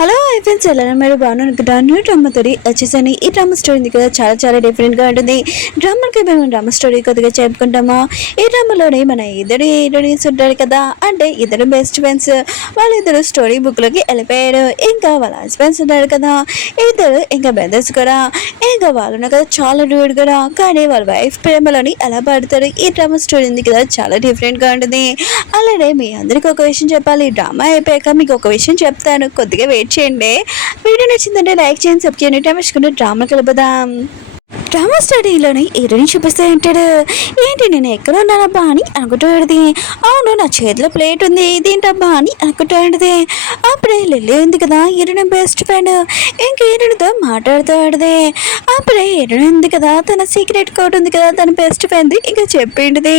Hello friends, ఎలా మీరు బాగున్నారు కదా? న్యూ డ్రామా తోటి వచ్చేసాను. ఈ డ్రామా స్టోరీ ఉంది కదా, చాలా చాలా డిఫరెంట్గా ఉంటుంది. డ్రామాకి మేము డ్రామా స్టోరీ కొద్దిగా చెప్పుకుంటామా. ఈ డ్రామాలోనే మన ఇద్దరు హీరోయిన్స్ ఉంటారు కదా, అంటే ఇద్దరు బెస్ట్ ఫ్రెండ్స్. వాళ్ళిద్దరు స్టోరీ బుక్లోకి వెళ్ళిపోయారు. ఇంకా వాళ్ళ హస్బెండ్స్ ఉంటారు కదా, ఇద్దరు ఇంకా బ్రదర్స్ కూడా. ఇంకా వాళ్ళు కదా చాలా డ్యూడ్ కూడా, కానీ వాళ్ళ వైఫ్ ప్రేమలోని ఎలా పడతారు. ఈ డ్రామా స్టోరీ ఉంది కదా, చాలా డిఫరెంట్గా ఉంటుంది. అలానే మీ అందరికీ ఒక విషయం చెప్పాలి. డ్రామా అయిపోయాక మీకు ఒక విషయం చెప్తాను, కొద్దిగా వెయిట్ చేయండి. వీడియో నచ్చిందంటే లైక్ చేయండి, సబ్స్క్రైబ్ చేయండి. టైం వేసుకుంటే డ్రామా కలుపుదాం. డ్రామా స్టడీలోని హీరోయిన్ చూపిస్తూ ఉంటాడు. ఏంటి నేను ఎక్కడ ఉన్నానబ్బా అని అనుకుంటాడుది. అవును, నా చేతిలో ప్లేట్ ఉంది, ఇదేంటబ్బా అని అనుకుంటాడుది. అప్పుడే లిల్లీ ఉంది కదా, హీరోయిన్ బెస్ట్ ఫ్రెండ్, ఇంక హీరోయిన్తో మాట్లాడుతాడుది. అప్పుడే హీరోయిన్ ఉంది కదా, తన సీక్రెట్ కోడ్ ఉంది కదా, తన బెస్ట్ ఫ్రెండ్ ఇంకా చెప్పిండుది.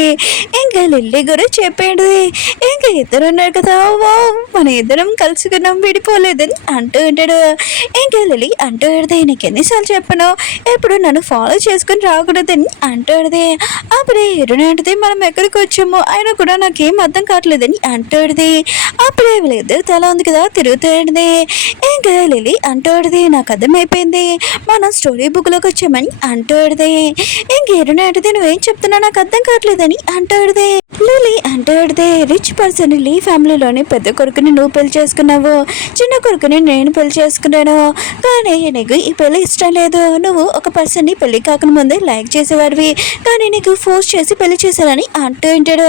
ఇంకా లిల్లీ కూడా చెప్పిండుది. ఇంకా ఇద్దరు ఉన్నారు కదా, ఓ మన ఇద్దరం కలుసుకున్నాం, విడిపోలేదని అంటూ ఉంటాడు. ఇంకా లిల్లీ అంటూ ఉంటాడు, నీకు ఎన్నిసార్లు చెప్పను, ఎప్పుడు నన్ను ఫాలో చేసుకుని రాకూడదని అంటాడుది. అప్పుడే హీరోయిన్ అంటది, మనం ఎక్కడికి వచ్చామో అయినా కూడా నాకేం అర్థం కావట్లేదని అంటాడుది. అప్పుడే వీళ్ళిద్దరు తల ఉంది కదా తిరుగుతాడుది. ఇంకా లిల్లీ అంటాడుది, నాకు అర్థమైపోయింది, మనం స్టోరీ బుక్లోకి వచ్చామని అంటాడుది. ఇంక హీరోయిన్ అంటది, నువ్వేం చెప్తున్నా నాకు అర్థం కావట్లేదని అంటాడుది. లిల్లీ అంటాడుది, రిచ్ పర్సన్ లిల్లీ ఫ్యామిలీలోని పెద్ద కొడుకుని నువ్వు పెళ్లి చేసుకున్నావు, చిన్న కొడుకుని నేను పెళ్లి చేసుకున్నాను, కానీ నీకు ఈ పెళ్లి ఇష్టం లేదు. నువ్వు ఒక పర్సన్ని పెళ్లి కాకుండా ముందే లైక్ చేసేవాడివి, కానీ నీకు ఫోర్స్ చేసి పెళ్లి చేశారని అంటూ ఉంటాడు.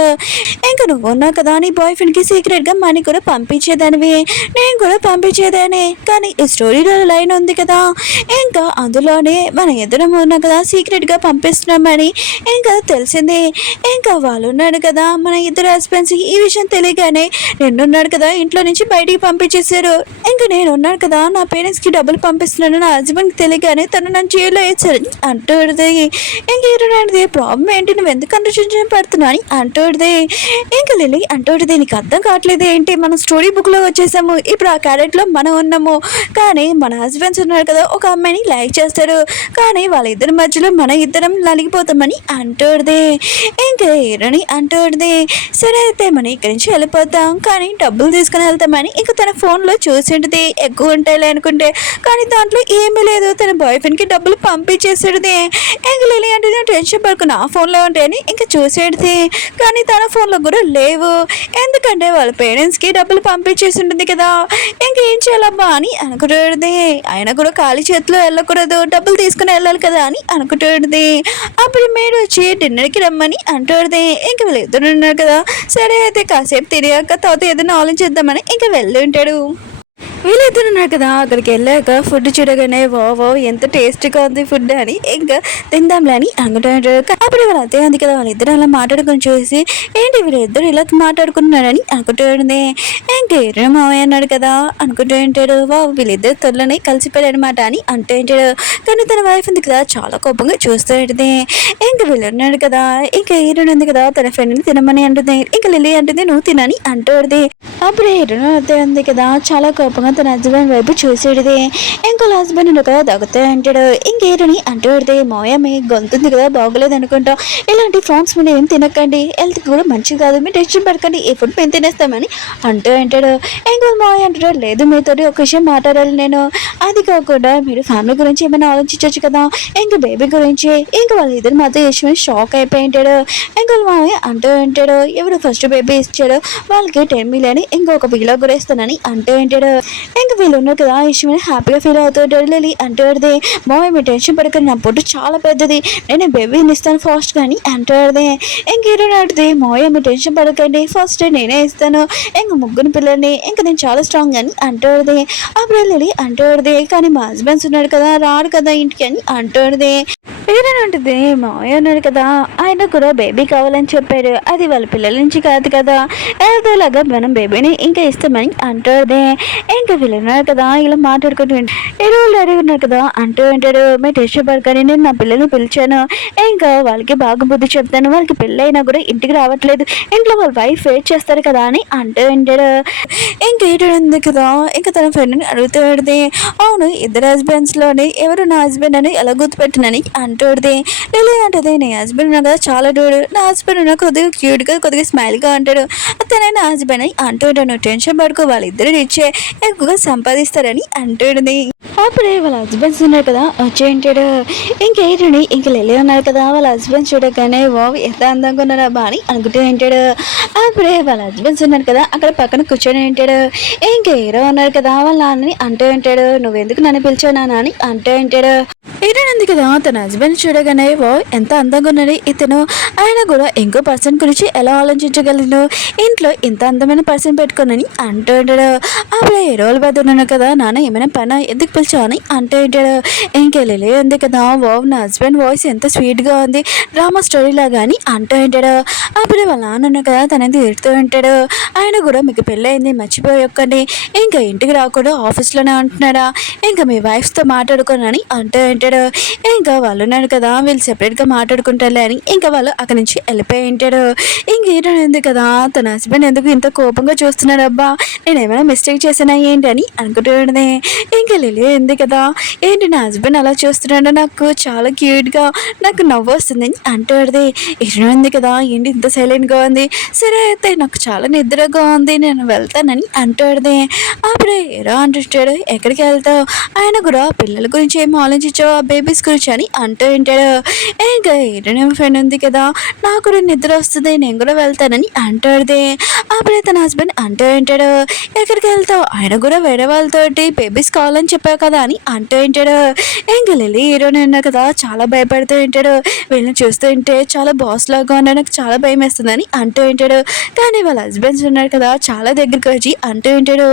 ఇంకా నువ్వు ఉన్నావు కదా, నీ బాయ్ ఫ్రెండ్కి సీక్రెట్గా మనీ కూడా పంపించేదానివి, నేను కూడా పంపించేదాన్ని, కానీ ఈ స్టోరీలో లైన్ ఉంది కదా, ఇంకా అందులోనే మన ఎదురు ఉన్నా కదా సీక్రెట్గా పంపిస్తున్నామని ఇంకా తెలిసింది. ఇంకా వాళ్ళు ఉన్నాడు కదా మన ఇద్దరు హస్బెండ్స్, ఈ విషయం తెలియగానే రెండున్నాడు కదా ఇంట్లో నుంచి బయటికి పంపించేశారు. ఇంకా నేను ఉన్నాడు కదా నా పేరెంట్స్కి డబ్బులు పంపిస్తున్నాను, నా హస్బెండ్కి తెలియగానే తను నన్ను జైల్లో వేసారని అంటూడది. ఇంక హీరోయిన్ది ప్రాబ్లం ఏంటి, నువ్వు ఎందుకు కన్ఫ్యూజన్ పడుతున్నావు అని అంటూడది. ఇంకా లిల్లీ అంటూడది, నీకు అర్థం కావట్లేదు ఏంటి, మనం స్టోరీ బుక్లో వచ్చేసాము, ఇప్పుడు ఆ క్యారెక్టర్లో మనం ఉన్నాము, కానీ మన హస్బెండ్స్ ఉన్నారు కదా ఒక అమ్మాయిని లైక్ చేస్తారు, కానీ వాళ్ళిద్దరి మధ్యలో మన ఇద్దరం నలిగిపోతామని అంటూడది. ఇంకా హీరోని అంటూడది, సరే అయితే మనం ఇక్కడి నుంచి వెళ్ళిపోతాం, కానీ డబ్బులు తీసుకుని వెళ్తామని ఇంకా తన ఫోన్లో చూసింటుంది, ఎక్కువ ఉంటాయిలే అనుకుంటే, కానీ దాంట్లో ఏమీ లేదు, తన బాయ్ ఫ్రెండ్కి డబ్బులు పంపించేసేది. ఇంకా లిల్లీ అంటే టెన్షన్ పడుకుని ఆ ఫోన్లో ఉంటాయని ఇంకా చూసేది, కానీ తన ఫోన్లో కూడా లేవు, ఎందుకంటే వాళ్ళ పేరెంట్స్కి డబ్బులు పంపించేసి ఉంటుంది కదా, ఇంకేం చేయాలబ్బా అని అనుకుంటుంది. ఆయన కూడా ఖాళీ చేతిలో వెళ్ళకూడదు, డబ్బులు తీసుకుని వెళ్ళాలి కదా అని అనుకుంటుంది. అప్పుడు మీరు వచ్చి డిన్నర్కి రమ్మని అంటుంది. ఇంక వీళ్ళిద్దరు ఉన్నారు కదా, సరే అయితే కాసేపు తిరిగాక తర్వాత ఏదైనా ఆలోచిద్దామని ఇంకా వెళ్ళి ఉంటాడు. వీళ్ళిద్దరు ఉన్నారు కదా, అక్కడికి వెళ్ళాక ఫుడ్ చూడగానే వో ఎంత టేస్టీగా ఉంది ఫుడ్ అని ఇంకా తిందాంలే అని అనుకుంటారు. అప్పుడు వాళ్ళు అదే ఉంది కదా, వాళ్ళిద్దరు అలా మాట్లాడుకుని చూసి ఏంటి వీళ్ళిద్దరు ఇలా మాట్లాడుకుంటున్నారని అనుకుంటుంది. ఇంకా ఎర్ర మావయ్య అన్నాడు కదా అనుకుంటూ ఉంటాడు, వీళ్ళిద్దరు త్వరలోనే కలిసిపోయారు అనమాట అని అంటూ ఉంటాడు. కానీ తన వైఫ్ ఉంది కదా చాలా కోపంగా చూస్తూ ఉంటుంది. ఇంకా వీళ్ళు ఉన్నాడు కదా, ఇంకా హీరోయిన్ ఉంది కదా తన ఫ్రెండ్ని తినమని అంటుంది. ఇంకా లిల్లీ అంటుంది నువ్వు తినని అంటుంది. అప్పుడు హీరోయిన్ అదే ఉంది కదా చాలా కోపంగా తన హస్బెండ్ వైపు చూసేది. ఇంకో హస్బెండ్ కదా దగ్గుతూ అంటాడు. ఇంకేరని అంటాడు, మావయ్య మీ గొంతుంది కదా బాగోలేదు అనుకుంటా, ఇలాంటి ఫోన్స్ మీరు ఏం తినకండి, హెల్త్కి కూడా మంచిది కాదు, మీరు టెన్షన్ పడకండి, ఏ ఫుడ్ మేము తినేస్తామని అంటూ అంటాడు. ఇంకో మావయ్య అంటాడు, లేదు మీతో ఒక విషయం మాట్లాడాలి నేను, అది కాకుండా మీరు ఫ్యామిలీ గురించి ఏమైనా ఆలోచించవచ్చు కదా, ఇంకా బేబీ గురించి. ఇంకా వాళ్ళ ఇద్దరు మధ్య విషయం షాక్ అయిపోయి ఉంటాడు. ఇంకో మావయ్య అంటూ ఉంటాడు, ఎవరు ఫస్ట్ బేబీ ఇచ్చాడు వాళ్ళకి 10 million ఇంకొక వీలో కూడా ఇస్తానని అంటూ ఉంటాడు. ఇంకా వీళ్ళు ఉన్నారు కదా విషయమని హ్యాపీగా ఫీల్ అవుతుంటాడు. లిల్లీ అంటాడుది, మావయ్య మీ టెన్షన్ పడకండి, నా పొట్టు చాలా పెద్దది, నేను బేబీని ఇస్తాను ఫాస్ట్ కానీ అంటాడుది. ఇంక హీరోయిన్ అంటుంది, మావయ్య మీ టెన్షన్ పడకండి, ఫస్ట్ నేనే ఇస్తాను, ఇంక ముగ్గురు పిల్లల్ని, ఇంకా నేను చాలా స్ట్రాంగ్ అని అంటాడుది. అప్పుడు లిల్లీ అంటాడుది, కానీ మా హస్బెండ్స్ ఉన్నాడు కదా రాడు కదా ఇంటికి అని అంటాడుది. హీరోయిన్ ఉంటుంది, మావయ్య ఉన్నాడు కదా ఆయన కూడా బేబీ కావాలని చెప్పారు, అది వాళ్ళ పిల్లల నుంచి కాదు కదా, ఏదోలాగా మనం బేబీని ఇంకా ఇస్తామని అంటాడు. ఇంకా వీళ్ళు ఉన్నారు కదా ఇలా మాట్లాడుకుంటూ ఎరువులు రెడీ ఉన్నారు కదా అంటూ ఉంటాడు, మీరు టెన్షన్ పడకని నేను నా పిల్లల్ని పిలిచాను, ఇంకా వాళ్ళకి బాగా బుద్ధి చెప్తాను, వాళ్ళకి పెళ్ళైనా కూడా ఇంటికి రావట్లేదు, ఇంట్లో వాళ్ళ వైఫ్ వెయిట్ చేస్తారు కదా అని అంటూ ఉంటాడు. ఇంకా హీరోయిన్ ఉంది కదా ఇంకా తన ఫ్రెండ్ని అడుగుతూ ఉంటుంది, అవును ఇద్దరు హస్బెండ్స్లోని ఎవరు నా హస్బెండ్ అని ఎలా గుర్తుపెట్టినని అంటూడిది. లిల్లీ అంటది, నీ హస్బెండ్ ఉన్నా కదా చాలా డూడు, నా హస్బెండ్ ఉన్నా కొద్దిగా క్యూట్గా కొద్దిగా స్మైల్గా అంటాడు, అతనే నా హస్బెండ్ అని అంటూ ఉంటాను. టెన్షన్ పడుకో, వాళ్ళిద్దరు ఇచ్చే ఎక్కువగా సంపాదిస్తారని అంటూడిది. అప్పుడే వాళ్ళ హస్బెండ్స్ ఉన్నారు కదా వచ్చేంటాడు. ఇంకేంటండి ఇంక లిల్లీ ఉన్నారు కదా, వాళ్ళ హస్బెండ్ చూడగానే వావ్ ఎంత అందంగా ఉన్నారా బా అని అనుకుంటూ ఉంటాడు. అప్పుడే వాళ్ళ హస్బెండ్స్ ఉన్నారు కదా అక్కడ పక్కన కూర్చొని ఉంటాడు. ఇంక హీరో ఉన్నారు కదా వాళ్ళ నాన్నని అంటూ ఉంటాడు, నువ్వెందుకు నన్ను పిలిచావు నాన్న అని అంటూ ఉంటాడు. హీరో ఉంది కదా తన హస్బెండ్ చూడగానే వావ్ ఎంత అందంగా ఉన్నాడు ఇతను, ఆయన కూడా ఇంకో పర్సన్ గురించి ఎలా ఆలోచించగలను, ఇంట్లో ఇంత అందమైన పర్సన్ పెట్టుకోనని అంటూ ఉంటాడు. అప్పుడే హీరోల పెద్ద ఉన్నాను కదా, నాన్న ఏమైనా పని ఎందుకు పిలిచావు అని అంటూ ఉంటాడు. ఇంకెళ్ళి ఉంది కదా వావ్ నా హస్బెండ్ వాయిస్ ఎంత స్వీట్గా ఉంది, డ్రామా స్టోరీ లాగా అని అంటూ ఉంటాడు. అప్పుడే వాళ్ళ నాన్న ఉన్నారు కదా తనని తిడుతూ ఉంటాడు, ఆయన కూడా మీకు పెళ్ళయింది మర్చిపోయి ఒక్కండి, ఇంకా ఇంటికి రాకుండా ఆఫీస్లోనే ఉంటున్నాడా, ఇంకా మీ వైఫ్తో మాట్లాడుకోనని అంటూ ఉంటాడు. ఇంకా వాళ్ళు ఉన్నారు కదా వీళ్ళు సెపరేట్గా మాట్లాడుకుంటారులే అని ఇంకా వాళ్ళు అక్కడి నుంచి వెళ్ళిపోయి ఉంటాడు. ఇంకేంటంది కదా తన హస్బెండ్ ఎందుకు ఇంత కోపంగా చూస్తున్నాడు, అబ్బా నేను ఏమైనా మిస్టేక్ చేసినా ఏంటి అని అనుకుంటుంది. ఇంకా లిల్లీ ఉంది కదా, ఏంటి నా హస్బెండ్ అలా చూస్తున్నాడు, నాకు చాలా క్యూట్గా నాకు నవ్వు వస్తుంది అని అంటుంది. ఇరు ఉంది కదా ఏంటి ఇంత సైలెంట్గా ఉంది, సరే అయితే నాకు చాలా నిద్రగా ఉంది నేను వెళ్తానని అంటుంది. అప్పుడే హీరో అంటుంటాడు, ఎక్కడికి వెళ్తావు, ఆయన కూడా పిల్లల గురించి ఏమో ఆలోచించావు బేబీస్ గురించి అని అంటూ ఉంటాడు. ఇంకా హీరోయిన్ ఫ్రెండ్ ఉంది కదా నాకు కూడా నిద్ర వస్తుంది నేను కూడా వెళ్తానని అంటాడు. అప్పుడే తన హస్బెండ్ అంటూ ఉంటాడు, ఎక్కడికి వెళ్తావు, ఆయన కూడా వేరే వాళ్ళతోటి బేబీస్ కావాలని చెప్పావు కదా అని అంటూ ఉంటాడు. ఇంకా లిల్లీ హీరోయిన్ ఉన్నారు కదా చాలా భయపడుతూ ఉంటాడు, వీళ్ళని చూస్తూ ఉంటే చాలా బాస్ లాగా ఉన్నా నాకు చాలా భయం వేస్తుందని అంటూ ఉంటాడు. కానీ వాళ్ళ హస్బెండ్స్ ఉన్నారు కదా చాలా దగ్గరికి వచ్చి అంటూ ఉంటాడు,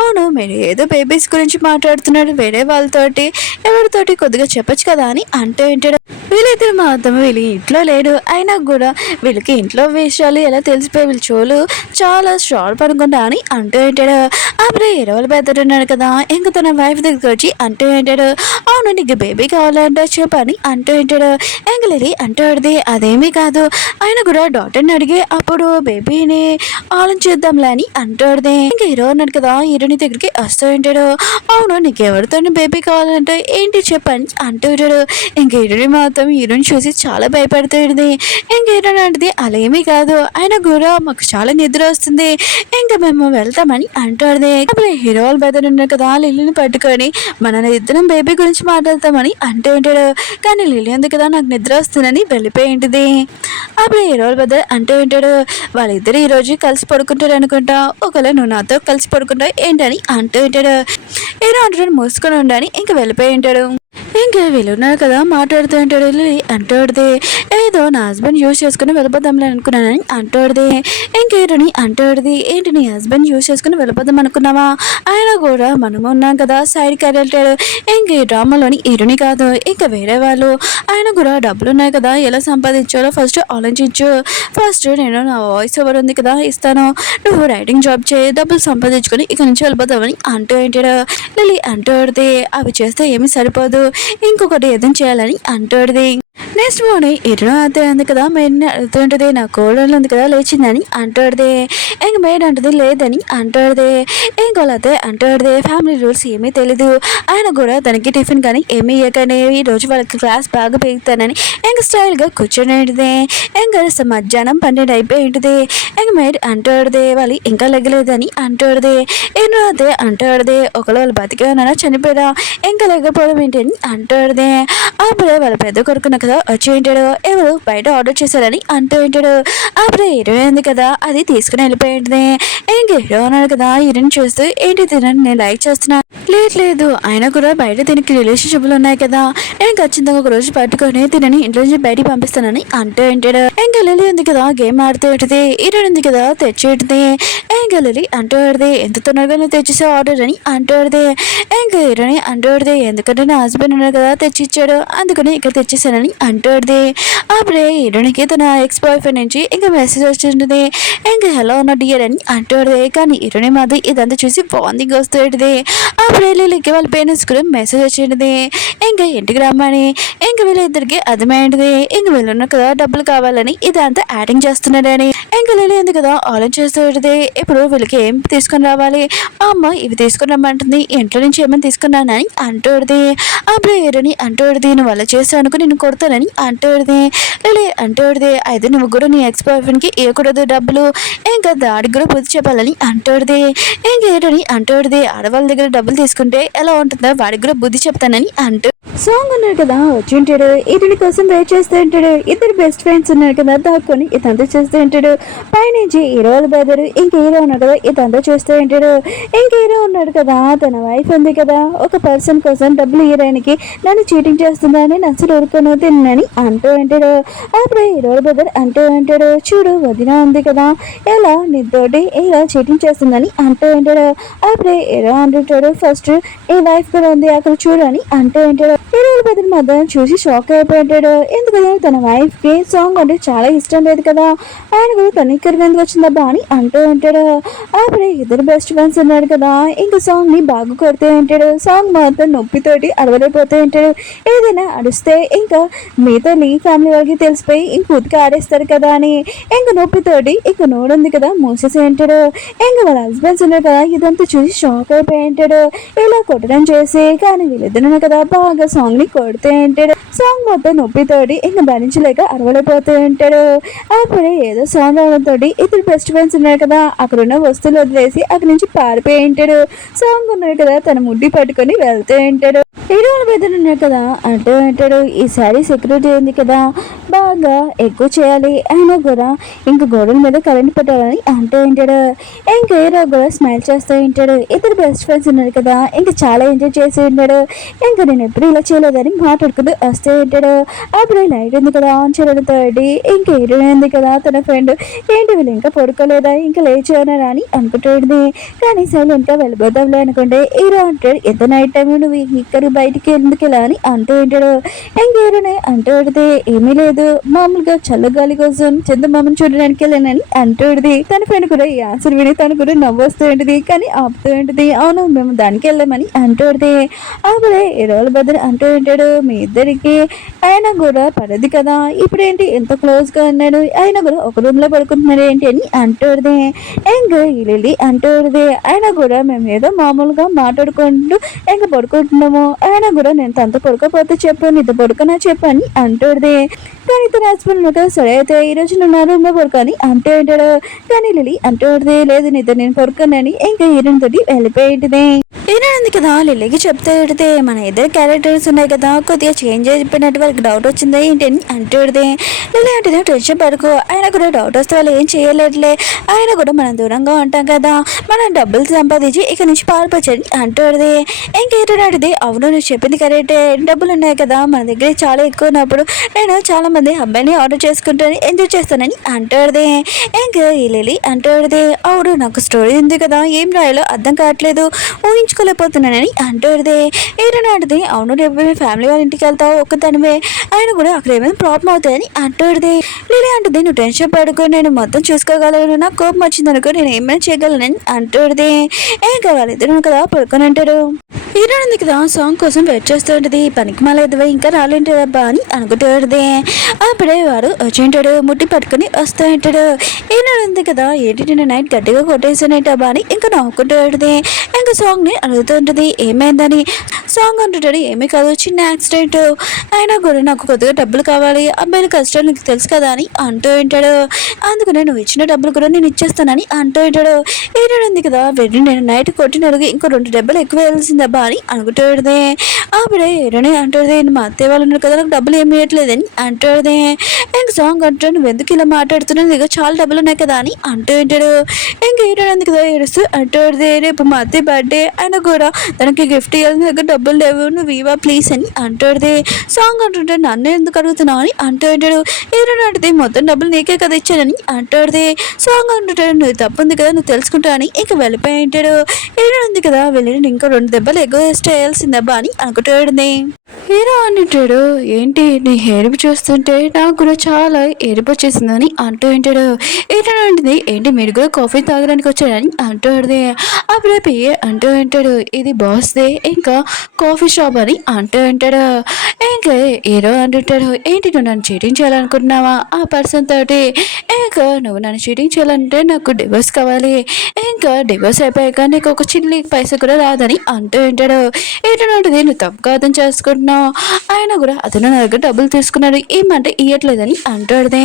అవును మీరు ఏదో బేబీస్ గురించి మాట్లాడుతున్నాడు వేరే వాళ్ళతోటి ఎవరితోటి కొద్దిగా చెప్పొచ్చు కదా అని అంటూ ఉంటాడు. వీళ్ళిద్దరు మాత్రం వీళ్ళు ఇంట్లో లేడు అయినా కూడా వీళ్ళకి ఇంట్లో విషయాలు ఎలా తెలిసిపోయి వీళ్ళు చోలు చాలా షార్ప్ అనుకుంటా అని అంటూ ఉంటాడు. అప్పుడే ఇరవై పెద్దడు ఉన్నాడు కదా ఇంకా తన వైఫ్ దగ్గరికి వచ్చి అంటూ ఉంటాడు, అవును నీకు బేబీ కావాలంటే చెప్పని అంటూ ఉంటాడు. ఎంగలేరి అంటాడుది, అదేమీ కాదు ఆయన కూడా డాక్టర్ని అడిగి అప్పుడు బేబీని ఆలోచిద్దాంలే అని అంటాడుది. ఇంకా హీరో ఉన్నాడు కదా హీరోని దగ్గరికి వస్తూ ఉంటాడు, అవును నీకు ఎవరితో బేబీ కావాలంటే ఏంటి చెప్పని అంటూ ఉంటాడు. ఇంక హీరోని మాత్రం హీరోని చూసి చాలా భయపడుతుంది. ఇంక హీరోని అంటది, అలా కాదు ఆయన కూడా మాకు చాలా నిద్ర వస్తుంది ఇంకా మేము వెళ్తామని అంటాడు. అప్పుడు హీరో వాళ్ళ బెదర్ ఉన్నారు కదా లిల్లీని పట్టుకొని మన ఇద్దరం బేబీ గురించి మాట్లాడతామని అంటూ ఉంటాడు. కానీ లిల్లీ ఉంది కదా నాకు నిద్ర వస్తుందని వెళ్ళిపోయి ఉంటుంది. అప్పుడు హీరో వాళ్ళ బెదర్ అంటూ ఉంటాడు, వాళ్ళిద్దరు ఈ రోజు కలిసి పడుకుంటారు అనుకుంటా, ఒకవేళ నువ్వు నాతో కలిసి పడుకుంటావు ఏంటని అంటూ ఉంటాడు. హీరో అంటాడు మూసుకొని ఉండని ఇంకా వెళ్ళిపోయి ఉంటాడు. ఇంకా వీళ్ళున్నారు కదా మాట్లాడుతూ ఉంటాడు, అంటాడుది ఏదో నా హస్బెండ్ యూజ్ చేసుకుని వెళ్ళిపోదాంలే అనుకున్నానని అంటాడుది. ఇంకేటని అంటాడుది, ఏంటి నీ హస్బెండ్ యూజ్ చేసుకుని వెళ్ళిపోదాం అనుకున్నావా, ఆయన కూడా మనము ఉన్నాం కదా సైడ్కి వెళ్తాడు. ఇంక ఈ డ్రామాలోని హీరోని కాదు ఇంకా వేరే వాళ్ళు, ఆయన కూడా డబ్బులు ఉన్నాయి కదా ఎలా సంపాదించాలో ఫస్ట్ ఆలోచించు, ఫస్ట్ నేను నా వాయిస్ ఓవర్ ఉంది కదా ఇస్తాను, నువ్వు రైటింగ్ జాబ్ చేయి డబ్బులు సంపాదించుకొని ఇక నుంచి వెళ్ళిపోతామని అంటూ ఉంటాడు. లిల్లీ అంటాడుది, అవి చేస్తే ఏమీ సరిపోదు ఇంకొకటి ఏదైనా చేయాలని అంటాడుది. నెక్స్ట్ మార్నింగ్ ఇరు అదే ఉంది కదా మేడ్ని అడుగుతుంటుంది, నా కోడలు ఉంది కదా లేచిందని అంటాడుది. ఇంక మేడ్ అంటుంది లేదని అంటాడుది. ఇంకోళ్ళతే అంటాడుది, ఫ్యామిలీ రూల్స్ ఏమీ తెలీదు, ఆయన కూడా తనకి టిఫిన్ కానీ ఏమీ ఇవ్వకనే ఈరోజు వాళ్ళకి క్లాస్ బాగా పెరుగుతానని ఇంక స్టైల్గా కూర్చొని ఉంటుంది. ఇంకా మధ్యాహ్నం 12 అయిపోయి ఉంటుంది. ఇంక మేడ్ అంటాడుది, వాళ్ళు ఇంకా లెగ్గలేదని అంటాడుది. ఇరు అదే అంటాడుది, ఒకళ్ళు వాళ్ళు బతికే ఉన్నారా చనిపోయారా ఇంకా లెగ్గపోవడం ఏంటి అని అంటాడుది. అప్పుడే వాళ్ళ పెద్ద కొడుకున్న కదా వచ్చి ఉంటాడు, ఎవరు బయట ఆర్డర్ చేశారని అంటూ ఉంటాడు. అప్పుడే హీరో ఉంది కదా అది తీసుకుని వెళ్ళిపోయి ఉంటుంది. ఇంక హీరో అన్నాడు కదా హీరోని చూస్తూ ఏంటి తినని నేను లైక్ చేస్తున్నా, లేదు ఆయన కూడా బయట దీనికి రిలేషన్షిప్లు ఉన్నాయి కదా నేను ఖచ్చితంగా ఒక రోజు పట్టుకొని తినని ఇంట్లో నుంచి బయటికి పంపిస్తానని అంటూ ఉంటాడు. ఇంకా లిల్లీ ఉంది కదా గేమ్ ఆడుతూ ఉంటుంది, హీరో ఉంది కదా తెచ్చి ఉంటుంది. ఇంకా లిల్లీ అంటూ ఉంటుంది, ఎంత తొందరగా నువ్వు తెచ్చేసే ఆర్డర్ అని అంటూ ఇంకా హీరోని అంటూ ఎందుకంటే నా హస్బెండ్ ఉన్నాడు కదా తెచ్చిచ్చాడు అందుకని ఇక్కడ తెచ్చేసానని అంటుంది. అప్పుడే హీరోనికి తన ఎక్స్ బాయ్ ఫ్రెండ్ నుంచి ఇంకా మెసేజ్ వచ్చింటుంది. ఇంకా హలో ఉన్న డియర్ అని అంటుంది. కానీ హీరోని మాది ఇదంతా చూసి వార్నింగ్ వస్తుంది. అప్పుడే లిలీకి వాళ్ళ పేరెంట్స్ కూడా మెసేజ్ వచ్చింది. ఇంకా ఇంటికి రమ్మని. ఇంకా వీళ్ళిద్దరికి అర్థమైంది. ఇంక వీళ్ళున్న కదా డబ్బులు కావాలని ఇదంతా యాక్టింగ్ చేస్తున్నాడని. ఇంకా లిలీ ఉంది కదా ఆలోచిస్తుంది. ఇప్పుడు వీళ్ళకి ఏం తీసుకుని రావాలి, మా అమ్మ ఇవి తీసుకుని రమ్మంటుంది, ఇంట్లో నుంచి ఏమైనా తీసుకున్నానని అంటుంది. అప్పుడు హీరోని అంటుంది, నువ్వు అలా చేసావు అనుకో నేను కొడతానని అంటుంది. లిలీ అంటుంది, అయితే నువ్వు కూడా నీ ఎక్స్ బాయ్ ఫ్రెండ్కి ఇవ్వకూడదు డబ్బులు, ఇంకా దాడికి కూడా బుద్ధి చెప్పాలని అంటుంది. ఇంకా హీరోని అంటుంది, ఆడవాళ్ళ దగ్గర డబ్బులు తీసుకుంటే ఎలా ఉంటుందో వాడికి కూడా బుద్ధి చెప్తానని అంటూ సాంగ్ ఉన్నారు కదా వచ్చి ఉంటాడు. ఇతడి కోసం వెయిట్ చేస్తూ ఉంటాడు. ఇద్దరు బెస్ట్ ఫ్రెండ్స్ ఉన్నారు కదా దాక్కొని ఇతంతా చేస్తూ ఉంటాడు. పైనుంచి హీరో వాళ్ళ బ్రదర్ ఇంక హీరో ఉన్నాడు కదా ఇతంతా చూస్తూ ఉంటాడు. ఇంక హీరో ఉన్నాడు కదా తన వైఫ్ ఉంది కదా ఒక పర్సన్ కోసం డబ్బులు హీరోయిన్కి నన్ను చీటింగ్ చేస్తుందని అసలు ఊరుకొని తిన్నని అంటూ ఉంటాడు. అప్పుడు హీరో వాళ్ళ బ్రదర్ అంటూ ఉంటాడు, చూడు వదిన ఉంది కదా ఎలా నీతోటి ఇలా చీటింగ్ చేస్తుందని అంటూ ఉంటాడు. అప్పుడే హీరో అంటుంటాడు, ఫస్ట్ ఈ వైఫ్ కూడా ఉంది అక్కడ చూడు అని అంటూ ఉంటాడు. హీరో వాళ్ళ బ్రదర్ మధ్య చూసి షాక్ అయిపోయాడు. ఎందుకంటే తన వైఫ్ కి సాంగ్ అంటే చాలా ఇష్టం లేదు కదా, ఆయన కూడా తన ఇక్కడ ఎందుకు వచ్చిందబ్బా అని అంటూ ఉంటాడు. అప్పుడే ఇద్దరు బెస్ట్ ఫ్రెండ్స్ ఉన్నారు కదా ఇంకా సాంగ్ ని బాగా కొడుతూ ఉంటాడు. సాంగ్ మాత్రం నొప్పితోటి అరవలేకపోతూ ఉంటాడు. ఏదైనా అడిస్తే ఇంకా మిగతా నీ ఫ్యామిలీ వాళ్ళకి తెలిసిపోయి ఇంక ఉతికి ఆడేస్తారు కదా అని ఇంక నొప్పితోటి ఇంక నోడుంది కదా మూసేసి ఉంటాడు. ఇంక వాళ్ళ హస్బెండ్స్ ఉన్నారు కదా ఇదంతా చూసి షాక్ అయిపోయి ఉంటాడు. ఇలా కొట్టడం చేసి కానీ వీళ్ళిద్దరు కదా బాగా సాంగ్ ని కొడుతూ ఉంటాడు. సాంగ్ మొత్తం నొప్పితోటి ఇంకా భరించలేక అరవలేకపోతూ ఉంటాడు. అప్పుడే ఏదో సాంగ్ రావడంతో ఇద్దరు బెస్ట్ ఫ్రెండ్స్ ఉన్నారు కదా అక్కడున్న వస్తువులు వదిలేసి అక్కడి నుంచి పారిపోయి ఉంటాడు. సాంగ్ ఉన్నారు కదా తన ముడ్డి పట్టుకొని వెళ్తూ ఉంటాడు. హీరో బెదర్ ఉన్నారు కదా అంటూ ఉంటాడు, ఈసారి సెక్యూరిటీ ఉంది కదా బాగా ఎక్కువ చేయాలి, అయినా కూడా ఇంక గోడల మీద కరెంట్ పెట్టాలని అంటూ ఉంటాడు. ఇంకా హీరో కూడా స్మైల్ చేస్తూ ఉంటాడు. ఇద్దరు బెస్ట్ ఫ్రెండ్స్ ఉన్నారు కదా ఇంకా చాలా ఎంజాయ్ చేసి ఉంటాడు. ఇంకా నేను ఎప్పుడు ఇలా చేయలేదని మాట్లాడుకుంటూ వస్తూ ఉంటాడు. అప్పుడు లైట్ ఉంది కదా ఆన్ చేయడంతో ఇంకా హీరో ఉంది కదా తన ఫ్రెండ్ ఏంటి వీళ్ళు ఇంకా పడుకోలేదా ఇంకా లేచారా అని అనుకుంటుంది. కానీ సైలెంట్ గా వెళ్ళిపోదాంలే అనుకుంటే హీరో అంటాడు, ఎంత నైట్ టైం నువ్వు ఇక్కడ బయటికి ఎందుకు ఇలా అని అంటూ ఉంటాడు. ఇంక హీరోనే అంటూ ఉంటుంది, ఏమీ లేదు మామూలుగా చల్లగాలి కోసం చందమామని చూడడానికి వెళ్ళానని అంటూ ఉంటుంది. తన ఫ్రెండ్ కూడా ఈ ఆన్సర్ విని తను కూడా నవ్వొస్తూ ఉంటుంది కానీ ఆపుతూ ఉంటుంది. అవును మేము దానికి వెళ్ళామని అంటూ ఉంటుంది. అప్పుడే హీరోల బదులు అంటూ ఉంటాడు, మీ ఇద్దరికి ఆయన కూడా పడదు కదా ఇప్పుడేంటి ఎంత క్లోజ్ గా ఉన్నాడు ఆయన కూడా ఒక రూమ్ లో పడుకుంటున్నాడు ఏంటి అని అంటూడదే. ఇంకా లిల్లీ అంటూడదే, ఆయన కూడా మేము ఏదో మామూలుగా మాట్లాడుకుంటూ ఇంకా పడుకుంటున్నాము, ఆయన కూడా నేను తనతో పడుకోపోతే చెప్పు నీతో పడుకున్నా చెప్పు అని అంటూడదే. కానీ తన హస్బెండ్ సరే అయితే ఈ రోజు నువ్వు నా రూమ్ లో పడుకొని అంటూ ఉంటాడు. కానీ లిల్లీ అంటూడదే, లేదు నీతో నేను పడుకున్నాని ఇంకా హీరోయిన్ తోటి వెళ్ళిపోయింది. హీరోయిన్ ఉంది కదా లిల్లీకి చెప్తే పెడితే మన ఇద్దరు క్యారెక్టర్స్ ఉన్నాయి కదా కొద్దిగా చేంజ్ అయిపోయినట్టు వాళ్ళకి డౌట్ వచ్చింది ఏంటి అని అంటూడదే. లిల్లీ అంటే టెన్షన్ పడుకో, ఆయన కూడా డౌట్ వస్తే వాళ్ళు ఏం చేయలేదులే, ఆయన కూడా మనం దూరంగా ఉంటాం కదా మనం డబ్బులు సంపాదించి ఇక నుంచి పారిపోవచ్చని అంటూడదే. ఇంకా హీరోయిన్ అడిగితే అవును నువ్వు చెప్పింది కరెక్టే, డబ్బులు ఉన్నాయి కదా మన దగ్గర చాలా ఎక్కువ ఉన్నప్పుడు నేను చాలా మంది అబ్బాయిని ఆర్డర్ చేసుకుంటాను ఎంజాయ్ చేస్తానని అంటూడదే. ఇంకా ఈ లిల్లీ అంటూడదే, అవును నాకు స్టోరీ ఉంది కదా ఏం రాయాలో అర్థం కావట్లేదు ఊహించుకోలేకపోతున్నానని అంటూడదే. హీరోయిన్ అడిగితే అవును రేపు మీ ఫ్యామిలీ వాళ్ళ ఇంటికి వెళ్తావు ఒక్కదానివే, ఆయన కూడా అక్కడ ఏమైనా ప్రాబ్లం అవుతాయని అంటూడదే. లిల్లీ అంటుంది, నువ్వు టెన్షన్ పడుకో నేను మొత్తం చూసుకోగలను, నాకు కోపం వచ్చిందనుకో నేను ఏమైనా చేయగలనని అంటూడదే. ఇంకా వాళ్ళిద్దరు కదా పడుకొని అంటాడు. హీరోయిన్ ఉంది కదా సాంగ్ కోసం వెయిట్ చేస్తూ ఉంటుంది. పనికి మాలేదువే ఇంకా రాలేంటదబ్బా అని అనుకుంటూ అప్పుడే వాడు వచ్చింటాడు ముట్టి పట్టుకుని వస్తూ ఉంటాడు. హీరోయిన్ ఉంది కదా ఏంటి నిన్న నైట్ గట్టిగా కొట్టేసానేటబ్బా అని ఇంకా నవ్వుకుంటూ ఉంటుంది. ఇంకా సాంగ్ ని అడుగుతూ ఉంటుంది ఏమైందని. సాంగ్ అంటుంటాడు, ఏమీ కాదు చిన్న యాక్సిడెంట్, అయినా కూడా నాకు కొద్దిగా డబ్బులు కావాలి అబ్బాయిల కష్టాలు నీకు తెలుసు కదా అని అంటూ ఉంటాడు. అందుకనే నువ్వు ఇచ్చిన డబ్బులు కూడా నేను ఇచ్చేస్తానని అంటూ ఉంటాడు. హీరోయిన్ ఉంది కదా వెంటనే నేను నైట్ కొట్టినడుగు ఇంకో 2 డబ్బులు ఎక్కువ వేయాల్సిందబ్బా అని అనుకుంటుంది. అప్పుడే హీరోయిన్ అంటుంది, మా అత్తయ్య వాళ్ళు ఉన్నారు కదా నాకు డబ్బులు ఏమి ఇవ్వట్లేదని అంటుంది. ఇంక సాంగ్ అంటాడు, నువ్వు ఎందుకు ఇలా మాట్లాడుతున్నావు నీకు చాలా డబ్బులు ఉన్నాయి కదా అని అంటూ ఉంటాడు. ఇంక హీరోయిన్ ఉంది కదా ఏడుస్తూ అంటుంది, రేపు మా అత్తయ్య బర్త్డే అయినా కూడా తనకి గిఫ్ట్ ఇవ్వాల్సిన దగ్గర డబ్బులు లేవు నువ్వు ఇవా ప్లీజ్ అని అంటుంది. సాంగ్ అంటుంటే నన్ను ఎందుకు అడుగుతున్నావు అని అంటూ ఉంటాడు. హీరోయిన్ అంటే మొత్తం డబ్బులు నీకే కదా ఇచ్చానని అంటుంది. సాంగ్ అంటుంటాడు, నువ్వు తప్పు ఉంది కదా నువ్వు తెలుసుకుంటా అని ఇంక వెళ్ళిపోయి ఉంటాడు. హీరోయిన్ ఉంది కదా వెళ్ళి ఇంకో 2 దెబ్బలు ఎక్కువ వేస్ట్ వేయాల్సిందబ్బా అని అనుకుంటుంది. హీరో అంటాడు, ఏంటి నీ ఏడుపు చూస్తుంటే నాకు కూడా చాలా ఏడుపు వచ్చేసిందని అంటూ ఉంటాడు. ఏంటంటుంది, ఏంటి మీరు కూడా కాఫీ తాగడానికి వచ్చారని అంటూ ఉంటుంది. అప్పుడే పియ్యే అంటూ ఉంటాడు, ఇది బాస్దే ఇంకా కాఫీ షాప్ అని అంటూ ఉంటాడు. ఇంకా హీరో అంటుంటాడు, ఏంటి నువ్వు నన్ను చీటింగ్ చేయాలనుకుంటున్నావా ఆ పర్సన్ తోటి? ఇంకా నువ్వు నన్ను చీటింగ్ చేయాలంటే నాకు డివోర్స్ కావాలి, ఇంకా డివోర్స్ అయిపోయాక నీకు ఒక చిల్లి పైసా కూడా రాదని అంటూ ఉంటాడు. ఏంటంటే నువ్వు తప్పుగా అర్థం చేసుకుంటున్నావు, ఆయన కూడా అతను నా దగ్గర డబ్బులు తీసుకున్నాడు, ఏమంటే ఇయ్యట్లేదని అంటాడుదే.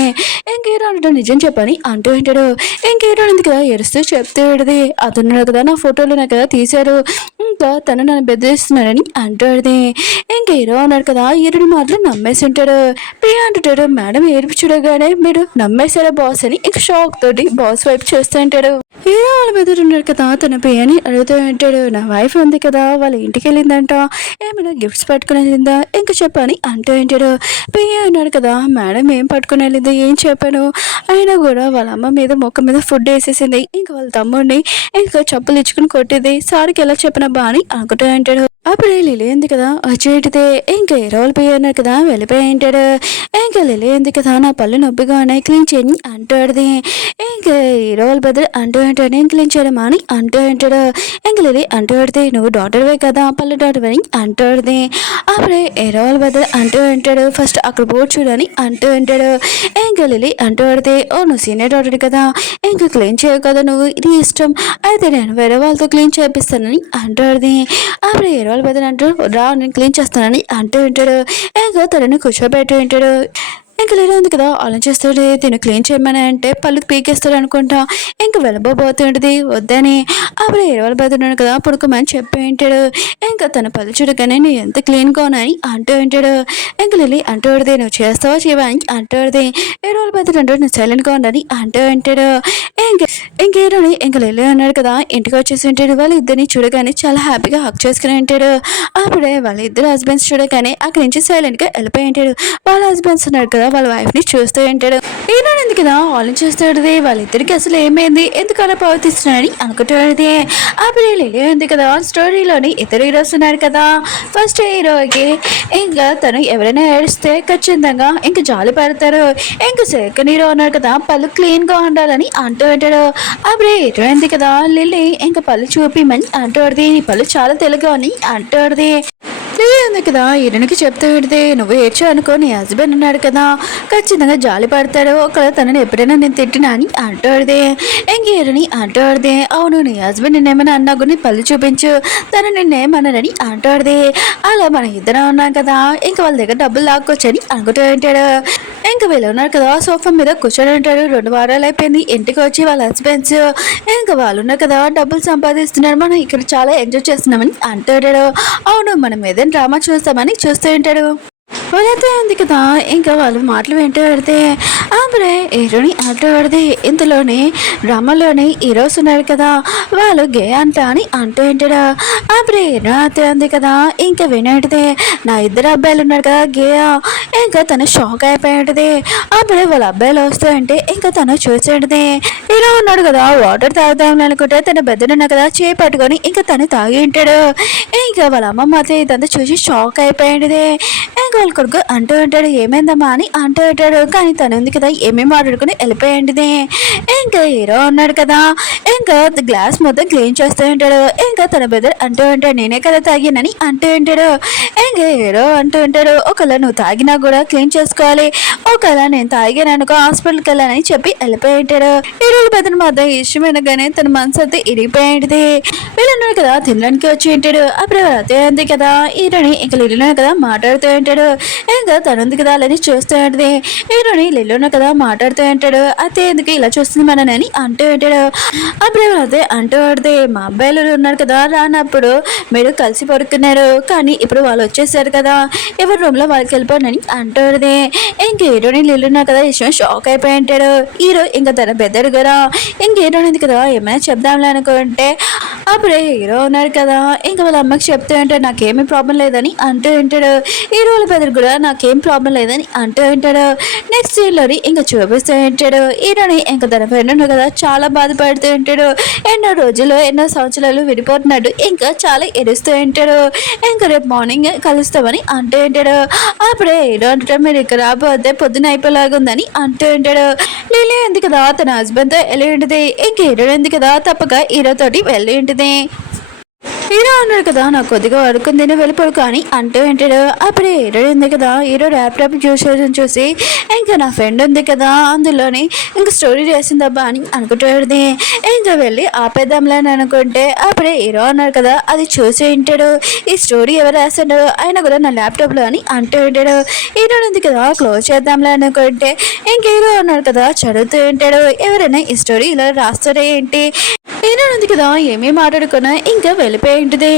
ఇంకేదో అంటే నిజం చెప్పని అంటూ ఉంటాడు. ఇంకేదో కదా ఎరుస్తూ చెప్తూ విడది, అతను కదా నా ఫోటోలు నాకు కదా తీశారు, ఇంకా తను నన్ను బెదిరిస్తున్నాడని అంటాడుది. ఇంకా హీరో అన్నాడు కదా, హీరోని మాటలు నమ్మేసి ఉంటాడు. ప్రియా అంటుంటాడు, మేడం ఏడుపు చూడగానే మీరు నమ్మేశారా బాస్ అని ఇంకా షాక్ తోటి బాస్ వైపు చేస్తూ ఉంటాడు. హీరో వాళ్ళ మీద ఉన్నాడు కదా, తన ప్రియాని అడుగుతూ ఉంటాడు, నా వైఫ్ ఉంది కదా వాళ్ళ ఇంటికి వెళ్ళిందంట, ఏమైనా గిఫ్ట్స్ పట్టుకుని వెళ్ళిందా ఇంకా చెప్పని అంటూ ఉంటాడు. ప్రియా అన్నాడు కదా, మేడం ఏం పట్టుకుని వెళ్ళింది ఏం చెప్పాను, అయినా కూడా వాళ్ళ అమ్మ మీద మొక్క మీద ఫుడ్ వేసేసింది, ఇంకా వాళ్ళ తమ్ముడిని ఇంకా చెప్పులు ఇచ్చుకుని కొట్టింది, సారికి ఎలా చెప్పినా బా అని అనుకుంటూ ఉంటాడు. అప్పుడే లిలీ ఉంది కదా వచ్చేటితే, ఇంకా ఎరవలు పోయి కదా వెళ్ళిపోయి ఉంటాడు. ఇంకా లిలీ ఉంది కదా నా పళ్ళు నొప్పిగా ఉన్నాయి క్లీన్ చేయని అంటాడుది. ఇంకా ఎరవల బదులు అంటూ ఉంటాడు, నేను క్లీన్ చేయడమా అని అంటూ ఉంటాడు. ఇంకా లిలీ అంటూ పడితే, నువ్వు డాక్టర్వే కదా పళ్ళు డాక్టర్ అని అంటాడుది. అప్పుడే ఎరవల బదులు అంటూ ఉంటాడు, ఫస్ట్ అక్కడ బోర్డు చూడని అంటూ ఉంటాడు. ఇంకా లిలీ అంటూ పడితే, ఓ నువ్వు సీనియర్ డాక్టర్ కదా ఇంకా క్లీన్ చేయవు కదా నువ్వు, ఇది ఇష్టం అయితే నేను వేరే వాళ్ళతో క్లీన్ చేపిస్తానని అంటాడుది. అప్పుడు వేరే వాళ్ళ బదులు అంటూ రా నేను క్లీన్ చేస్తానని అంటూ ఉంటాడు. ఇంకా తనని కూర్చోబెట్టి ఉంటాడు. ఇంకా లేదు కదా ఆలోచిస్తాడు, తిను క్లీన్ చేయమని అంటే పళ్ళుకి పీకేస్తాడు అనుకుంటా. ఇంకా వెళ్ళబోతుంటుంది వద్దని. అప్పుడు ఏడవాళ్ళ బదున్నాడు కదా పడుకోమని చెప్పి ఉంటాడు. ఇంకా తన పళ్ళు చూడగానే నువ్వు ఎంత క్లీన్గా ఉన్నాయని అంటూ ఉంటాడు. ఇంకా లిల్లీ అంటూ ఉంటుంది, నువ్వు చేస్తావా చేయవా అని అంటూ ఉంటుంది. ఏడవాళ్ళ బదులు అంటాడు, నువ్వు సైలెంట్గా ఉండని అంటూ ఉంటాడు. ఇంకేరోని ఇంకా లిల్లీ అన్నాడు కదా ఇంటికి వచ్చేసి ఉంటాడు. వాళ్ళ ఇద్దరిని చూడగానే చాలా హ్యాపీగా హక్ చేసుకుని ఉంటాడు. అప్పుడే వాళ్ళ ఇద్దరు హస్బెండ్స్ చూడగానే అక్కడి నుంచి సైలెంట్గా వెళ్ళిపోయి ఉంటాడు. వాళ్ళ హస్బెండ్స్ ఉన్నాడు కదా వాళ్ళ వైఫ్ని చూస్తూ ఉంటాడు. ఈనాడు ఎందుకు కదా ఆలోచిస్తాడు, వాళ్ళిద్దరికి అసలు ఏమైంది ఎందుకు అలా ప్రవర్తిస్తున్నాడని అనుకుంటాడు. అప్పుడు లిల్లీ ఉంది కదా స్టోరీలోని ఇద్దరు హీరోస్ ఉన్నారు కదా. ఫస్ట్ హీరోకి ఇంకా తను ఎవరైనా ఏడిస్తే ఖచ్చితంగా ఇంకా జాలి పడతారు. ఇంకా సెకండ్ హీరో ఉన్నారు కదా పళ్ళు క్లీన్గా ఉండాలని అంటూ ఉంటాడు. అప్పుడు హీరో ఉంది కదా లిల్లీ ఇంకా పళ్ళు చూపిమని అంటాడుది, నీ పళ్ళు చాలా తెలుగు అని అంటాడుది. ఉంది కదా ఈయనకి చెప్తూ పెడితే, నువ్వు ఏడ్చా అనుకో నీ హస్బెండ్ ఉన్నాడు కదా ఖచ్చితంగా జాలి పడతాడు, ఒకవేళ తనని ఎప్పుడైనా నేను తిట్టినా అని అంటాడుదే. ఇంకేరని అంటాడుదే, అవును నీ హస్బెండ్ నిన్నేమైనా అన్నా కూడా నీ పళ్ళు చూపించు తను నిన్నేమన్నాడని అంటాడుదే. అలా మన ఇద్దరం ఉన్నాం కదా ఇంకా వాళ్ళ దగ్గర డబ్బులు లాక్కొచ్చని అనుకుంటూ ఉంటాడు. ఇంకా వీళ్ళు ఉన్నారు కదా సోఫా మీద కూర్చొని ఉంటాడు. 2 వారాలు అయిపోయింది ఇంటికి వచ్చి వాళ్ళ హస్బెండ్స్ ఇంకా వాళ్ళు ఉన్నారు కదా డబ్బులు సంపాదిస్తున్నారు, మనం ఇక్కడ చాలా ఎంజాయ్ చేస్తున్నామని అంటాడు. అవును మనం ఏదైనా డ్రామా చూస్తామని చూస్తూ ఉంటాడు. వాళ్ళైతే ఉంది కదా ఇంకా వాళ్ళు మాటలు వెంట పెడితే అప్పుడే హీరోని ఆటో పడితే ఇంతలోనే డ్రామాలోని హీరోస్ ఉన్నారు కదా వాళ్ళు గే అంట అని అంటూ ఉంటాడు. అప్పుడే హీరో అయితే ఉంది కదా ఇంకా వినేటిదే, నా ఇద్దరు అబ్బాయిలు ఉన్నారు కదా గేయా, ఇంకా తను షాక్ అయిపోయి ఉంటుంది. అప్పుడే వాళ్ళ అబ్బాయిలు వస్తూ అంటే ఇంకా తను చూసేటిదే. హీరో ఉన్నాడు కదా వాటర్ తాగుదాం అనుకుంటే తన బెద్దనున్నా కదా చేయి పట్టుకొని ఇంకా తను తాగి ఉంటాడు. ఇంకా వాళ్ళ అమ్మమ్మ అయితే ఇదంతా చూసి షాక్ అయిపోయింది. ఇంకా వాళ్ళ కొడుకు అంటూ ఉంటాడు, ఏమైందమ్మా అని అంటూ ఉంటాడు. కానీ తను ఉంది కదా ఏమేమి మాట్లాడుకుని వెళ్ళిపోయింది. ఇంకా హీరో ఉన్నాడు కదా ఇంకా గ్లాస్ మొత్తం క్లీన్ చేస్తూ ఉంటాడు. ఇంకా తన బెదర్ అంటూ ఉంటాడు, నేనే కదా తాగినని అంటూ ఉంటాడు. ఇంకా హీరో అంటూ ఉంటాడు, ఒకవేళ నువ్వు తాగినా కూడా క్లీన్ చేసుకోవాలి, ఒకవేళ నేను తాగాను అనుకో హాస్పిటల్కి వెళ్ళాలని చెప్పి వెళ్ళిపోయి ఉంటాడు. హీరోల బెదర్ మాత్రం ఇష్టమైనగానే తన మనసు అయితే ఇరిగిపోయింది. వీళ్ళన్నాడు కదా తినడానికి వచ్చి ఉంటాడు. అప్పుడు అదే ఉంది కదా హీరోని ఇంకా లిల్లున్నాడు కదా మాట్లాడుతూ ఉంటాడు. ఇంకా తనుంది కదా అలాని చూస్తూ ఉంటుంది. హీరోని లిల్లున్నా కదా మాట్లాడుతూ ఉంటాడు. అదే ఎందుకు ఇలా చూస్తుంది మనని అంటూ ఉంటాడు. అప్పుడు అదే అంటూ ఉంటుంది, మా అబ్బాయిలు ఉన్నారు కదా రానప్పుడు మీరు కలిసి పడుకున్నారు, కానీ ఇప్పుడు వాళ్ళు వచ్చేసారు కదా ఎవరి రూమ్లో వాళ్ళకి వెళ్ళిపోనని అంటూ ఉంటుంది. ఇంక హీరోని లిల్లున్నా కదా ఇష్టం షాక్ అయిపోయి ఉంటాడు. హీరో ఇంకా తన పెద్దడు కదా ఇంక హీరోని కదా ఏమైనా చెప్దాంలే అనుకుంటే అప్పుడే హీరో ఉన్నాడు కదా, ఇంకా వాళ్ళ అమ్మకి చెప్తూ ఉంటాడు నాకేమీ ప్రాబ్లం లేదని అంటూ ఉంటాడు. హీరోల బెదర్ కూడా నాకేం ప్రాబ్లం లేదని అంటూ ఉంటాడు. నెక్స్ట్ సీన్లోని ఇంకా చూపిస్తూ ఉంటాడు హీరోని ఇంకా తన ఫ్రెండ్ ఉన్నాడు కదా చాలా బాధపడుతూ ఉంటాడు. ఎన్నో రోజులు ఎన్నో సంవత్సరాలు విడిపోతున్నాడు, ఇంకా చాలా ఎడుస్తూ ఉంటాడు. ఇంకా రేపు మార్నింగ్ కలుస్తామని అంటూ ఉంటాడు. అప్పుడే హీరో అంటే మీరు ఇక్కడ రాబోతే పొద్దున అయిపోలాగుందని అంటూ ఉంటాడు. లిలీ ఉంది కదా తన హస్బెండ్తో వెళ్ళి ఉంటుంది, ఇంక హీరో ఉంది కదా తప్పక హీరోతోటి వెళ్ళి ఉంటుంది. హీరో అన్నాడు కదా నాకు కొద్దిగా వడుకుంది వెళ్ళిపోడు కానీ అంటూ ఉంటాడు. అప్పుడే హీరో ఉంది కదా హీరో ల్యాప్టాప్ చూసి ఇంకా నా ఫ్రెండ్ ఉంది కదా అందులోని ఇంకా స్టోరీ చేసిందబ్బా అని అనుకుంటాడు. ఇంకా వెళ్ళి ఆపేద్దాంలే అని అనుకుంటే అప్పుడే హీరో అన్నాడు కదా అది చూసి ఉంటాడు. ఈ స్టోరీ ఎవరు రాశాడు ఆయన కూడా నా ల్యాప్టాప్లో అని అంటూ ఉంటాడు. హీరో ఉంది కదా క్లోజ్ చేద్దాంలే అనుకుంటే ఇంక హీరో అన్నాడు కదా చదువుతూ ఉంటాడు. ఎవరైనా ఈ స్టోరీ ఇలా రాస్తారే ఏంటి హీరో ఉంది కదా ఏమీ మాట్లాడుకున్నా ఇంకా వెళ్ళిపోయి ఉంటుంది.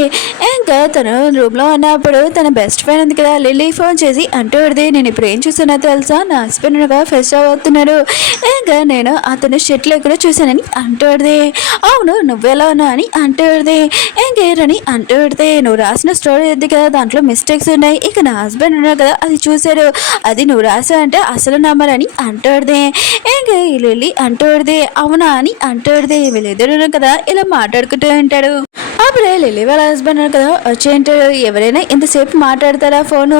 ఇంకా తను రూమ్లో ఉన్నప్పుడు తన బెస్ట్ ఫ్రెండ్ ఉంది కదా లిల్లీ ఫోన్ చేసి అంటూది నేను ఇప్పుడు ఏం చూస్తున్నా తెలుసా నా హస్బెండ్ ఫ్రెష్ అవుతున్నాడు, ఇంకా నేను అతను షర్ట్లో కూడా చూశానని అంటూది. అవును నువ్వెలా ఉన్నా అని అంటూది. ఇంకేరని అంటూడితే నువ్వు రాసిన స్టోరీ ఉంది కదా దాంట్లో మిస్టేక్స్ ఉన్నాయి, ఇక నా హస్బెండ్ ఉన్నాడు కదా అది చూశారు, అది నువ్వు రాసా అంటే అసలు నమ్మరని అంటూడిదే. ఇంకా ఈ లిల్లీ అంటూడిదే అవునా అని అంటూడిదే. వీళ్ళిద్దరు కదా ఇలా మాట్లాడుకుంటూ ఉంటాడు. అప్పుడే లిల్లీ వాళ్ళ హస్బెండ్ కదా వచ్చేంటాడు. ఎవరైనా ఇంతసేపు మాట్లాడతారా ఫోను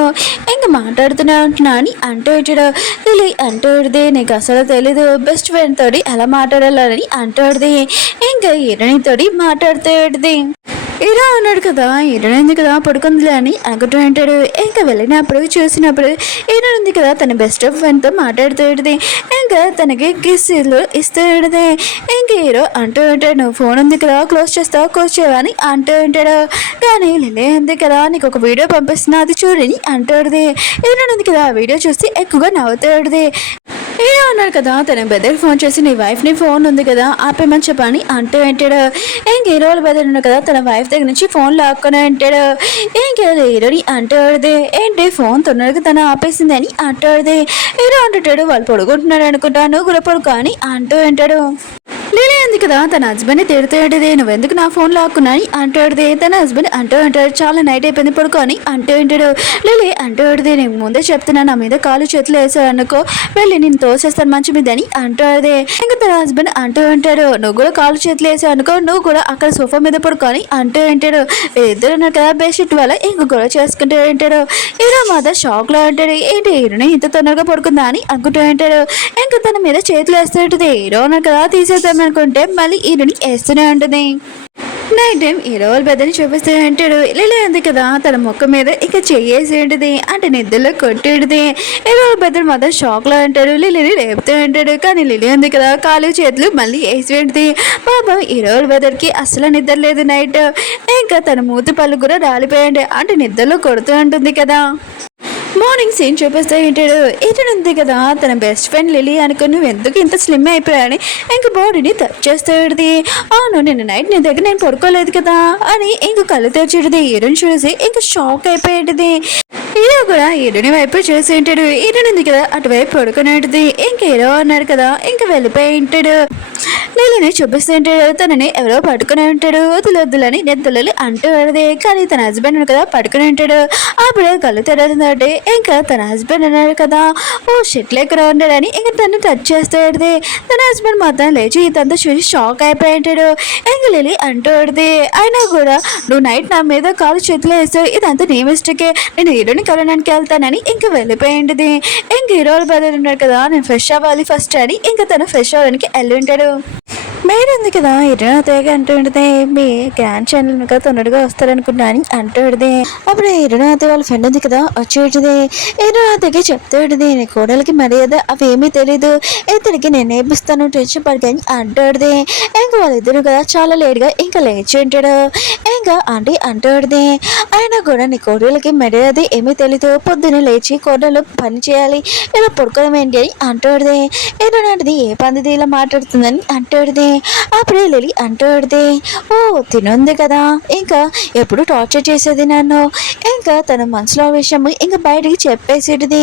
ఇంకా మాట్లాడుతూనే ఉంటున్నా అని అంటూ ఉంటాడు. లిల్లీ అంటూడిది నీకు అసలు తెలీదు బెస్ట్ ఫ్రెండ్ తోటి ఎలా మాట్లాడాలని అంటూడిది. ఇంకా హీరోయిన్తోటి మాట్లాడుతూ ఉంటుంది. హీరో అన్నాడు కదా హీరోయిన్ ఉంది కదా పడుకుందిలే అని అనుకుంటూ ఉంటాడు. ఇంకా వెళ్ళినప్పుడు చూసినప్పుడు హీరోయిన్ ఉంది కదా తన బెస్ట్ ఫ్రెండ్తో మాట్లాడుతూ ఉంటుంది. ఇంకా తనకి కిస్సులు ఇస్తూ ఉంటుంది. ఇంకా హీరో అంటూ ఉంటాడు నువ్వు ఫోన్ ఉంది కదా క్లోజ్ చేయవా అని అంటూ ఉంటాడు. కానీ లిల్లీ ఉంది కదా నీకు ఒక వీడియో పంపిస్తున్నా అది చూడని అంటూడిది. హీరోయిన్ ఉంది కదా ఆ వీడియో చూసి ఎక్కువగా నవ్వుతూ ఉంటుంది. హీరో అన్నాడు కదా తన బెదర్ ఫోన్ చేసి నీ వైఫ్ని ఫోన్ ఉంది కదా ఆపేమని చెప్పని అంటూ ఉంటాడు. ఇంక హీరోల బెదర్ ఉన్నాడు కదా తన వైఫ్ దగ్గర నుంచి ఫోన్ లాక్కొని అంటాడు. ఇంక హీరోని అంటాడుదే ఏంటి ఫోన్ తొందరగా తను ఆపేసింది అని అంటాడుదే. హీరో అంటుంటాడు వాళ్ళు పడుకుంటున్నాడు అనుకుంటా నువ్వు కూడా పడుకో అని అంటూ ఉంటాడు. లిల్లీ ఉంది కదా తన హస్బెండ్ని తిడుతూ ఉంటుంది నువ్వెందుకు నా ఫోన్ లాక్కున్నా అని అంటాడుదే. తన హస్బెండ్ అంటూ ఉంటాడు చాలా నైట్ అయిపోయింది పడుకో అని అంటూ ఉంటాడు. లిల్లీ అంటూ ఉంటుంది నేను ముందే చెప్తున్నా నా మీద కాలు చేతులు వేసావు అనుకో వెళ్ళి నేను తోసేస్తాను మంచి మీద అని అంటాడుదే. ఇంకా తన హస్బెండ్ అంటూ ఉంటాడు నువ్వు కూడా కాలు చేతులు వేసావు అనుకో నువ్వు కూడా అక్కడ సోఫా మీద పడుకో అని అంటూ ఉంటాడు. ఇద్దరు ఉన్నారు కదా బెడ్షీట్ వల్ల ఇంక గొడవ చేసుకుంటూ ఉంటాడు. హీరో మాత్రం షాక్ లో ఉంటాడు ఏంటి హీరోని ఇంత తొందరగా పడుకుందా అని అనుకుంటూ ఉంటాడు. ఇంకా తన మీద చేతులు వేస్తూ ఉంటుంది. హీరో ఉన్నారు కదా తీసేద్దాం అనుకుంటే మళ్ళీ హీరోని వేస్తూనే ఉంటుంది. నైట్ టైం హీరో వాళ్ళ పెద్దని చూపిస్తూ ఉంటాడు. లిల్లీ ఉంది కదా తన మొక్క మీద ఇక చెయ్యేసి ఉంటుంది అంటే నిద్రలో కొట్టేది. హీరో వాళ్ళ పెద్దలు మాత్రం షాక్ లో ఉంటాడు. లిల్లీని రేపుతూ ఉంటాడు. కానీ లిల్లీ ఉంది కదా కాలు చేతులు మళ్ళీ వేసి ఉంటుంది. పాపం హీరో వాళ్ళ పెద్దరికి అసలు నిద్ర లేదు నైట్. ఇంకా తన మూతి పళ్ళు కూడా రాలిపోయాడు అంటే నిద్రలో కొడుతూ ఉంటుంది కదా. మార్నింగ్ సీన్ చూపిస్తూ ఉంటాడు. ఇతనుంది కదా తన బెస్ట్ ఫ్రెండ్ లిల్లీ అనుకుని నువ్వు ఎందుకు ఇంత స్లిమ్ అయిపోయాని ఇంక బాడీని టచ్ చేస్తాడుది. అవును నిన్న నైట్ నీ దగ్గర నేను పడుకోలేదు కదా అని ఇంక కళ్ళు తెచ్చేది. హీరోని చూసి ఇంక షాక్ అయిపోయేది. హీరో కూడా హీరోని వైపు చూసి ఉంటాడు. హీరోని ఉంది కదా అటువైపు పడుకునేది. ఇంక హీరో అన్నాడు కదా ఇంక వెళ్ళిపోయి ఉంటాడు. లిల్లీని చూపిస్తూ ఉంటాడు. తనని ఎవరో పట్టుకుని ఉంటాడు. వద్దులని నిద్రలు అంటూ పడదే. కానీ తన హస్బెండ్ కదా పట్టుకుని ఉంటాడు. అప్పుడే కళ్ళు తెరదంటే ఇంకా తన హస్బెండ్ అన్నాడు కదా ఓ షెట్ లెక్కర ఉన్నాడని ఇంకా తను టచ్ చేస్తాడు. తన హస్బెండ్ మాత్రం లేచి ఇదంతా చూసి షాక్ అయిపోయి ఉంటాడు. ఇంక లిల్లీ అంటూ అయినా కూడా నువ్వు నైట్ నా మీద కాలు చేతులు వేస్తావు ఇదంతా నీ మిస్టేకే నేను హీరోని కలవడానికి వెళ్తానని ఇంక వెళ్ళిపోయింది. ఇంక హీరోలు బదులు ఉన్నాడు కదా నేను ఫ్రెష్ అవ్వాలి ఫస్ట్ అని ఇంకా తను ఫ్రెష్ అవ్వడానికి వెళ్ళి ఉంటాడు. మేడ్ ఉంది కదా హీరో అతయ్యగా అంటూ ఉంటుంది మీ గ్రాండ్ ఛానల్ కదా తొందరగా వస్తారనుకున్నా అని అంటూ ఉంటుంది. అప్పుడు హీరో అతయ్య వాళ్ళ ఫ్రెండ్ ఉంది కదా వచ్చి ఉంటుంది. హీరో అతయ్యకి చెప్తూ ఉంటుంది నీ కోడలికి మర్యాద అవి ఏమీ తెలీదు ఇతనికి నేను నేర్పిస్తాను టెన్షన్ పడితే అంటూ ఉంటుంది. ఇంకా వాళ్ళిద్దరు కదా చాలా లేట్గా ఇంకా లేచి ఉంటాడు. ఇంకా ఆంటీ అంటూ ఉంటుంది అయినా కూడా నీ కోడలికి మర్యాద ఏమీ తెలీదు పొద్దున్న లేచి కోడలు పని చేయాలి ఇలా పడుకోవడం ఏంటి అని అంటూ ఉంటుంది. హీరో నాటిది ఏ పందిది ఇలా మాట్లాడుతుందని అంటూ ఉంటుంది. అప్పుడే లిలీ అంటూ ఉంటుంది, ఓ తినుంది కదా ఇంకా ఎప్పుడు టార్చర్ చేసేది నన్ను, ఇంకా తన మనసులో విషయం ఇంకా బయటికి చెప్పేసేటిది.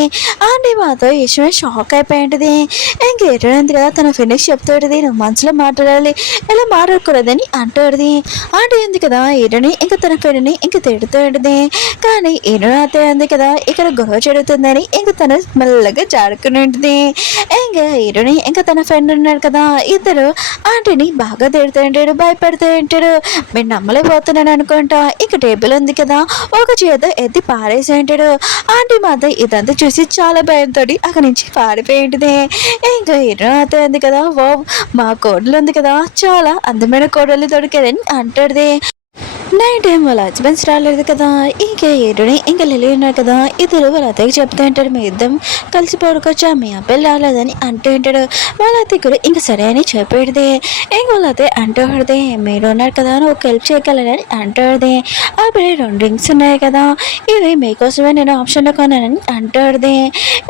ఆంటీ మాతో ఈ విషయమే షాక్ అయిపోయింటుంది. ఇంక ఎటువంటి కదా తన ఫ్రెండ్కి చెప్తాడుది, నువ్వు మనసులో మాట్లాడాలి ఇలా మాట్లాడకూడదని అంటాడుది. ఆంటీ ఉంది కదా ఈడని ఇంకా తన ఫ్రెండ్ని ఇంకా తిడుతూ ఉంటుంది. కానీ ఈడు అతే ఉంది కదా ఇక్కడ గొడవ జరుగుతుందని ఇంకా తను మెల్లగా జాడుకుని ఉంటుంది. ఇంకా ఈడుని ఇంకా తన ఫ్రెండ్ ఉన్నాడు కదా ఇద్దరు ఆంటీని బాగా తిడుతూ ఉంటాడు, భయపడుతూ ఉంటాడు. మీరు నమ్మలేకపోతున్నాను అనుకుంటా ఇక టేబుల్ ఉంది కదా ఒక చేత ఎత్తి పారేసి ఉంటాడు. ఆంటీ మాత్రం ఇదంతా చూసి చాలా భయంతో అక్కడి నుంచి పారిపోయి ఉంటుంది. ఇంకా ఈడు అతే ఉంది కదా ఓ మా కోడలు ఉంది కదా చాలా అందమైన కోడలు దొరికారని అంటాడుది. నైట్ టైం వాళ్ళ హస్బెండ్స్ రాలేదు కదా ఇంకా ఏడుని ఇంకా లిలీ ఉన్నారు కదా ఇద్దరు వాళ్ళ అత్తయ్యకి చెప్తూ ఉంటాడు, మీ ఇద్దరం కలిసి పడుకోవచ్చా మీ అబ్బాయి రాలేదని అంటూ ఉంటాడు. వాళ్ళ అత్తయ్య కూడా ఇంకా సరే అని చెప్పేది. ఇంక వాళ్ళ అత్తయ్య అంటూది, మీరు ఉన్నారు కదా నువ్వు హెల్ప్ చేయగలరని అంటూది. అప్పుడే 2 రింగ్స్ ఉన్నాయి కదా ఇవి మీకోసమే నేను ఆప్షన్లో కొన్నానని అంటూది.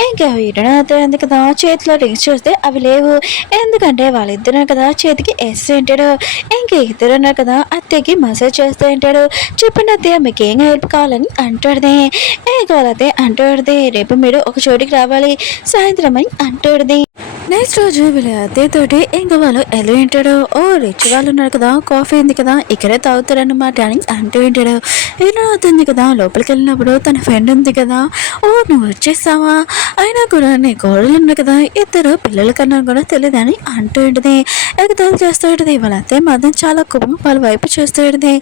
ఇంకా వీడియో అత్తయ్య ఉంది కదా చేతిలో రింగ్స్ చూస్తే అవి లేవు, ఎందుకంటే వాళ్ళిద్దరు కదా చేతికి వేస్తూ ఉంటాడు. ఇంకా ఇద్దరు ఉన్నారు కదా అత్తయ్యకి మసాజ్ చేస్తూ ఉంటాడు. చెప్పండి అత్తయ్య మీకు ఏం హెల్ప్ కావాలని అంటాడుది. కావాలతే అంటాడుది, రేపు మీరు ఒక చోటికి రావాలి సాయంత్రం అని అంటాడుది. నెక్స్ట్ రోజు వీళ్ళ అత్తయ్యతోటి ఇంకా వాళ్ళు ఎలా వింటాడు, ఓ రిచ్ వాళ్ళు ఉన్నారు కదా కాఫీ ఉంది కదా ఇక్కడే తాగుతారన్నమాట అని అంటూ వింటాడు. ఇలా అవుతుంది కదా లోపలికి వెళ్ళినప్పుడు తన ఫ్రెండ్ ఉంది కదా, ఓ నువ్వు వచ్చేస్తావా అయినా కూడా నీ కోడలు ఉంది కదా ఇద్దరు పిల్లల కన్నా కూడా తెలియదని అంటూ ఉంటుంది. ఎగతాలు చేస్తూ ఉంటుంది. వాళ్ళ అత్తయ్య మాత్రం చాలా కోపంగా వాళ్ళ వైపు చూస్తూ ఉంటుంది.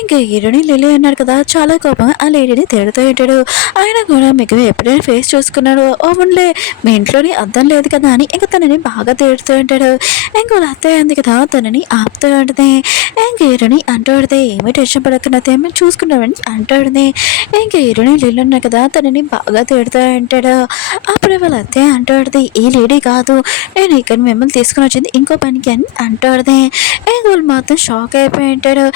ఇంకా హీరోని లిలీ ఉన్నారు కదా చాలా కోపంగా ఆ లేడీని తిడుతూ ఉంటాడు. ఆయన కూడా మీకు ఎప్పుడైనా ఫేస్ చూసుకున్నాడు, ఓన్లే మీ ఇంట్లోని అర్థం లేదు కదా అని ఇంకా తనని బాగా తిడుతూ ఉంటాడు. ఇంకో అత్తయ్య ఉంది కదా తనని ఆపుతూ ఉంటుంది. ఇంక హీరోని అంటూ ఉంటుంది, ఏమీ టెన్షన్ పడకుండా మేము చూసుకున్నామని అంటాడుది. ఇంక హీరోని లిల్లు ఉన్నారు కదా తనని బాగా తిడుతూ ఉంటాడు. అప్పుడే వాళ్ళ అత్తయ్య అంటాడుది, ఈ లేడీ కాదు నేను ఇక్కడ మిమ్మల్ని తీసుకుని వచ్చింది ఇంకో పనికి అని అంటాడుది. ఇంక వాళ్ళు మాత్రం షాక్ అయిపోయి ఉంటాడు.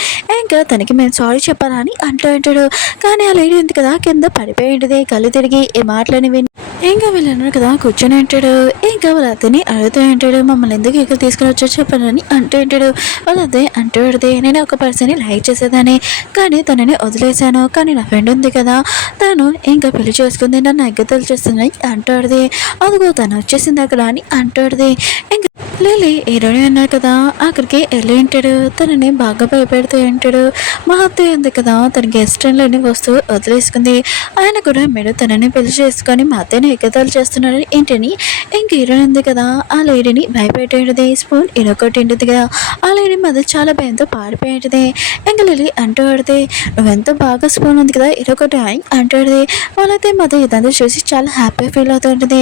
ఇంకా తనకి మేము సారీ చెప్పాలని అంటూ ఉంటాడు. కానీ ఆ లేడీ ఉంది కదా కింద పడిపోయి ఉంటుంది. కళ్ళు తిరిగి ఏ మాటలని విని ఇంకా వీళ్ళన్నారు కదా కూర్చొని ఉంటాడు. ఇంకా వాళ్ళ అతని అడుగుతూ ఉంటాడు, మమ్మల్ని ఎందుకు ఇక్కడ తీసుకుని వచ్చో చెప్పాలని అంటూ ఉంటాడు. వాళ్ళ అదే అంటూ ఉంటుంది, నేను ఒక పర్సన్ని లైక్ చేసేదాన్ని కానీ తనని వదిలేశాను, కానీ నా ఫ్రెండ్ ఉంది కదా తను ఇంకా పెళ్లి చేసుకుంది నన్ను ఎగ్గతలు చేస్తుందని అంటాడుది. అదిగో తను వచ్చేసింది అక్కడ అని అంటాడుది. ఇంకా లిలీ హీరోని అన్నారు కదా అక్కడికి వెళ్ళి ఉంటాడు. తనని బాగా భయపెడుతూ ఉంటాడు. మా అత్తయ్య ఉంది కదా తనకి ఇష్టం లేని వస్తువు వదిలేసుకుంది, ఆయన కూడా మీరు తనని పెళ్లి చేసుకొని మా అత్తయ్యని ఎగ్గతాలు చేస్తున్నాడు ఏంటని ఇంక హీరోయిన్ ఉంది కదా ఆ లేడీని భయపెట్టేది. స్పూన్ ఇరొకటింటుంది కదా ఆ లేడీ మధ్య చాలా భయంతో పారిపోయేది. ఇంకా లిలీ అంటూ ఆడితే నువ్వెంతో బాగా స్పూన్ ఉంది కదా ఇరొకటి అంటాడుది. వాళ్ళైతే మధ్య ఇదంతా చూసి చాలా హ్యాపీ ఫీల్ అవుతూ ఉంటుంది.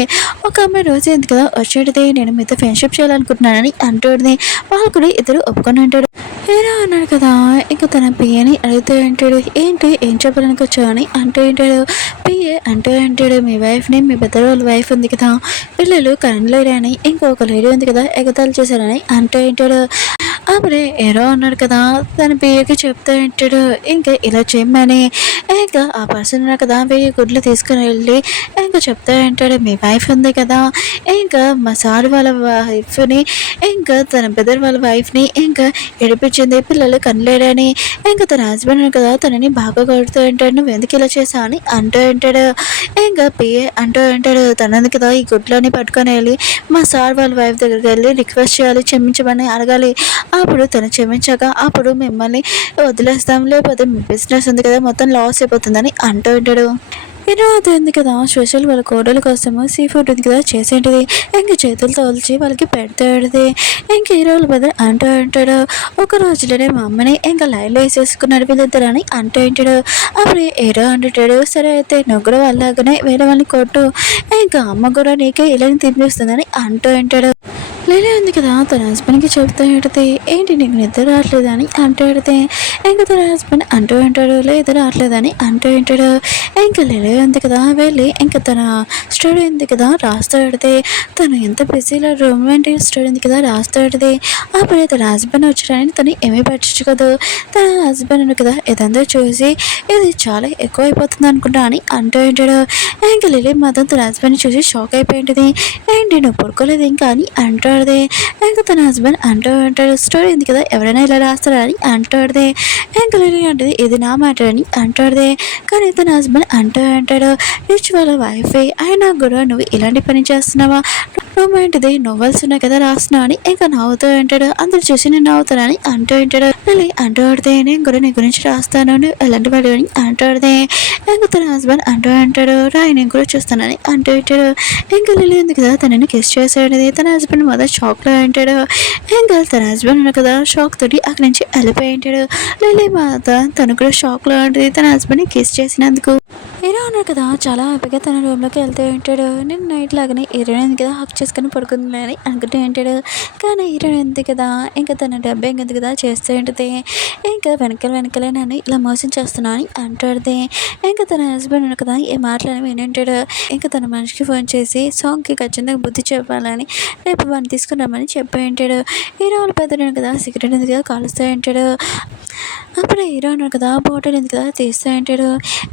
ఒక అమ్మాయి రోజు ఉంది కదా వచ్చేటిది, నేను మీతో ఫ్రెండ్షిప్ చేయాలనుకుంటున్నానని అంటాడుది. వాళ్ళు కూడా ఇద్దరు ఒప్పుకొని ఉంటాడు. హీరో అన్నాడు కదా ఇంకా తన పియ్యని అడుగుతూ ఉంటాడు, ఏంటి ఏం చెప్పడానికి వచ్చావని అంటూ ఉంటాడు. పియ్యే అంటూ ఉంటాడు, మీ వైఫ్ని మీ పెద్ద వాళ్ళ వైఫ్ ఉంది కదా పిల్లలు కరెంట్ లేడని ఇంకొక లేడీ ఉంది కదా ఎగతాలు చేశారని అంటూ ఉంటాడు. అప్పుడే హీరో అన్నాడు కదా తన పియ్యకి చెప్తూ ఉంటాడు, ఇంకా ఇలా చేయమని. ఇంకా ఆ పర్సన్ ఉన్నాడు కదా 1000 గుడ్లు తీసుకుని వెళ్ళి ఇంకా చెప్తూ ఉంటాడు, మీ వైఫ్ ఉంది కదా ఇంకా మా సార్ వాళ్ళ వైఫ్ని ఇంకా తన బ్రదర్ వాళ్ళ వైఫ్ని ఇంకా ఏడిపించింది పిల్లలు కనలేడని. ఇంకా తన హస్బెండ్ కదా తనని బాగా కొడుతూ ఉంటాడు, నువ్వు ఎందుకు ఇలా చేసావు అని అంటూ ఉంటాడు. ఇంకా పిఏ అంటూ ఉంటాడు, తనది కదా ఈ గుడ్లని పట్టుకొని వెళ్ళి మా సార్ వాళ్ళ వైఫ్ దగ్గరికి వెళ్ళి రిక్వెస్ట్ చేయాలి, క్షమించమని అడగాలి, అప్పుడు తను క్షమించాక అప్పుడు మిమ్మల్ని వదిలేస్తాం, లేకపోతే మీ బిజినెస్ ఉంది కదా మొత్తం లాస్ అయిపోతుందని అంటూ ఉంటాడు. ఈరోజు ఉంది కదా స్పెషల్ వాళ్ళ కోడల కోసము సీ ఫుడ్ ఉంది కదా చేసేటిది ఇంక చేతులతో తోల్చి వాళ్ళకి పెడతాడుది. ఇంక హీరోల బదులు అంటూ ఉంటాడు, ఒక రోజులోనే మా అమ్మని ఇంకా లైన్లో వేసేసుకున్నాడు వీళ్ళిద్దరు అని అంటూ ఉంటాడు. అప్పుడు హీరో అంటుంటాడు, సరే అయితే నువ్వు కూడా వాళ్ళలాగానే వేరే వాళ్ళని కొట్టు, ఇంకా అమ్మ కూడా నీకే ఇలాని తినిపిస్తుందని అంటూ ఉంటాడు. లిలీ ఉంది కదా తన హస్బెండ్కి చెప్తూ ఉంటుంది, ఏంటి నీకు నిద్ర రావట్లేదని అంటూ ఉంటుంది. ఇంకా తన హస్బెండ్ అంటూ ఉంటాడు, లేదు రావట్లేదని అంటూ ఉంటాడు. ఇంకా లిలీ ఉంది కదా వెళ్ళి ఇంకా తన స్టడీ ఉంది కదా రాస్తూ ఉంటుంది. తను ఎంత బిజీలో రొమాంటిక్ స్టడీ ఉంది కదా రాస్తూ ఉంటుంది. అప్పుడే తన హస్బెండ్ వచ్చాడని తను ఏమీ పట్టించుకోదు. తన హస్బెండ్ ఉంది కదా ఇదంతా చూసి ఇది చాలా ఎక్కువ అయిపోతుంది అనుకుంటా అని అంటూ ఉంటాడు. ఇంకా లిలీ మాత్రం తన హస్బెండ్ చూసి షాక్ అయిపోయి ఉంటుంది, ఏంటి నువ్వు పడుకోలేదు ఇంకా అని అంటాడు. అంటాడుది. ఇంకా తన హస్బెండ్ అంటూ అంటాడు, స్టోరీ ఉంది కదా ఎవరైనా ఇలా రాస్తారా అని అంటాడుది. ఇంకా లిలీ అంటది ఇది నా మ్యాటర్ అని అంటాడుది. కానీ తన హస్బెండ్ అంటూ అంటాడు, రిచ్ వాళ్ళ వైఫే అయినా కూడా నువ్వు ఇలాంటి పని చేస్తున్నావా, రొమాంటిది నోవెల్స్ ఉన్నాయి కదా రాస్తున్నావు అని ఇంకా నవ్వుతూ ఉంటాడు. అందరు చూసి నేను నవ్వుతానని అంటూ ఉంటాడు. లిలీ అంటూ ఆడితే నేను కూడా నీ గురించి రాస్తాను, నువ్వు ఎలాంటి వాడు అని అంటాడుదే. ఇంకా తన హస్బెండ్ అంటూ అంటాడు, రాయి నేను కూడా చూస్తానని అంటూ ఉంటాడు. ఇంకా లిలీ ఉంది కదా తనని కిస్ చేసాడు. తన హస్బెండ్ మొదటి షాక్లో ఉంటాడు. ఇంకా తన హస్బెండ్ ఉన్న కదా షాక్ తోటి అక్కడి నుంచి వెళ్ళిపోయి ఉంటాడు. లిలీ మాత తను కూడా షాక్లో ఉంటుంది తన హస్బెండ్ని కిస్ చేసినందుకు. హీరో ఉన్నారు కదా చాలా హ్యాపీగా తన రూమ్లోకి వెళ్తూ ఉంటాడు. నేను నైట్ లాగానే హీరోయిన్ ఉంది కదా హక్ చేసుకుని పడుకుంది అని అనుకుంటూ ఉంటాడు. కానీ హీరోయిన్ ఉంది కదా ఇంకా తన డబ్బింగ్ ఉంది కదా చేస్తూ ఉంటుంది. ఇంకా వెనకలే నన్ను ఇలా మోసం చేస్తున్నా అని అంటాడుది. ఇంకా తన హస్బెండ్ ఉన్నారు కదా ఏ మాటలని వినంటాడు. ఇంకా తన మనిషికి ఫోన్ చేసి సాంగ్కి ఖచ్చితంగా బుద్ధి చెప్పాలని రేపు వాడిని తీసుకుని రమ్మని చెప్పి ఉంటాడు. హీరో వాళ్ళ పెద్దడు కదా సిగరెట్ ఉంది కదా కాలుస్తూ ఉంటాడు. అప్పుడు హీరో ఉన్నారు కదా బాటిల్ ఉంది కదా తీస్తూ ఉంటాడు.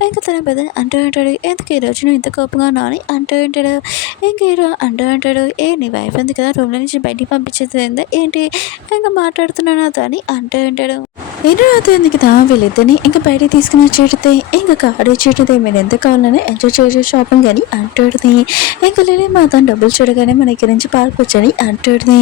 ఇంకా తన పెద్ద అంటూ ఉంటాడు, ఎందుకు ఈ రోజు నువ్వు ఇంత కోపంగా ఉన్నావు అని అంటూ ఉంటాడు. ఇంక హీరో అంటూ ఉంటాడు, ఏ నీ వైఫ్ ఉంది కదా రూమ్లో నుంచి బయటికి పంపించేది ఏంటి ఇంకా మాట్లాడుతున్నాను నాతో అని అంటూ ఉంటాడు. హీరో అయితే ఉంది కదా వీళ్ళిద్దరిని ఇంకా బయటికి తీసుకుని వచ్చేటితే ఇంకా కార్డు వచ్చేటిది మీరు ఎంత కావాలని ఎంజాయ్ చేసే షాపింగ్ అని అంటాడుది. ఇంకా లిలీ మాత్రం డబ్బులు చూడగానే మన ఇక్కడి నుంచి పారిపోవచ్చని అంటాడుది.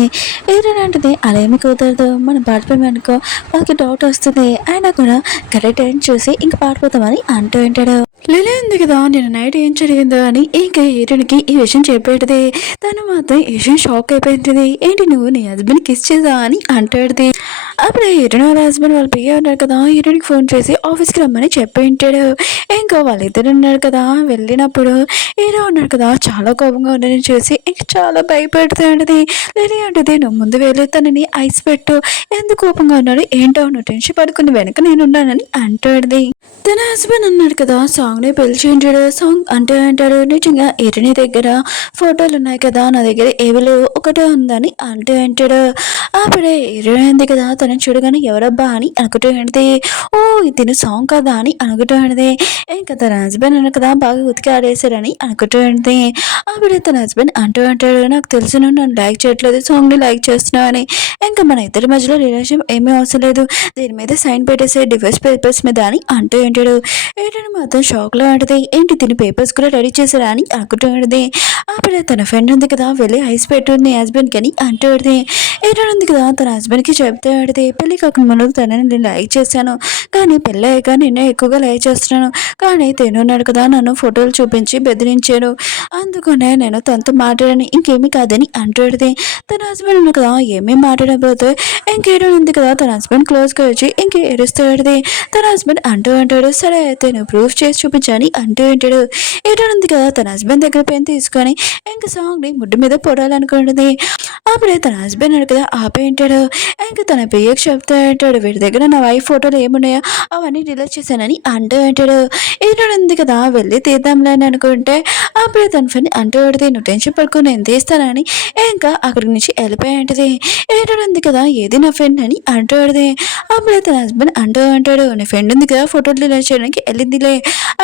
హీరో అంటది అలా ఏమి కుదరదు, మనం పారిపోయామనుకో వాళ్ళకి డౌట్ వస్తుంది, అయినా కూడా కరెక్ట్ టైం చూసి ఇంకా పారిపోతామని అంటూ ఉంటాడు. లిలీ ఉంది కదా నేను నైట్ ఏం జరిగిందో అని ఇంకా హీరోనికి ఈ విషయం చెప్పేటిది. తను మాత్రం ఈ విషయం షాక్ అయిపోయింది. ఏంటి నువ్వు నీ హస్బెండ్ కిస్ చేసావా అని అంటాడుది. అప్పుడు హీరోయిన్ వాళ్ళ హస్బెండ్ వాళ్ళు పియ్య ఉన్నారు కదా హీరోయిన్కి ఫోన్ చేసి ఆఫీస్కి రమ్మని చెప్పి ఉంటాడు. ఇంకా వాళ్ళిద్దరు ఉన్నారు కదా వెళ్ళినప్పుడు హీరో ఉన్నారు కదా చాలా కోపంగా ఉండని చూసి ఇంకా చాలా భయపెడుతూ ఉంటుంది. లిలీ అంటుంది నువ్వు ముందు వెళ్ళి తనని ఐస్ పెట్టు, ఎందుకు కోపంగా ఉన్నాడు ఏంటో నువ్వు టెన్షన్ పడుకుని వెనక నేను ఉన్నానని అంటాడుది. తన హస్బెండ్ అన్నాడు కదా సాంగ్ని పిలిచి ఉంటాడు. సాంగ్ అంటే అంటాడు నిజంగా హీరోయిన్ దగ్గర ఫోటోలు ఉన్నాయి కదా నా దగ్గర ఏవి లేవు ఒకటే ఉందని అంటే అంటాడు. అప్పుడే హీరోయిన్ ఉంది కదా తనని చూడగానే ఎవరబ్బా అని అనుకుంటూ ఉంటుంది. ఓ ఇది సాంగ్ కదా అని అనుకుంటూ ఉంటుంది. ఇంకా తన హస్బెండ్ అన్న కదా బాగా ఉతికి ఆడేశారని అనుకుంటూ ఉంటుంది. అప్పుడే తన హస్బెండ్ అంటూ అంటాడు నాకు తెలుసు నువ్వు నన్ను లైక్ చేయట్లేదు సాంగ్ని లైక్ చేస్తున్నావు అని, ఇంకా మన ఇద్దరి మధ్యలో రిలేషన్ ఏమీ అవసరం లేదు, దీని మీద సైన్ పెట్టేసే డివోర్స్ పేపర్స్ మీద అని అంటూ ఉంటాడు. ఏంటంటే మాత్రం షాక్లో ఉంటుంది. ఏంటి తిని పేపర్స్ కూడా రెడీ చేశారా అని అనుకుంటూ ఉంటుంది. అప్పుడే తన ఫ్రెండ్ ఉంది కదా వెళ్ళి ఐస్ పెట్టుంది హస్బెండ్కి అని అంటూ ఉంటుంది. ఏంటంటే ఉంది కదా తన హస్బెండ్కి చెప్తే ఆడితే పెళ్ళి కాకుండా ముందు తనని నేను లైక్ చేశాను, కానీ పెళ్ళి అయ్యాక నిన్నే ఎక్కువగా లైక్ చేస్తున్నాను, కానీ తినున్నాడు కదా నన్ను ఫోటోలు చూపించి బెదిరించాడు, అందుకనే నేను తనతో మాట్లాడాను ఇంకేమీ కాదని అంటాడుది. తన హస్బెండ్ ఉంది కదా ఏమీ మాట్లాడబోతే ఇంకేదో ఉంది కదా తన హస్బెండ్ క్లోజ్గా వచ్చి ఇంకే ఏడుస్తాడుది. తన హస్బెండ్ అంటూ అంటాడు సరే అయితే నువ్వు ప్రూఫ్ చేసి చూపించని అంటూ ఉంటాడు. ఏదో ఉంది కదా తన హస్బెండ్ దగ్గర పెన్ తీసుకొని ఇంకా సాంగ్ని ముడ్డు మీద పొడాలనుకుంటుంది. అప్పుడే తన హస్బెండ్ అడు కదా ఆపేంటాడు. ఇంకా తన పియ్యకి చెప్తా ఉంటాడు వీడి దగ్గర నా వైఫ్ ఫోటోలు ఏమున్నాయో అవన్నీ డిలీట్ చేశానని అంటూ ఉంటాడు. ఏదో ఉంది కదా వెళ్ళి తీద్దాంలే అని అనుకుంటే అప్పుడే తన ఫ్రెండ్ అంటూ ఉంటుంది నువ్వు టెన్షన్ పడుకో నేను తీస్తానని ఇంకా అక్కడి నుంచి వెళ్ళిపోయి ఉంటుంది. ఏదో ఉంది కదా ఏది నా ఫ్రెండ్ అని అంటూ ఉంటుంది. అప్పుడే తన హస్బెండ్ అంటూ అంటాడు నీ ఫ్రెండ్ ఉంది కదా ఫోటోలు డిలీట్ చేయడానికి వెళ్ళిందిలే,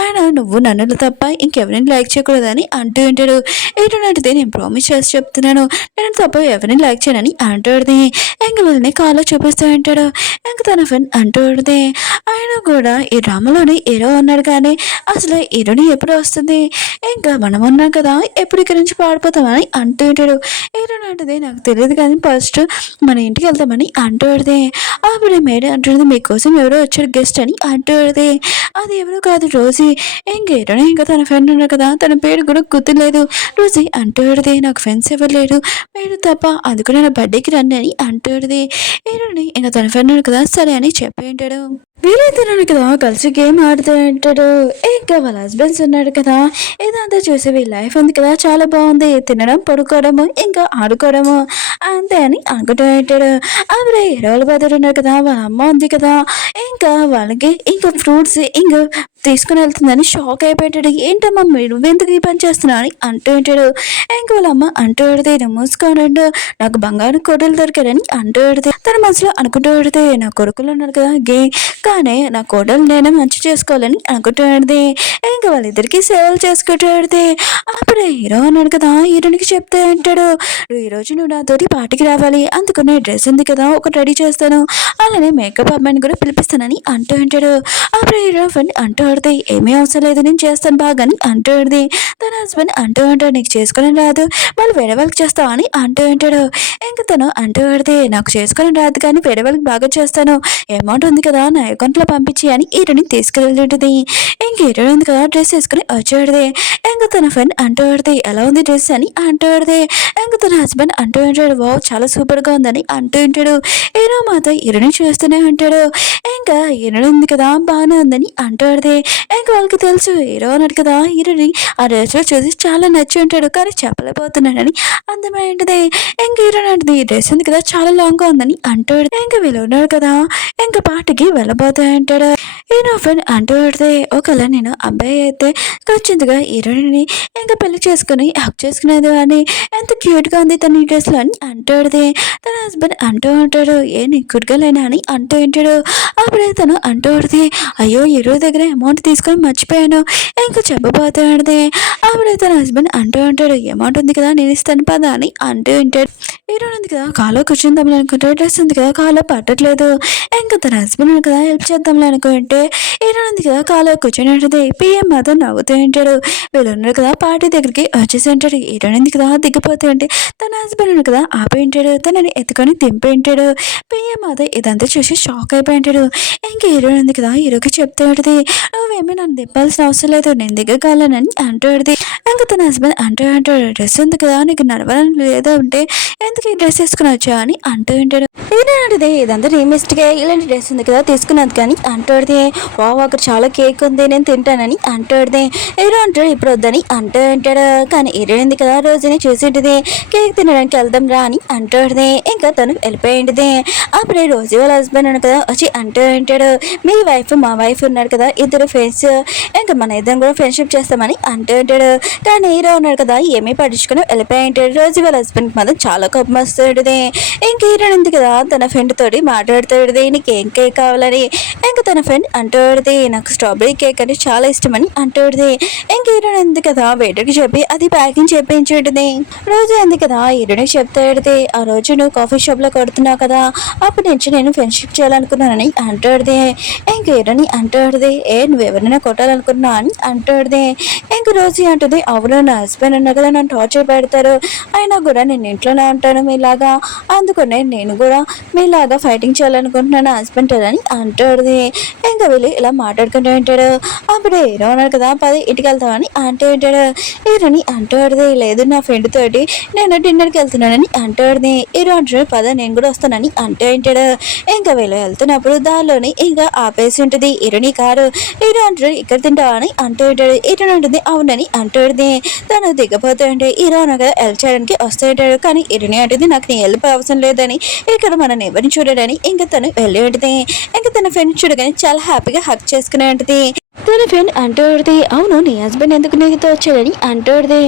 ఆయన నువ్వు నన్ను తప్ప ఇంకెవరిని లైక్ చేయకూడదని అంటూ ఉంటాడు. ఏదో నాటిది నేను ప్రామిస్ చేసి చెప్తున్నాను నేను తప్ప ఎవరిని లైక్ చేయనని అంటాడుది. ఇంకా వాళ్ళని కాల్లో చూపిస్తూ ఉంటాడు. ఇంకా తన ఫ్రెండ్ అంటాడుది ఆయన కూడా ఈ డ్రామాలోని హీరో ఉన్నాడు కానీ అసలు హీరోని ఎప్పుడు వస్తుంది, ఇంకా మనం ఉన్నాం కదా ఎప్పుడు ఇక్కడి నుంచి పాడిపోతామని అంటూ ఉంటాడు. హీరో నాటిది నాకు తెలియదు కానీ ఫస్ట్ మన ఇంటికి వెళ్తామని అంటాడుది. అప్పుడు మేడం అంటుంది మీకోసం ఎవరో వచ్చాడు గెస్ట్ అని అంటాడుది. అది ఎవరో కాదు రోజీ, ఇంకేటో ఇంకా తన ఫ్రెండ్ ఉన్నారు కదా తన పేరు కూడా గుర్తులేదు. రోజీ అంటాడుది నాకు ఫ్రెండ్స్ ఎవరు లేరు మీరు తప్ప, అందుకనే నా బర్త్డేకి రండి అని అంటాడుది. హీరోని ఇంకా తన ఫ్రెండ్ ఉన్నారు కదా సరే అని చెప్పి ఉంటాడు. వీళ్ళిద్దరు కదా కలిసి గేమ్ ఆడుతూ ఉంటాడు. ఇంకా వాళ్ళ హస్బెండ్స్ ఉన్నాడు కదా ఇదంతా చూసి వీళ్ళ లైఫ్ ఉంది కదా చాలా బాగుంది, తినడం పడుకోవడము ఇంకా ఆడుకోవడము అంతే అని అనుకుంటూ ఉంటాడు. అప్పుడే హీరోల బదులు ఉన్నారు కదా వాళ్ళ అమ్మ ఉంది కదా ఇంకా వాళ్ళకి ఇంకా ఫ్రూట్స్ ఇంకా తీసుకుని వెళ్తుందని షాక్ అయిపోయాడు. ఏంటమ్మా నువ్వెందుకు ఈ పని చేస్తున్నావు అని అంటూ ఉంటాడు. ఇంక వాళ్ళ అమ్మ అంటూ పెడితే మూసుకోనండు నాకు బంగారు కోటలు దొరికాడని అంటూ పెడితే తన మనసులో అనుకుంటూ పెడితే నా కొడుకులు ఉన్నారు కదా కానీ నా కోడలు నేను మంచి చేసుకోవాలని అనుకుంటూ పెడితే ఇంకా వాళ్ళిద్దరికి సేవలు చేసుకుంటూ పెడితే అప్పుడే హీరో అన్నాడు కదా హీరోనికి చెప్తే అంటాడు ఈరోజు నువ్వు నాతోటి పార్టీకి రావాలి అందుకునే డ్రెస్ ఉంది కదా ఒకటి రెడీ చేస్తాను అలానే మేకప్ అమ్మాయిని కూడా పిలిపిస్తానని అంటూ ఉంటాడు. అప్పుడు హీరో ఫ్రెండ్ అంటూ ఆడితే ఏమీ అవసరం లేదు నేను చేస్తాను బాగాని అంటూ ఆడిది తన హస్బెండ్ అంటూ ఉంటాడు నీకు చేసుకోవడం రాదు మళ్ళీ వేరే వాళ్ళకి చేస్తావు అని అంటూ ఉంటాడు. ఇంకా తను అంటూ ఆడితే నాకు చేసుకోవడం రాదు కానీ వేరే వాళ్ళకి బాగా చేస్తాను అమౌంట్ ఉంది కదా నా అకౌంట్లో పంపించి అని హీరోని తీసుకెళ్ళింటుంది. ఇంక హీరో ఉంది కదా డ్రెస్ వేసుకుని వచ్చాడిది. ఇంకా తన ఫ్రెండ్ అంటూ ఆడితే ఎలా ఉంది డ్రెస్ అని అంటూ ఆడితే ఇంకా తన హస్బెండ్ అంటూ ఉంటాడు వావ్ చాలా సూపర్గా ఉందని అంటూ ఉంటాడు. హీరో మాత్రం హీరోని చూస్తూనే ఉంటాడు. ఇంకా హీరో ఉంది కదా బాగానే ఉందని అంటూ ఆడితే ఇంకా వాళ్ళకి తెలుసు హీరో అన్నాడు కదా హీరోని ఆ డ్రెస్లో చూసి చాలా నచ్చి ఉంటాడు కానీ చెప్పలేకపోతున్నాడని అందమైంటిది. ఇంక హీరో అంటది ఈ డ్రెస్ ఉంది కదా చాలా లాంగ్గా ఉందని అంటాడు. ఇంకా వీళ్ళు ఉన్నాడు కదా ఇంకా పార్టీకి వెళ్ళబోతా అంటాడు. హీరో ఫ్రెండ్ అంటూ ఆడితే ఒకవేళ నేను అబ్బాయి అయితే ఖచ్చితంగా హీరోని ఇంకా పెళ్లి చేసుకుని హక్ చేసుకునేది అని ఎంత క్యూట్గా ఉంది తన ఈ డ్రెస్లో అని అంటాడితే తన హస్బెండ్ అంటూ ఉంటాడు ఏ నీ కుడ్గలేనా అని అంటూ ఉంటాడు. అప్పుడే తను అంటూ ఉంటుంది అయ్యో హీరో దగ్గర అమౌంట్ తీసుకొని మర్చిపోయాను ఇంకా చెప్పబోతాడితే అప్పుడే తన హస్బెండ్ అంటూ ఉంటాడు అమౌంట్ ఉంది కదా నేను ఇస్తాను పదా అని అంటూ ఉంటాడు. హీరో ఉంది కదా కాలో కూర్చుందాంలే అనుకుంటే డ్రెస్ ఉంది కదా కాలో పట్టట్లేదు ఇంకా తన హస్బెండ్ ఉంది కదా హెల్ప్ చేద్దాంలే అనుకుంటే హీరో ఉంది కదా కాలో కూర్చొని ఉంటుంది. పిఎం మాత్రం నవ్వుతూ ఉంటాడు. వీళ్ళు ఉన్నారు కదా పార్టీ దగ్గరికి వచ్చేసి ఉంటాడు. హీరో ఉంది కదా దిగిపోతూ ఉంటే తన హస్బెండ్ ఉంది కదా ఆపి ఉంటాడు తనని ఎత్తుకొని దింపి ఉంటాడు. పిఎం మాత్రం ఇదంతా చూసి షాక్ అయిపోయి ఉంటాడు. ఇంక హీరో ఉంది కదా హీరోకి చెప్తూ ఉంటుంది నువ్వేమీ నన్ను దింపాల్సిన అవసరం లేదు నేను దిగగలనని అంటూ ఉంటుంది. ఇంకా తన హస్బెండ్ అంటూ ఉంటాడు డ్రెస్ ఉంది కదా నీకు నడవాలని లేదా ఉంటే ఎందుకు ఈ డ్రెస్ వేసుకుని వచ్చా అని అంటూ ఉంటాడు. ఏంటంటే ఇదంతా నీ మిస్టేకే ఇలాంటి డ్రెస్ ఉంది కదా తీసుకున్నది కానీ అంటాడితే వావ్ అక్కడ చాలా కేక్ ఉంది నేను తింటానని అంటాడితే హీరో అంటాడు ఇప్పుడు వద్దని అంటూ ఉంటాడు. కానీ హీరో ఉంది కదా రోజుని చూసింటిది కేక్ తినడానికి వెళ్దాం రా అని అంటాడితే ఇంకా తను వెళ్ళిపోయింటిది. అప్పుడే రోజు వాళ్ళ హస్బెండ్ అన్న కదా వచ్చి అంటూ ఉంటాడు మీ వైఫ్ మా వైఫ్ ఉన్నారు కదా ఇద్దరు ఫ్రెండ్స్ ఇంకా మన ఇద్దరం కూడా ఫ్రెండ్షిప్ చేస్తామని అంటూ ఉంటాడు. కానీ హీరో ఉన్నాడు కదా ఏమీ పట్టించుకుని వెళ్ళిపోయి ఉంటాడు. రోజు వాళ్ళ హస్బెండ్కి మాత్రం చాలా కోపం వస్తుంది. ఇంక హీరో ఉంది కదా తన ఫ్రెండ్ తోటి మాట్లాడుతాడు నీకు ఏం కేక్ కావాలని ఇంకా తన ఫ్రెండ్ అంటాడుది నాకు స్ట్రాబెరీ కేక్ అంటే చాలా ఇష్టమని అంటాడుది. ఇంక హీరోయిన్ ఉంది కదా వెయిటర్కి చెప్పి అది ప్యాకింగ్ చేయించుంటుంది. రోజు ఉంది కదా హీరోయిన్కి చెప్తాడుది ఆ రోజు నువ్వు కాఫీ షాప్లో కొడుతున్నావు కదా అప్పటి నుంచి నేను ఫ్రెండ్షిప్ చేయాలనుకున్నానని అంటాడుది. ఇంక హీరోని అంటాడుది నువ్వు ఎవరైనా కొట్టాలనుకున్నావు అని అంటాడుది. ఇంక రోజు అంటుంది అవును నా హస్బెండ్ ఉన్నా కదా నన్ను టార్చర్ పెడతారు అయినా కూడా నేను ఇంట్లోనే ఉంటాను మీలాగా అందుకనే నేను కూడా మీలాగా ఫైటింగ్ చేయాలనుకుంటున్నాను హస్బెండ్ అని అంటాడుది. ఇంకా వీళ్ళు ఇలా మాట్లాడుకుంటూ ఉంటాడు. అప్పుడు హీరో అన్నాడు కదా పది ఇంటికి వెళ్తామని అంటూ ఉంటాడు. హీరోని అంటాడుది లేదు నా ఫ్రెండ్ తోటి నేను డిన్నర్కి వెళ్తున్నానని అంటాడుది. హీరో అంటాడు పద నేను కూడా వస్తానని అంటూ ఉంటాడు. ఇంకా వీళ్ళు వెళ్తున్నప్పుడు దానిలోని ఇంకా ఆపేసి ఉంటుంది హీరోని కారు. హీరో అంటాడు ఇక్కడ తింటావా అని అంటూ ఉంటాడు. హీరో ఉంటుంది అవునని అంటాడుది. తను దిగపోతూ ఉంటే హీరో అనగా హెల్ప్ చేయడానికి వస్తూ ఉంటాడు. కానీ హీరోని అంటుంది నాకు నీ హెల్ప్ అవసరం లేదని ఇక్కడ మన ఎవరిని చూడడానికి ఇంకా తను వెళ్ళి ఉంటుంది. ఇంకా తన ఫ్రెండ్ చూడగానే చాలా హ్యాపీగా హక్ చేసుకునే ఉంటుంది. తన ఫ్రెండ్ అంటూడిది అవును నీ హస్బెండ్ ఎందుకు నీతో వచ్చాడని అంటూడిది.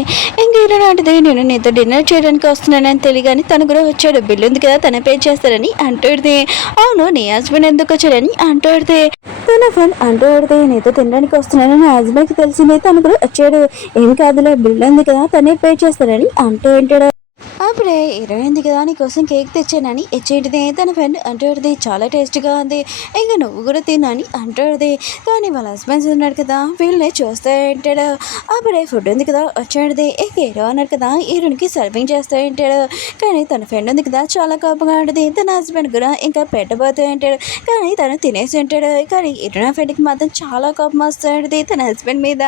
ఇంక హీరో అంటది నేను నీతో డిన్నర్ చేయడానికి వస్తున్నానని తెలియగాని తను కూడా వచ్చాడు బిల్లు ఉంది కదా తన పే చేస్తారని అంటూడిది. అవును నీ హస్బెండ్ ఎందుకు వచ్చాడని అంటూడిది. తన ఫ్రెండ్ అంటూడిది నీతో తినడానికి వస్తున్నానని నా హస్బెండ్కి తెలిసింది తను కూడా వచ్చాడు ఏం కాదులే బిల్లు ఉంది కదా తనే పే చేస్తారని అంటూ ఉంటాడు. అప్పుడే హీరోయిన్ కదా నీకోసం కేక్ తెచ్చానని ఇచ్చేటిది తన ఫ్రెండ్ అంటాడుది చాలా టేస్ట్గా ఉంది ఇంకా నువ్వు కూడా తినని అంటాడుది. కానీ వాళ్ళ హస్బెండ్స్ ఉన్నాడు కదా వీళ్ళని చూస్తూ ఉంటాడు. అప్పుడే ఫుడ్ ఉంది కదా వచ్చాడుది ఇంక హీరో అన్నాడు కదా హీరోయిన్కి సర్వింగ్ చేస్తూ ఉంటాడు. కానీ తన ఫ్రెండ్ ఉంది కదా చాలా కోపంగా ఉంటుంది. తన హస్బెండ్ కూడా ఇంకా పెట్టబోతూ ఉంటాడు కానీ తను తినేసి ఉంటాడు. కానీ హీరో ఫ్రెండ్కి మాత్రం చాలా కోపం వస్తుంది తన హస్బెండ్ మీద.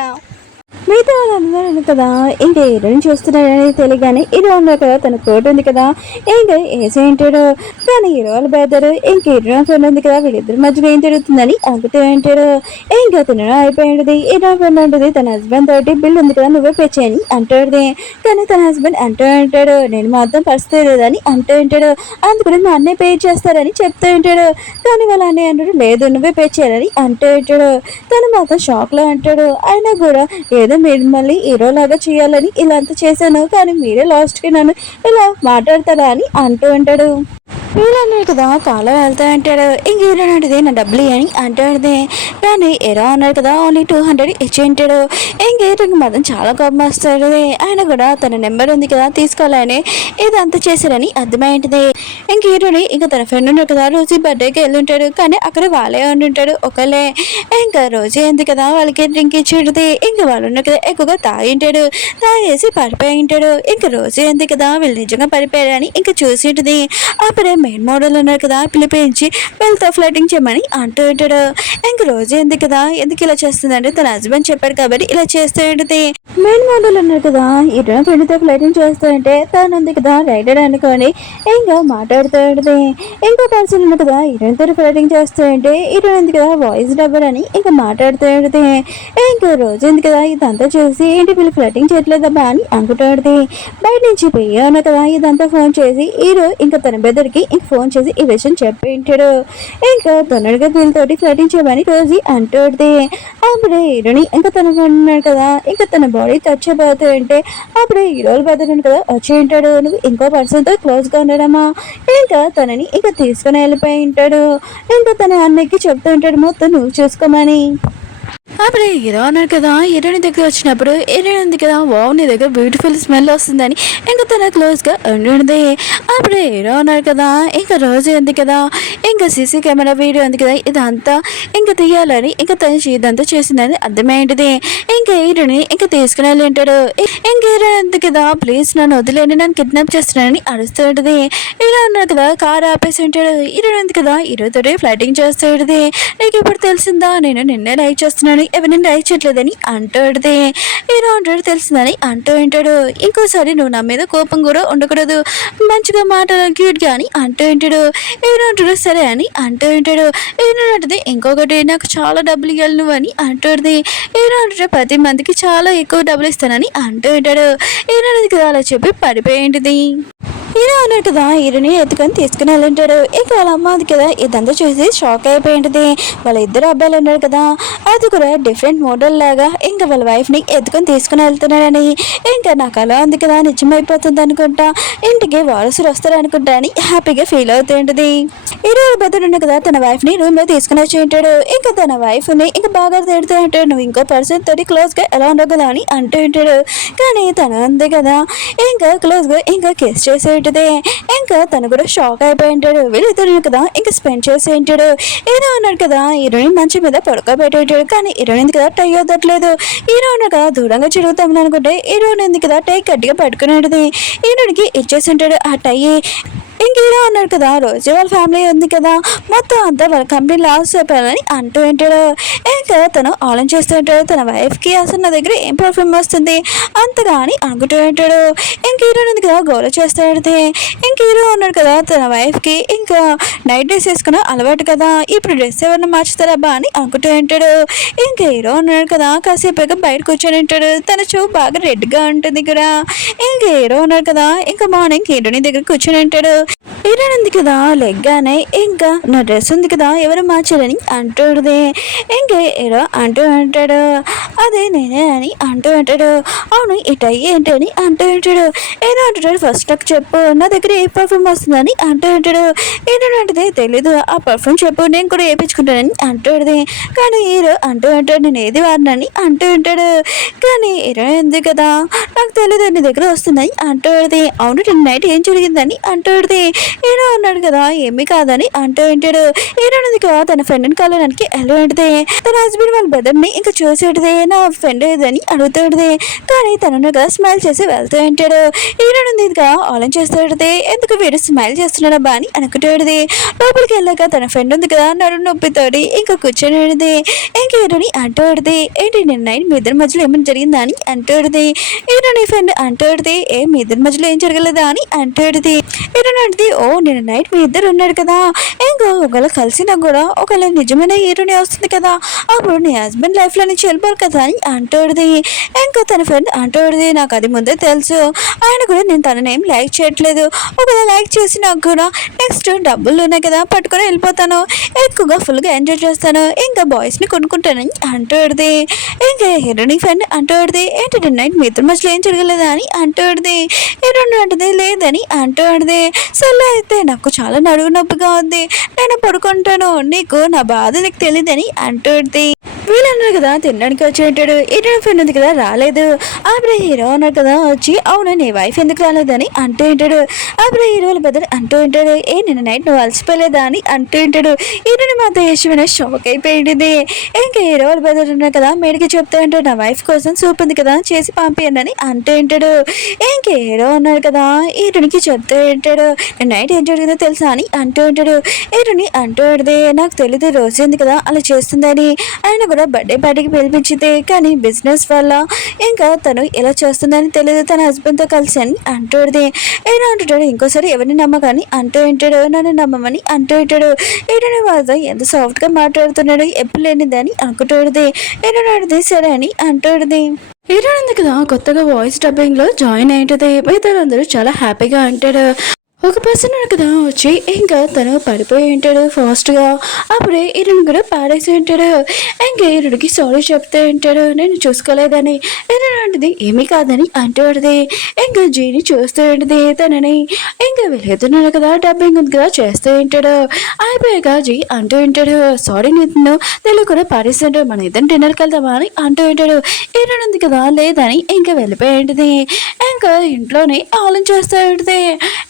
మిగతా వాళ్ళందరూ కదా ఇంకా హీరోని చూస్తున్నాడని తెలియగానే హీరో ఉన్నారు కదా తన కోట్ ఉంది కదా ఇంకా ఏసీ అంటాడు. కానీ హీరో వాళ్ళు బెదరు ఇంకా హీరో ఫ్రెండ్ ఉంది కదా వీళ్ళిద్దరి మధ్యలో ఏం జరుగుతుందని అంకుతూ అంటాడు. ఇంకా తినడం అయిపోయింది. హీరో ఫ్రెండ్ ఉంటుంది తన హస్బెండ్ తోటి బిల్ ఉంది కదా నువ్వే పే చేయని అంటాడు. కానీ తన హస్బెండ్ అంటూ ఉంటాడు నేను మాత్రం పరిస్థితి లేదని అంటూ ఉంటాడు. అందుకని మా అన్నయ్య పే చేస్తారని చెప్తూ ఉంటాడు. కానీ వాళ్ళ అన్నయ్య అంటాడు లేదు నువ్వే పే చేయాలని అంటూ ఉంటాడు. తను మాత్రం షాక్ లో అంటాడు. అయినా కూడా ఏదో మిమ్మల్ని హీరో లాగా చేయాలని ఇలా అంతా చేశాను కానీ మీరే లాస్ట్ కి నన్ను ఇలా మాట్లాడతారా అని అంటూ ఉంటాడు. వీళ్ళన్నాడు కదా కాలో వెళ్తా అంటాడు. ఇంక హీరో అంటది నా డబ్బులు అని అంటాడు. కానీ హీరో అన్నాడు కదా ఓన్లీ 200 ఇచ్చి ఉంటాడు. ఇంక హీరోకి మాత్రం చాలా కోపం వస్తాడు. ఆయన కూడా తన నెంబర్ ఉంది కదా తీసుకోవాలని ఇదంతా చేశారని అర్థమైంది. ఇంక హీరోని ఇంకా తన ఫ్రెండ్ ఉన్నాడు కదా రోజు బర్త్డేకి వెళ్ళి ఉంటాడు. కానీ అక్కడ వాళ్ళే ఉండి ఒకళ్ళే. ఇంకా రోజు ఏంది కదా వాళ్ళకి డ్రింక్ ఇచ్చేది. ఇంక వాళ్ళు ఉన్నారు కదా ఎక్కువగా తాగి ఉంటాడు. తాగేసి పడిపోయి ఉంటాడు. ఇంక రోజు ఏంది కదా వీళ్ళు నిజంగా పడిపోయారని ఇంకా చూసి ఉంటుంది. అప్పుడే మెయిన్ మోడల్ ఉన్నారు కదా పిలిపించి వీళ్ళతో ఫ్లైటింగ్ చేయమని అంటూ ఉంటాడు. ఇంక రోజు ఎందుకు కదా ఎందుకు ఇలా చేస్తుందంటే తన హస్బెండ్ చెప్పాడు కాబట్టి ఇలా చేస్తూ ఉంటుంది. మెయిన్ మోడల్ ఉన్నారు కదా ఇద్దరు ఫ్రెండ్తో ఫ్లైటింగ్ చేస్తుంటే తను ఉంది కదా రైడర్ అనుకొని ఇంకా మాట్లాడుతూ ఉంటుంది. ఇంకో పర్సన్ ఉన్నారు కదా ఇద్దరితో ఫ్లైటింగ్ చేస్తూ ఉంటే ఇద్దరు ఉంది కదా వాయిస్ డబ్బర్ అని ఇంకా మాట్లాడుతూ ఉంటుంది. ఇంకో రోజు ఉంది కదా ఇదంతా చూసి ఏంటి వీళ్ళు ఫ్లైటింగ్ చేయట్లేదబ్బా అని అనుకుంటూ ఉంటుంది. బయట నుంచి పోయి ఉన్నారు కదా ఇదంతా ఫోన్ చేసి హీరో ఇంకా తన బెదర్కి ఇంక ఫోన్ చేసి ఈ విషయం చెప్పి ఉంటాడు. ఇంకా తొందరగా వీళ్ళతోటి ఫ్లైటింగ్ చేయమని రోజు అంటుంది. అప్పుడే హీరోని ఇంకా తన ఉన్నాడు కదా ఇంకా తన బాడీ టచ్ అయిపోతూ ఉంటే అప్పుడే హీరోలు బెదర్ కదా వచ్చి ఉంటాడు. నువ్వు ఇంకో పర్సన్తో క్లోజ్గా ఉండడమా ఇంకా తనని ఇంకా తీసుకుని వెళ్ళిపోయి ఉంటాడు. ఇంకా తన అన్నయ్యకి చెప్తూ ఉంటాడు మొత్తం నువ్వు చూసుకోమని. అప్పుడు హీరో అన్నాడు కదా హీరోని దగ్గర వచ్చినప్పుడు హీరోయిన్ ఉంది కదా వావ్ నీ దగ్గర బ్యూటిఫుల్ స్మెల్ వస్తుందని ఇంకా తన క్లోజ్గా ఉండి. అప్పుడు హీరో అన్నాడు కదా ఇంకా రోజు ఉంది కదా ఇంకా సీసీ కెమెరా వీడియో ఉంది కదా ఇదంతా ఇంకా తీయాలని ఇంకా తను ఇదంతా చేసిందని అర్థమైంది. ఇంకా హీరోని ఇంకా తీసుకుని వెళ్ళి ఉంటాడు. ఇంకా హీరో ఉంది కదా ప్లీజ్ నన్ను వదిలేని నన్ను కిడ్నాప్ చేస్తున్నానని అరుస్తూ ఉంటుంది. హీరో అన్నాడు కదా కార్ ఆపేసి ఉంటాడు. హీరో ఉంది కదా హీరోతో ఫ్లైటింగ్ చేస్తూ ఉంటుంది. నీకు ఇప్పుడు తెలిసిందా నేను నిన్నే లైక్ చేస్తున్నాను ఎవరిని లైక్ చేయట్లేదని అంటాడు. హీరో అంటాడు తెలిసిందని అంటూ ఉంటాడు. ఇంకోసారి నువ్వు నా మీద కోపం కూడా ఉండకూడదు మంచిగా మాట్లాడాలి క్యూట్గా అని అంటూ ఉంటాడు. హీరో అంటాడు సరే అని అంటూ ఉంటాడు. హీరో అంటది ఇంకొకటి నాకు చాలా డబ్బులు ఇవ్వాలి నువ్వు అని అంటుంది. హీరో అంటాడు 10 మందికి చాలా ఎక్కువ డబ్బులు ఇస్తానని అంటూ ఉంటాడు. హీరో అనేది కదా అలా చెప్పి పడిపోయింది. హీరో అన్నాడు కదా హీరోని ఎత్తుకొని తీసుకుని వెళ్ళింటాడు. ఇక వాళ్ళ అమ్మ అది కదా ఇదంతా చూసి షాక్ అయిపోయింది. వాళ్ళ ఇద్దరు అబ్బాయిలు ఉన్నారు కదా అది కూడా డిఫరెంట్ మోడల్ లాగా ఇంకా వాళ్ళ వైఫ్ని ఎత్తుకొని తీసుకుని వెళ్తున్నాడని ఇంకా నాకు అలా ఉంది కదా నిజమైపోతుంది అనుకుంటా ఇంటికి వారసులు వస్తారు అనుకుంటా అని హ్యాపీగా ఫీల్ అవుతుంటుంది. హీరో బెదరున్న కదా తన వైఫ్ని రూమ్లో తీసుకుని వచ్చి ఉంటాడు. ఇంకా తన వైఫ్ని ఇంకా బాగా తిడుతూ ఉంటాడు నువ్వు ఇంకో పర్సన్ తోటి క్లోజ్గా ఎలా ఉండవు కదా అని అంటూ ఉంటాడు. కానీ తన ఉంది కదా ఇంకా క్లోజ్గా ఇంకా కిస్ చేసి ఉంటుంది. ఇంకా తను కూడా షాక్ అయిపోయి ఉంటాడు. వీళ్ళిద్దరు కదా ఇంకా స్పెండ్ చేసి ఉంటాడు. హీరో అన్నాడు కదా హీరోయిన్ మంచి మీద పడుకోబెట్టి ఉంటాడు. కానీ హీరోయిన్ కదా టై అవుతట్లేదు. హీరో అన్నాడు కదా దూరంగా చిరుగుతామని అనుకుంటే హీరోయిన్ ఉంది కదా టై గట్టిగా పట్టుకుని ఉంటుంది. హీరోయిన్కి ఇచ్చేసి ఉంటాడు ఆ టై. ఇంక హీరో అన్నాడు కదా రోజు వాళ్ళ ఫ్యామిలీ ఉంది కదా మొత్తం అంతా వాళ్ళ కంపెనీ లాస్ అయిపోయాలని అంటూ ఉంటాడు. ఇంకా తను ఆలోచన చేస్తూ ఉంటాడు తన వైఫ్కి అసలు నా దగ్గర ఏం పర్ఫ్యూమ్ వస్తుంది అంతగా అని అనుకుంటూ ఉంటాడు. ఇంక హీరో ఉంది కదా గౌరవ చేస్తాడు. ఇంక హీరో ఉన్నాడు కదా తన వైఫ్కి ఇంకా నైట్ డ్రెస్ వేసుకున్న అలవాటు కదా ఇప్పుడు డ్రెస్ ఎవరైనా మార్చుతారబ్బా అని అనుకుంటూ ఉంటాడు. ఇంకా హీరో ఉన్నాడు కదా కాసేపు బయట కూర్చొని ఉంటాడు. తన చూపు బాగా రెడ్గా ఉంటుంది కూడా. ఇంకా హీరో ఉన్నాడు కదా ఇంకా మార్నింగ్ హీరోని దగ్గర కూర్చొని ఉంటాడు. హీరోయిన్ ఉంది కదా లెగ్గానే ఇంకా నా డ్రెస్ ఉంది కదా ఎవరు మార్చారని అంటాడు. ఇంకా హీరో అంటూ ఉంటాడు అదే నేనే అని అంటూ ఉంటాడు. అవును ఇటు అయ్యి ఏంటి అని అంటూ ఉంటాడు. హీరో అంటాడు ఫస్ట్ నాకు చెప్పు నా దగ్గర ఏ పర్ఫ్యూమ్ వస్తుందని అంటూ ఉంటాడు. హీరో అంటే తెలీదు ఆ పర్ఫ్యూమ్ చెప్పు నేను కూడా వేయించుకుంటానని అంటాడు. కానీ హీరో అంటూ ఉంటాడు నేను ఏది వాడినని అంటూ ఉంటాడు. కానీ హీరో ఉంది కదా నాకు తెలియదు నీ దగ్గర వస్తుందని అంటాడు. అవును నేను నైట్ ఏం జరిగిందని అంటాడు. హీరో అన్నాడు కదా ఏమీ కాదని అంటూ ఉంటాడు. హీరో అనేది కదా తన ఫ్రెండ్ని కలవడానికి ఎలా ఉంటుంది తన హస్బెండ్ వాళ్ళ బ్రదర్ని ఇంకా చూసేటిది నా ఫ్రెండ్ ఏదని అడుగుతూ ఉంటుంది. కానీ తను కదా స్మైల్ చేసి వెళ్తూ ఉంటాడు. హీరోయిన్ ఉంది ఇదిగా ఆలోచన చేస్తూ ఉంటుంది. ఎందుకు వీడు స్మైల్ చేస్తున్నాడా బా అని అనుకుంటూ ఉంటుంది. లోపలికి వెళ్ళాక తన ఫ్రెండ్ ఉంది కదా నడు నొప్పితోడి ఇంకా కూర్చొని ఉంటుంది. ఇంక హీరోని అంటూ ఉంటుంది. ఏంటి నిన్న నైట్ మీ ఇద్దరి మధ్యలో ఏమైనా జరిగిందా అని అంటూ ఉంటుంది. హీరోని ఫ్రెండ్ అంటూ ఉంటుంది. మీ ఇద్దరి మధ్యలో ఏం జరగలేదా అని అంటూ ఉంటుంది. హీరోని అంటుంది. ఓ నిన్న నైట్ మీ ఇద్దరు ఉన్నాడు కదా, ఇంకా ఒకవేళ కలిసినా కూడా ఒకవేళ నిజమైన హీరోని వస్తుంది కదా, అప్పుడు నీ హస్బెండ్ లైఫ్లో నుంచి వెళ్ళిపోరు కదా అని అంటూడిది. ఇంకా తన ఫ్రెండ్ అంటూడిది. నాకు అది ముందే తెలుసు, ఆయన కూడా నేను తననేం లైక్ చేయట్లేదు, ఒకవేళ లైక్ చేసి నాకు కూడా నెక్స్ట్ డబ్బులు ఉన్నాయి కదా పట్టుకొని వెళ్ళిపోతాను, ఎక్కువగా ఫుల్గా ఎంజాయ్ చేస్తాను, ఇంకా బాయ్స్ని కొనుక్కుంటానని అంటూడిది. ఇంకా హీరోని ఫ్రెండ్ అంటూడిది. ఏంటి నైట్ మీ ఇద్దరు మధ్యలో ఏం జరగలేదా అని అంటూడిది. హీరోని అంటది లేదని అంటూడిది. సరే అయితే నాకు చాలా నడువు నొప్పిగా ఉంది, నేను పడుకుంటాను, నీకు నా బాధ నీకు తెలియదని అంటుంది. వీళ్ళన్నారు కదా తినడానికి వచ్చి ఉంటాడు. హీరోయిన్ ఫ్రెండ్ ఉంది కదా రాలేదు. అప్పుడు హీరో అన్నాడు కదా వచ్చి అవును నీ వైఫ్ ఎందుకు రాలేదని అంటూ ఉంటాడు. అప్పుడు హీరోల బదులు అంటూ ఉంటాడు. నిన్న నైట్ నువ్వు అలసిపోలేదా అని అంటూ ఉంటాడు. హీరోని మాత్రం యశ్వన షాక్ అయిపోయింది. ఇంకా హీరోల బదులు ఉన్నాడు కదా మేడికి చెప్తా ఉంటాడు. నా వైఫ్ కోసం సూప్ ఉంది కదా చేసి పంపియండి అని అంటూ ఉంటాడు. ఇంకా హీరో అన్నాడు కదా హీరోనికి చెప్తూ ఉంటాడు. నేను నైట్ ఏం జరిగిందో తెలుసా అని అంటూ ఉంటాడు. హీరోని అంటూ ఉంటుంది. నాకు తెలీదు రోజు ఉంది కదా అలా చేస్తుందని, ఆయన కూడా బర్త్డే పార్టీకి పిలిపించింది, కానీ బిజినెస్ వల్ల ఇంకా తను ఎలా చేస్తుందని తెలియదు, తన హస్బెండ్తో కలిసి అని అంటూడిది. ఏదో అంటుంటాడు. ఇంకోసారి ఎవరిని నమ్మకని అంటూ ఉంటాడు. నన్ను నమ్మమని అంటూ ఉంటాడు. ఏడని వాళ్ళతో ఎంత సాఫ్ట్గా మాట్లాడుతున్నాడు, ఎప్పుడు లేనిదని అనుకుంటుంది. ఏడది సరే అని అంటూడిది. హీరోయిన్ ఉంది కదా కొత్తగా వాయిస్ డబ్బింగ్లో జాయిన్ అయింటుంది. మిగతా అందరూ చాలా హ్యాపీగా అంటాడు. ఒక పర్సన్ కదా వచ్చి ఇంకా తను పడిపోయి ఉంటాడు ఫాస్ట్గా. అప్పుడే హీరోని కూడా పాడేసి ఉంటాడు. ఇంకా హీరోడికి సారీ చెప్తే ఉంటాడు నేను చూసుకోలేదని. హీరోయిన్ అంటది ఏమీ కాదని అంటూడిది. ఇంకా జీని చూస్తూ ఉంటుంది తనని. ఇంకా వెళ్ళేతున్నాడు కదా డబ్బింగ్ ఉంది కదా చేస్తూ ఉంటాడు. అయిపోయాక జీ అంటూ ఉంటాడు సారీ నేను తెలుగు కూడా పాడేస్తుంటాడు, మన ఇద్దరు డిన్నర్కి వెళ్తామా అని అంటూ ఉంటాడు. హీరోయిన్ ఉంది కదా లేదని ఇంకా వెళ్ళిపోయి ఉంటుంది. ఇంకా ఇంట్లోనే ఆలోచిస్తూ ఉంటుంది.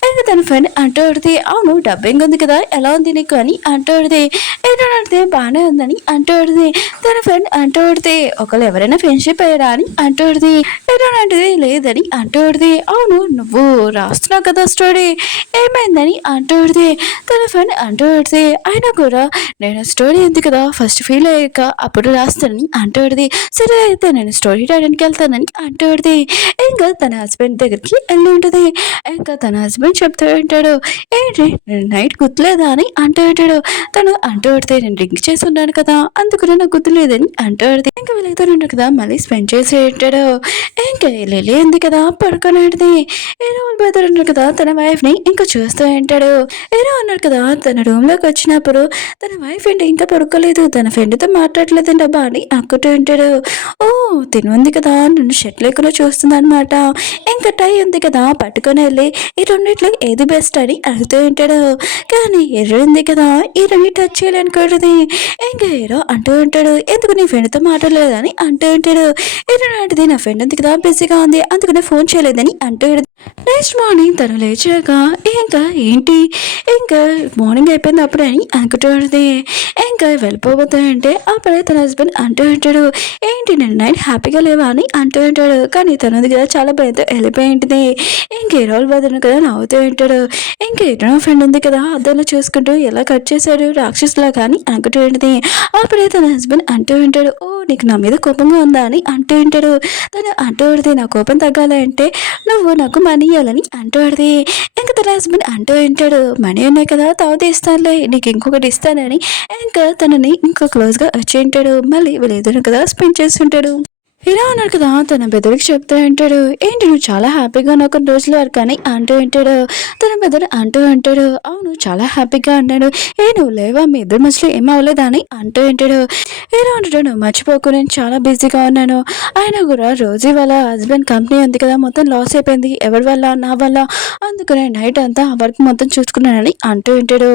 ఇంకా తన ఫ్రెండ్ అంటూ ఉంటుంది అవును డబ్బింగ్ ఉంది కదా ఎలా ఉంది నీకు అని అంటూ ఉంటుంది. ఏంటంటే బాగానే ఉందని అంటూ ఉంటుంది. తన ఫ్రెండ్ అంటూ ఉంటుంది ఒకళ్ళు ఎవరైనా ఫ్రెండ్షిప్ అయ్యారా అని అంటూ ఉంటుంది. ఏంటంటే లేదని అంటూ ఉంటుంది. అవును నువ్వు రాస్తున్నావు కదా స్టోరీ ఏమైందని అంటూ ఉంటుంది. తన ఫ్రెండ్ అంటూ ఉంటుంది అయినా కూడా నేను స్టోరీ ఉంది కదా ఫస్ట్ ఫీల్ అయ్యాక అప్పుడు రాస్తానని అంటూ ఉంటుంది. సరే అయితే నేను స్టోరీ రాయడానికి వెళ్తానని అంటూ ఉంటుంది. ఇంకా తన హస్బెండ్ దగ్గరికి వెళ్ళి ఉంటుంది. ఇంకా తన హస్బెండ్ చెప్తూ ఉంటాడు ఏంటి నైట్ గుర్తులేదా అని అంటూ ఉంటాడు. తను అంటూ పడితే నేను డ్రింక్ చేసి ఉన్నాను కదా అందుకు నాకు గుర్తులేదని అంటూ పడితే ఇంకా వెళ్తాను కదా మళ్ళీ స్పెండ్ చేసి ఉంటాడు. ఇంకా లెలి ఉంది కదా పడుకొని ఉంటుంది. ఏదో బెదర్ ఉన్నాడు కదా తన వైఫ్ ని ఇంకా చూస్తూ ఉంటాడు. ఏదో అన్నాడు కదా తన రూమ్ లోకి వచ్చినప్పుడు తన వైఫ్ ఏంటి ఇంకా పడుకోలేదు, తన ఫ్రెండ్ తో మాట్లాడలేదండి అబ్బా అని అనుకుంటూ ఉంటాడు. ఓ తిను ఉంది కదా నన్ను షర్ట్ లేకుండా చూస్తుంది అనమాట. ఇంకా టై ఉంది కదా పట్టుకొని వెళ్ళి ఈ రెండిట్లో ఏది బెస్ట్ అని అడుగుతూ ఉంటాడు. కానీ ఎర్ర ఉంది కదా ఈ రెండు టచ్ చేయాలనుకుంటుంది. ఇంకా హీరో అంటూ ఉంటాడు ఎందుకు నీ ఫ్రెండ్తో మాట్లాడలేదని అంటూ ఉంటాడు. ఎర్ర లాంటిది నా ఫ్రెండ్ ఉంది కదా బిజీగా ఉంది అందుకనే ఫోన్ చేయలేదని అంటూ. నెక్స్ట్ మార్నింగ్ తను లేచాక ఇంకా ఏంటి ఇంకా మార్నింగ్ అయిపోయింది అప్పుడే అని అనుకుంటుంది. ఇంకా వెళ్ళిపోబోతాయంటే అప్పుడే తన హస్బెండ్ అంటూ ఉంటాడు ఏంటి నేను నైట్ హ్యాపీగా లేవా అని అంటూ ఉంటాడు. కానీ తనది కదా చాలా భయంతో వెళ్ళిపోయి ఉంటుంది. ఇంక రోజు బదులు కదా నవ్వుతూ ఉంటాడు. ఇంకా ఎన్నో ఫ్రెండ్ ఉంది కదా అద్దంలో చూసుకుంటూ ఎలా కట్ చేశాడు రాక్షసులా కానీ అనుకుంటూ ఉంటుంది. అప్పుడే తన హస్బెండ్ అంటూ ఉంటాడు ఓ నీకు నా మీద కోపంగా ఉందా అని అంటూ ఉంటాడు. తను అంటూ ఉంటుంది నా కోపం తగ్గాలంటే నువ్వు నాకు మనీ ఇవ్వాలని అంటూ ఉంటుంది. ఇంకా తన హస్బెండ్ అంటూ ఉంటాడు మనీ ఉన్నాయి కదా తర్వాత ఇస్తానులే నీకు ఇంకొకటి ఇస్తానని. ఇంకా తనని ఇంకా క్లోజ్గా వచ్చి ఉంటాడు. మళ్ళీ వీళ్ళు కదా స్పెండ్ చేస్తుంటాడు. ఇలా అన్నాడు కదా తన బెదరికి చెప్తూ ఉంటాడు ఏంటి నువ్వు చాలా హ్యాపీగా ఉన్న కొన్ని రోజుల వరకు అని అంటూ ఉంటాడు. తన బెదరు అంటూ ఉంటాడు అవును చాలా హ్యాపీగా అన్నాడు. నువ్వు లేవా మీ ఇద్దరు మధ్యలో ఏం అవ్వలేదా అని అంటూ ఉంటాడు. ఇలా అంటాడు నువ్వు మర్చిపోకు నేను చాలా బిజీగా ఉన్నాను, ఆయన కూడా రోజు వాళ్ళ హస్బెండ్ కంపెనీ ఉంది కదా మొత్తం లాస్ అయిపోయింది ఎవరి వల్ల నా వల్ల, అందుకనే నైట్ అంతా ఆ వర్క్ మొత్తం చూసుకున్నానని అంటూ ఉంటాడు.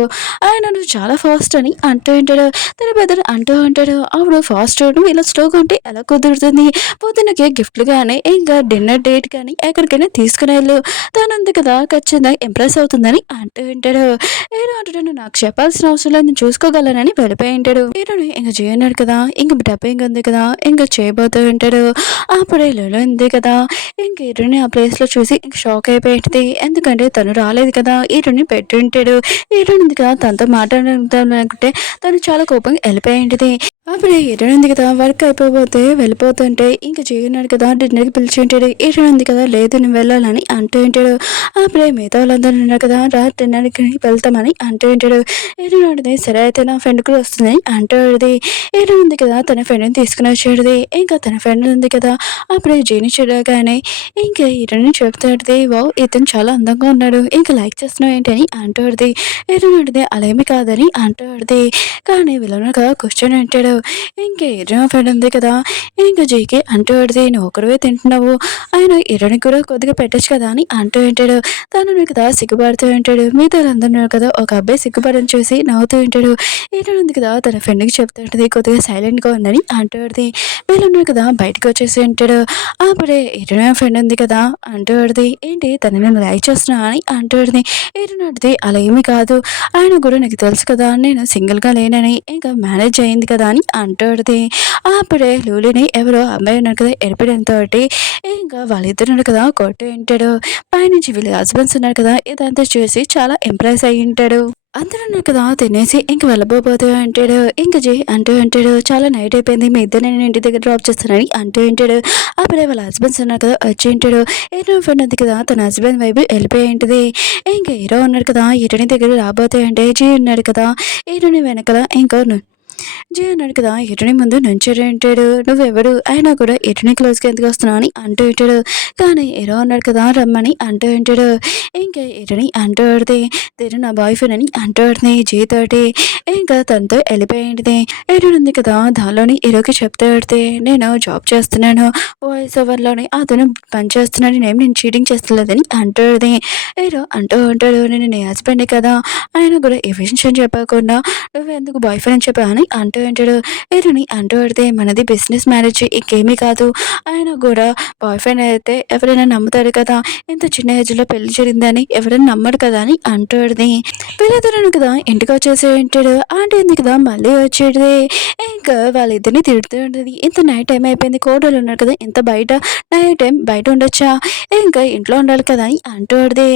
ఆయన నువ్వు చాలా ఫాస్ట్ అని అంటూ ఉంటాడు. తన బెదరు అంటూ ఉంటాడు అవును ఫాస్ట్ నువ్వు ఇలా స్లోగా ఉంటే ఎలా కుదురుతుంది, పొద్దునకి గిఫ్ట్లు కానీ ఇంకా డిన్నర్ డేట్ కానీ ఎక్కడికైనా తీసుకుని వెళ్ళు, తనంది కదా ఖచ్చితంగా ఇంప్రెస్ అవుతుందని అంటూ ఉంటాడు. హీరో అంటాడు, నాకు చెప్పాల్సిన అవసరం లేదు, నేను చూసుకోగలనని వెళ్ళిపోయి ఉంటాడు. హీరోని ఇంకా చేయన్నాడు కదా, ఇంక డబ్బింగ్ ఉంది కదా, ఇంకా చేయబోతూ ఉంటాడు. అప్పుడే లులు ఉంది కదా, ఇంక హీరోని ఆ ప్లేస్లో చూసి ఇంక షాక్ అయిపోయింది. ఎందుకంటే తను రాలేదు కదా, హీరోని పెట్టి ఉంటాడు. హీరోని ఉంది కదా, తనతో మాట్లాడాలనుకుంటే తను చాలా కోపంగా వెళ్ళిపోయి ఉంటుంది. అప్పుడే హీరోయిన్ ఉంది కదా, వర్క్ అయిపోతే వెళ్ళిపోతుంటే ఇంకా చేయన్నాడు కదా, డిన్నర్కి పిలిచి ఉంటాడు. హీరోయిన్ ఉంది కదా, లేదు నేను వెళ్ళాలని అంటూ ఉంటాడు. అప్పుడే మిగతా వాళ్ళందరూ ఉన్నారు కదా, రా డిన్నర్కి వెళ్తామని అంటూ ఉంటాడు. హీరోయిన్ ఉంటుంది, సరే అయితే నా ఫ్రెండ్ కూడా వస్తుంది అంటుంది. హీరోయిన్ ఉంది కదా, తన ఫ్రెండ్ని తీసుకుని వచ్చేది. ఇంకా తన ఫ్రెండ్ ఉంది కదా, అప్పుడే జీని చూడగానే ఇంకా హీరోయిన్ చెప్తాడుది, వావ్ ఇతను చాలా అందంగా ఉన్నాడు, ఇంకా లైక్ చేస్తున్నావు ఏంటని అంటుంది. హీరోయిన్ ఉంటుంది, అలేమి కాదని అంటుంది. కానీ వీళ్ళను కదా కూర్చొని ఉంటాడు. ఇంక హీరోయిన్ ఫ్రెండ్ ఉంది కదా, ఇంకా జీకి అంటూ పడితే నువ్వు ఒకరివే తింటున్నావు, ఆయన హీరోని కూడా కొద్దిగా పెట్టచ్చు కదా అని అంటూ ఉంటాడు. తను కదా సిగ్గుపడుతూ ఉంటాడు. మిగతా అందరూ కదా, ఒక అబ్బాయి సిగ్గుపడని చూసి నవ్వుతూ ఉంటాడు. హీరోయిన్ ఉంది కదా, తన ఫ్రెండ్కి చెప్తూ ఉంటుంది కొద్దిగా సైలెంట్గా ఉందని అంటూ పడితే వీళ్ళున్నారు కదా బయటకు వచ్చేసి ఉంటాడు. అప్పుడే హీరోయిన్ ఫ్రెండ్ ఉంది కదా అంటూ పడితే ఏంటి తను నేను లైక్ చేస్తున్నా అని అంటూ పడితే హీరోయిన్ అడితే అలా ఏమీ కాదు, ఆయన కూడా నాకు తెలుసు కదా, నేను సింగిల్గా లేనని, ఇంకా మ్యారేజ్ అయింది కదా అని అంటాడుది. అప్పుడే లూలిని ఎవరో అమ్మాయి ఉన్నారు కదా ఎడిపడంతో ఇంకా వాళ్ళిద్దరు కదా కొట్టు ఉంటాడు. పైనుంచి వీళ్ళ హస్బెండ్స్ ఉన్నారు కదా, ఇదంతా చూసి చాలా ఇంప్రెస్ అయ్యి ఉంటాడు. అందరూ ఉన్నారు కదా తినేసి ఇంక వెళ్ళబోతూ అంటాడు. ఇంక జై అంటూ అంటాడు, చాలా నైట్ అయిపోయింది, మీ ఇద్దరు నేను ఇంటి దగ్గర డ్రాప్ చేస్తానని అంటూ ఉంటాడు. అప్పుడే వాళ్ళ హస్బెండ్స్ ఉన్నారు కదా వచ్చి ఉంటాడు. హీరో ఫ్రెండ్ ఉంది కదా, తన హస్బెండ్ వైపు వెళ్ళిపోయి ఉంటుంది. ఇంకా హీరో ఉన్నాడు కదా, హీరోని దగ్గర రాబోతే అంటే జీ ఉన్నాడు కదా, హీరోని వెనకాల ఇంకా జీ అన్నాడు కదా, హీరోని ముందు నుంచోడు అంటాడు. నువ్వెవడు అయినా కూడా హీరోని క్లోజ్కి ఎందుకు వస్తున్నావు అని అంటూ ఉంటాడు. కానీ హీరో అన్నాడు కదా రమ్మని అంటూ ఉంటాడు. ఇంకా హీరోని అంటూ ఆడితే తిరు నా బాయ్ ఫ్రెండ్ అని అంటూ ఆడుతుంది జీ తోటి. ఇంకా తనతో వెళ్ళిపోయింది. హీరోని ఉంది కదా, దానిలోని హీరోకి చెప్తూ ఆడితే నేను జాబ్ చేస్తున్నాను, వాయిస్ ఓవర్లోని అతను పని చేస్తున్నాడు, నేను చీటింగ్ చేస్తలేదని అంటాడు. హీరో అంటూ ఉంటాడు, నేను నీ హస్బెండ్ కదా, ఆయన కూడా ఈ విషయం చెప్పకుండా నువ్వెందుకు బాయ్ ఫ్రెండ్ చెప్పా అని అంటూ ఉంటాడు. హీరోని అంటూ ఆడితే మనది బిజినెస్ మ్యారేజ్, ఇంకేమీ కాదు, ఆయన కూడా బాయ్ ఫ్రెండ్ అయితే ఎవరైనా నమ్ముతాడు కదా, ఇంత చిన్న ఏజ్లో పెళ్లి జరిగిందని ఎవరైనా నమ్మడు కదా అని అంటాడుది. వీళ్ళిద్దరు కదా ఇంటికి వచ్చేసి ఉంటాడు. ఆంటీ ఉంది కదా మళ్ళీ వచ్చేది. ఇంకా వాళ్ళిద్దరిని తిడుతూ ఉంటుంది, ఇంత నైట్ టైం అయిపోయింది, కోడలు ఉన్నారు కదా, ఇంత బయట నైట్ టైం బయట ఉండొచ్చా, ఇంకా ఇంట్లో ఉండాలి కదా అని అంటాడుది.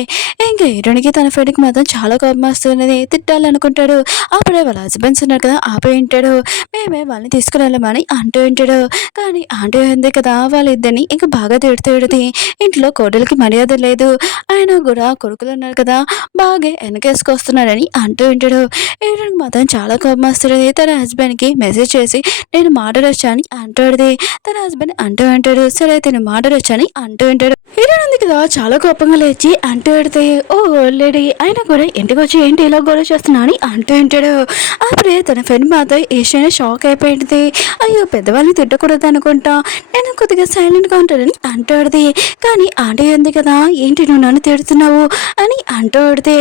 ఇంకా హీరోనికి తన ఫ్రెండ్కి మాత్రం చాలా కోపం వస్తున్నది, తిట్టాలనుకుంటాడు. అప్పుడే వాళ్ళ హస్బెండ్స్ ఉన్నారు కదా ఆపేయి ఉంటాడు, మేమే వాళ్ళని తీసుకుని వెళ్ళమని అంటూ ఉంటాడు. కానీ ఆంటీ ఉంది కదా వాళ్ళిద్దరిని ఇంకా బాగా తిడుతుంది. ఇంట్లో కోడలికి మర్యాద లేదు, ఆయన కూడా కొడుకులు ఉన్నారు కదా బాగా వెనకేసుకొస్తున్నాడని అంటూ ఉంటాడు. హీరోకి మాత్రం చాలా కోపం వస్తుంది. తన హస్బెండ్కి మెసేజ్ చేసి నేను మాట్లాడొచ్చా అని అంటాడుది. తన హస్బెండ్ అంటూ అంటాడు, సరే అయితే నేను మాట్లాడొచ్చని అంటూ ఉంటాడు. హీరోయిన్ ఉంది కదా చాలా కోపంగా లేచి అంటూ పెడితే ఓ లేడీ ఆయన కూడా ఇంటికి వచ్చి ఏంటి ఇలా గొడవ చేస్తున్నా అని అంటూ ఉంటాడు. అప్పుడే తన ఫ్రెండ్ మాత్రం ఏషియా షాక్ అయిపోయింది. అయ్యో పెద్దవాళ్ళని తిట్టకూడదు అనుకుంటా, నేను కొద్దిగా సైలెంట్గా ఉంటానని అంటాడుది. కానీ ఆంటీ ఉంది కదా ఏంటి నువ్వు నన్ను తిడుతున్నావు అని అంటాడితే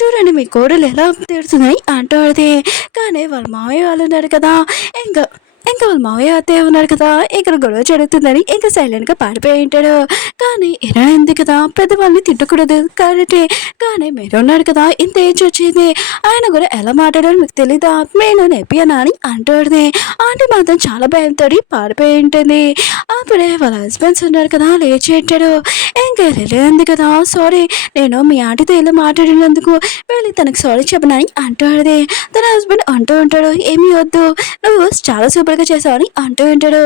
చూడండి మీ కోడలు ఎలా తిడుతుందని అంటాడితే కానీ వాళ్ళ మావయ్య వాళ్ళు ఉన్నారు కదా, ఇంకా వాళ్ళ మావయ్య అత్తయ్య ఉన్నారు కదా, ఇక్కడ గొడవ జరుగుతుందని ఇంకా సైలెంట్గా పారిపోయి ఉంటాడు. కానీ ఎలా ఉంది కదా పెద్దవాళ్ళని తిట్టకూడదు కాబట్టి, కానీ మీరు ఉన్నారు కదా ఇంత ఏజ్ వచ్చింది, ఆయన కూడా ఎలా మాట్లాడాలో మీకు తెలీదా, నేను నెప్పియనా అని అంటాడుది. ఆంటీ మాత్రం చాలా భయంతో పారిపోయి ఉంటుంది. అప్పుడే వాళ్ళ హస్బెండ్స్ ఉన్నారు కదా లేచి ఉంటాడు. ఇంకా ఉంది కదా సారీ నేను మీ ఆంటీతో ఇలా మాట్లాడినందుకు వెళ్ళి తనకు సారీ చెప్పనని అంటాడుది. తన హస్బెండ్ అంటూ ఉంటాడు, ఏమీ వద్దు నువ్వు చాలా సూపర్గా చేసావని అంటూ ఉంటాడు.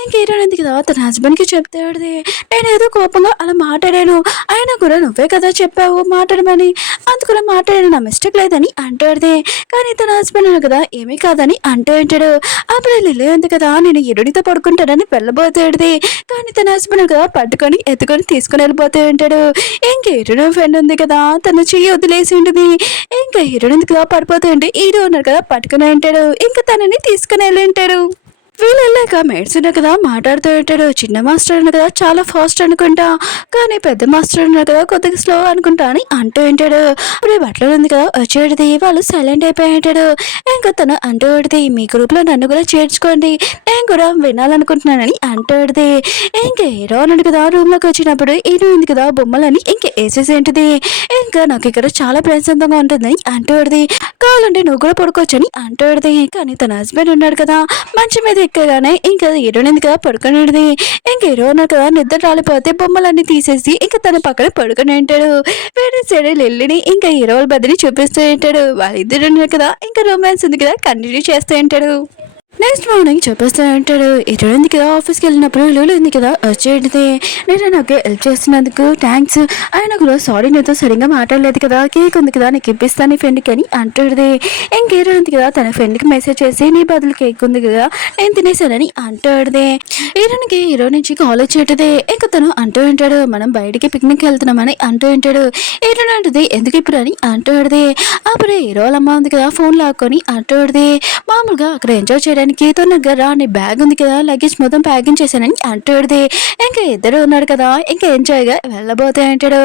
ఇంకేంటి కదా తన హస్బెండ్కి చెప్తాడుది, నేను ఏదో కోపంగా అలా మాట్లాడాను, అయినా కూడా నువ్వే కదా చెప్పావు మాట్లాడమని, అందుకులా మాట్లాడాను, నా మిస్టేక్ లేదని అంటాడుది. కానీ తన హస్బెండ్ కదా ఏమీ కాదని అంటూ ఉంటాడు. అప్పుడు లిల్లీ ఉంది కదా నేను ఎరుడితో పడుకుంటానని వెళ్ళబోతాడుది. కానీ తన హస్బెండ్ కదా పట్టుకొని ఎత్తుకొని తీసుకుని వెళ్ళిపోతూ ఉంటాడు. ఇంకా హీరో ఫ్రెండ్ ఉంది కదా తన చెయ్యి వదిలేసి ఉంటుంది. ఇంకా హీరోయిన్ కదా పడిపోతూ ఉంటే హీరో ఉన్నారు కదా పట్టుకుని ఉంటాడు. ఇంకా తనని తీసుకుని వెళ్ళి ఉంటాడు. వీళ్ళు వెళ్ళాక మేడ్స్ ఉన్నా కదా మాట్లాడుతూ ఉంటాడు. చిన్న మాస్టర్ ఉన్నా కదా చాలా ఫాస్ట్ అనుకుంటా, కానీ పెద్ద మాస్టర్ ఉన్నా కదా కొద్దిగా స్లో అనుకుంటా అని అంటూ ఉంటాడు. అప్పుడు బట్టలు ఉంది కదా వచ్చేటిది వాళ్ళు సైలెంట్ అయిపోయి ఉంటాడు. ఇంకా తను అంటూ ఉంటుంది, మీ గ్రూప్లో నన్ను కూడా చేర్చుకోండి, నేను కూడా వినాలనుకుంటున్నానని అంటూ ఉంటుంది. ఇంకా హీరో అన్నాడు కదా రూమ్లోకి వచ్చినప్పుడు హీరో ఉంది కదా బొమ్మలని ఇంకా వేసేసేంటిది. ఇంకా నాకు ఇక్కడ చాలా ప్రశాంతంగా ఉంటుందని అంటూ ఉంటుంది. కావాలంటే నువ్వు కూడా పడుకోవచ్చని అంటూ ఉంటుంది. కానీ తన హస్బెండ్ ఉన్నాడు కదా మంచం మీద ఎక్కగానే ఇంకా హీరోయిన్ ఎందుకు పడుకునేది. ఇంక హీరో ఉన్నారు కదా నిద్ర రాలిపోతే బొమ్మలన్నీ తీసేసి ఇంకా తన పక్కన పడుకుని ఉంటాడు. వేరే సైడ్ లెల్లిని ఇంకా హీరో వాళ్ళ బదిని చూపిస్తూ ఉంటాడు. వాళ్ళిద్దరు ఉన్నారు కదా ఇంకా రొమాన్స్ ఉంది కదా కంటిన్యూ చేస్తూ ఉంటాడు. నెక్స్ట్ మార్నింగ్ చెప్పేస్తూ ఉంటాడు, హీరోయిన్ ఉంది కదా ఆఫీస్కి వెళ్ళినప్పుడు లూలు ఉంది కదా వచ్చేటిది, నేను నాకు హెల్ప్ చేస్తున్నందుకు థ్యాంక్స్, ఆయన కూడా సారీ నీతో సరిగ్గా మాట్లాడలేదు కదా, కేక్ ఉంది కదా నీకు ఇప్పిస్తాను నీ ఫ్రెండ్కి అని అంటుంది. ఇంక హీరోయిన్ ఉంది కదా తన ఫ్రెండ్కి మెసేజ్ చేసి నీ బదులు కేక్ ఉంది కదా నేను తినేసానని అంటుంది. హీరోయిన్కి హీరో నుంచి కాల్ వచ్చేటది. ఇంక తను అంటూ ఉంటాడు, మనం బయటికి పిక్నిక్ వెళ్తున్నామని అంటూ ఉంటాడు. హీరోయిన్ అంటుంది ఎందుకు ఇప్పుడు అని అంటుంది. అప్పుడు హీరో వాళ్ళ అమ్మ ఉంది కదా ఫోన్ లాక్కొని అంటుంది, మామూలుగా అక్కడ ఎంజాయ్ చేయడానికి తొందరగా రా నీ బ్యాగ్ ఉంది కదా లగేజ్ మొత్తం ప్యాకింగ్ చేశానని అంటుంది. ఇంకా ఇద్దరు ఉన్నారు కదా ఇంకా ఎంజాయ్గా వెళ్ళబోతే అంటాడు.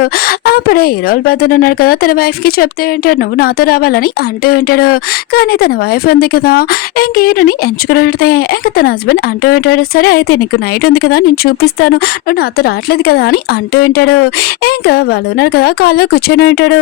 అప్పుడే హీరో బద్దరు ఉన్నాడు కదా తన వైఫ్కి చెప్తే ఉంటాడు నువ్వు నాతో రావాలని అంటూ ఉంటాడు. కానీ తన వైఫ్ ఉంది కదా ఇంక హీరోని ఎంచుకుని ఇంకా తన హస్బెండ్ అంటూ ఉంటాడు, సరే అయితే నీకు నైట్ ఉంది కదా నేను చూపిస్తాను, నువ్వు నాతో రావట్లేదు కదా అని అంటూ ఉంటాడు. ఇంకా వాళ్ళు ఉన్నారు కదా కాల్లో కూర్చొని ఉంటాడు.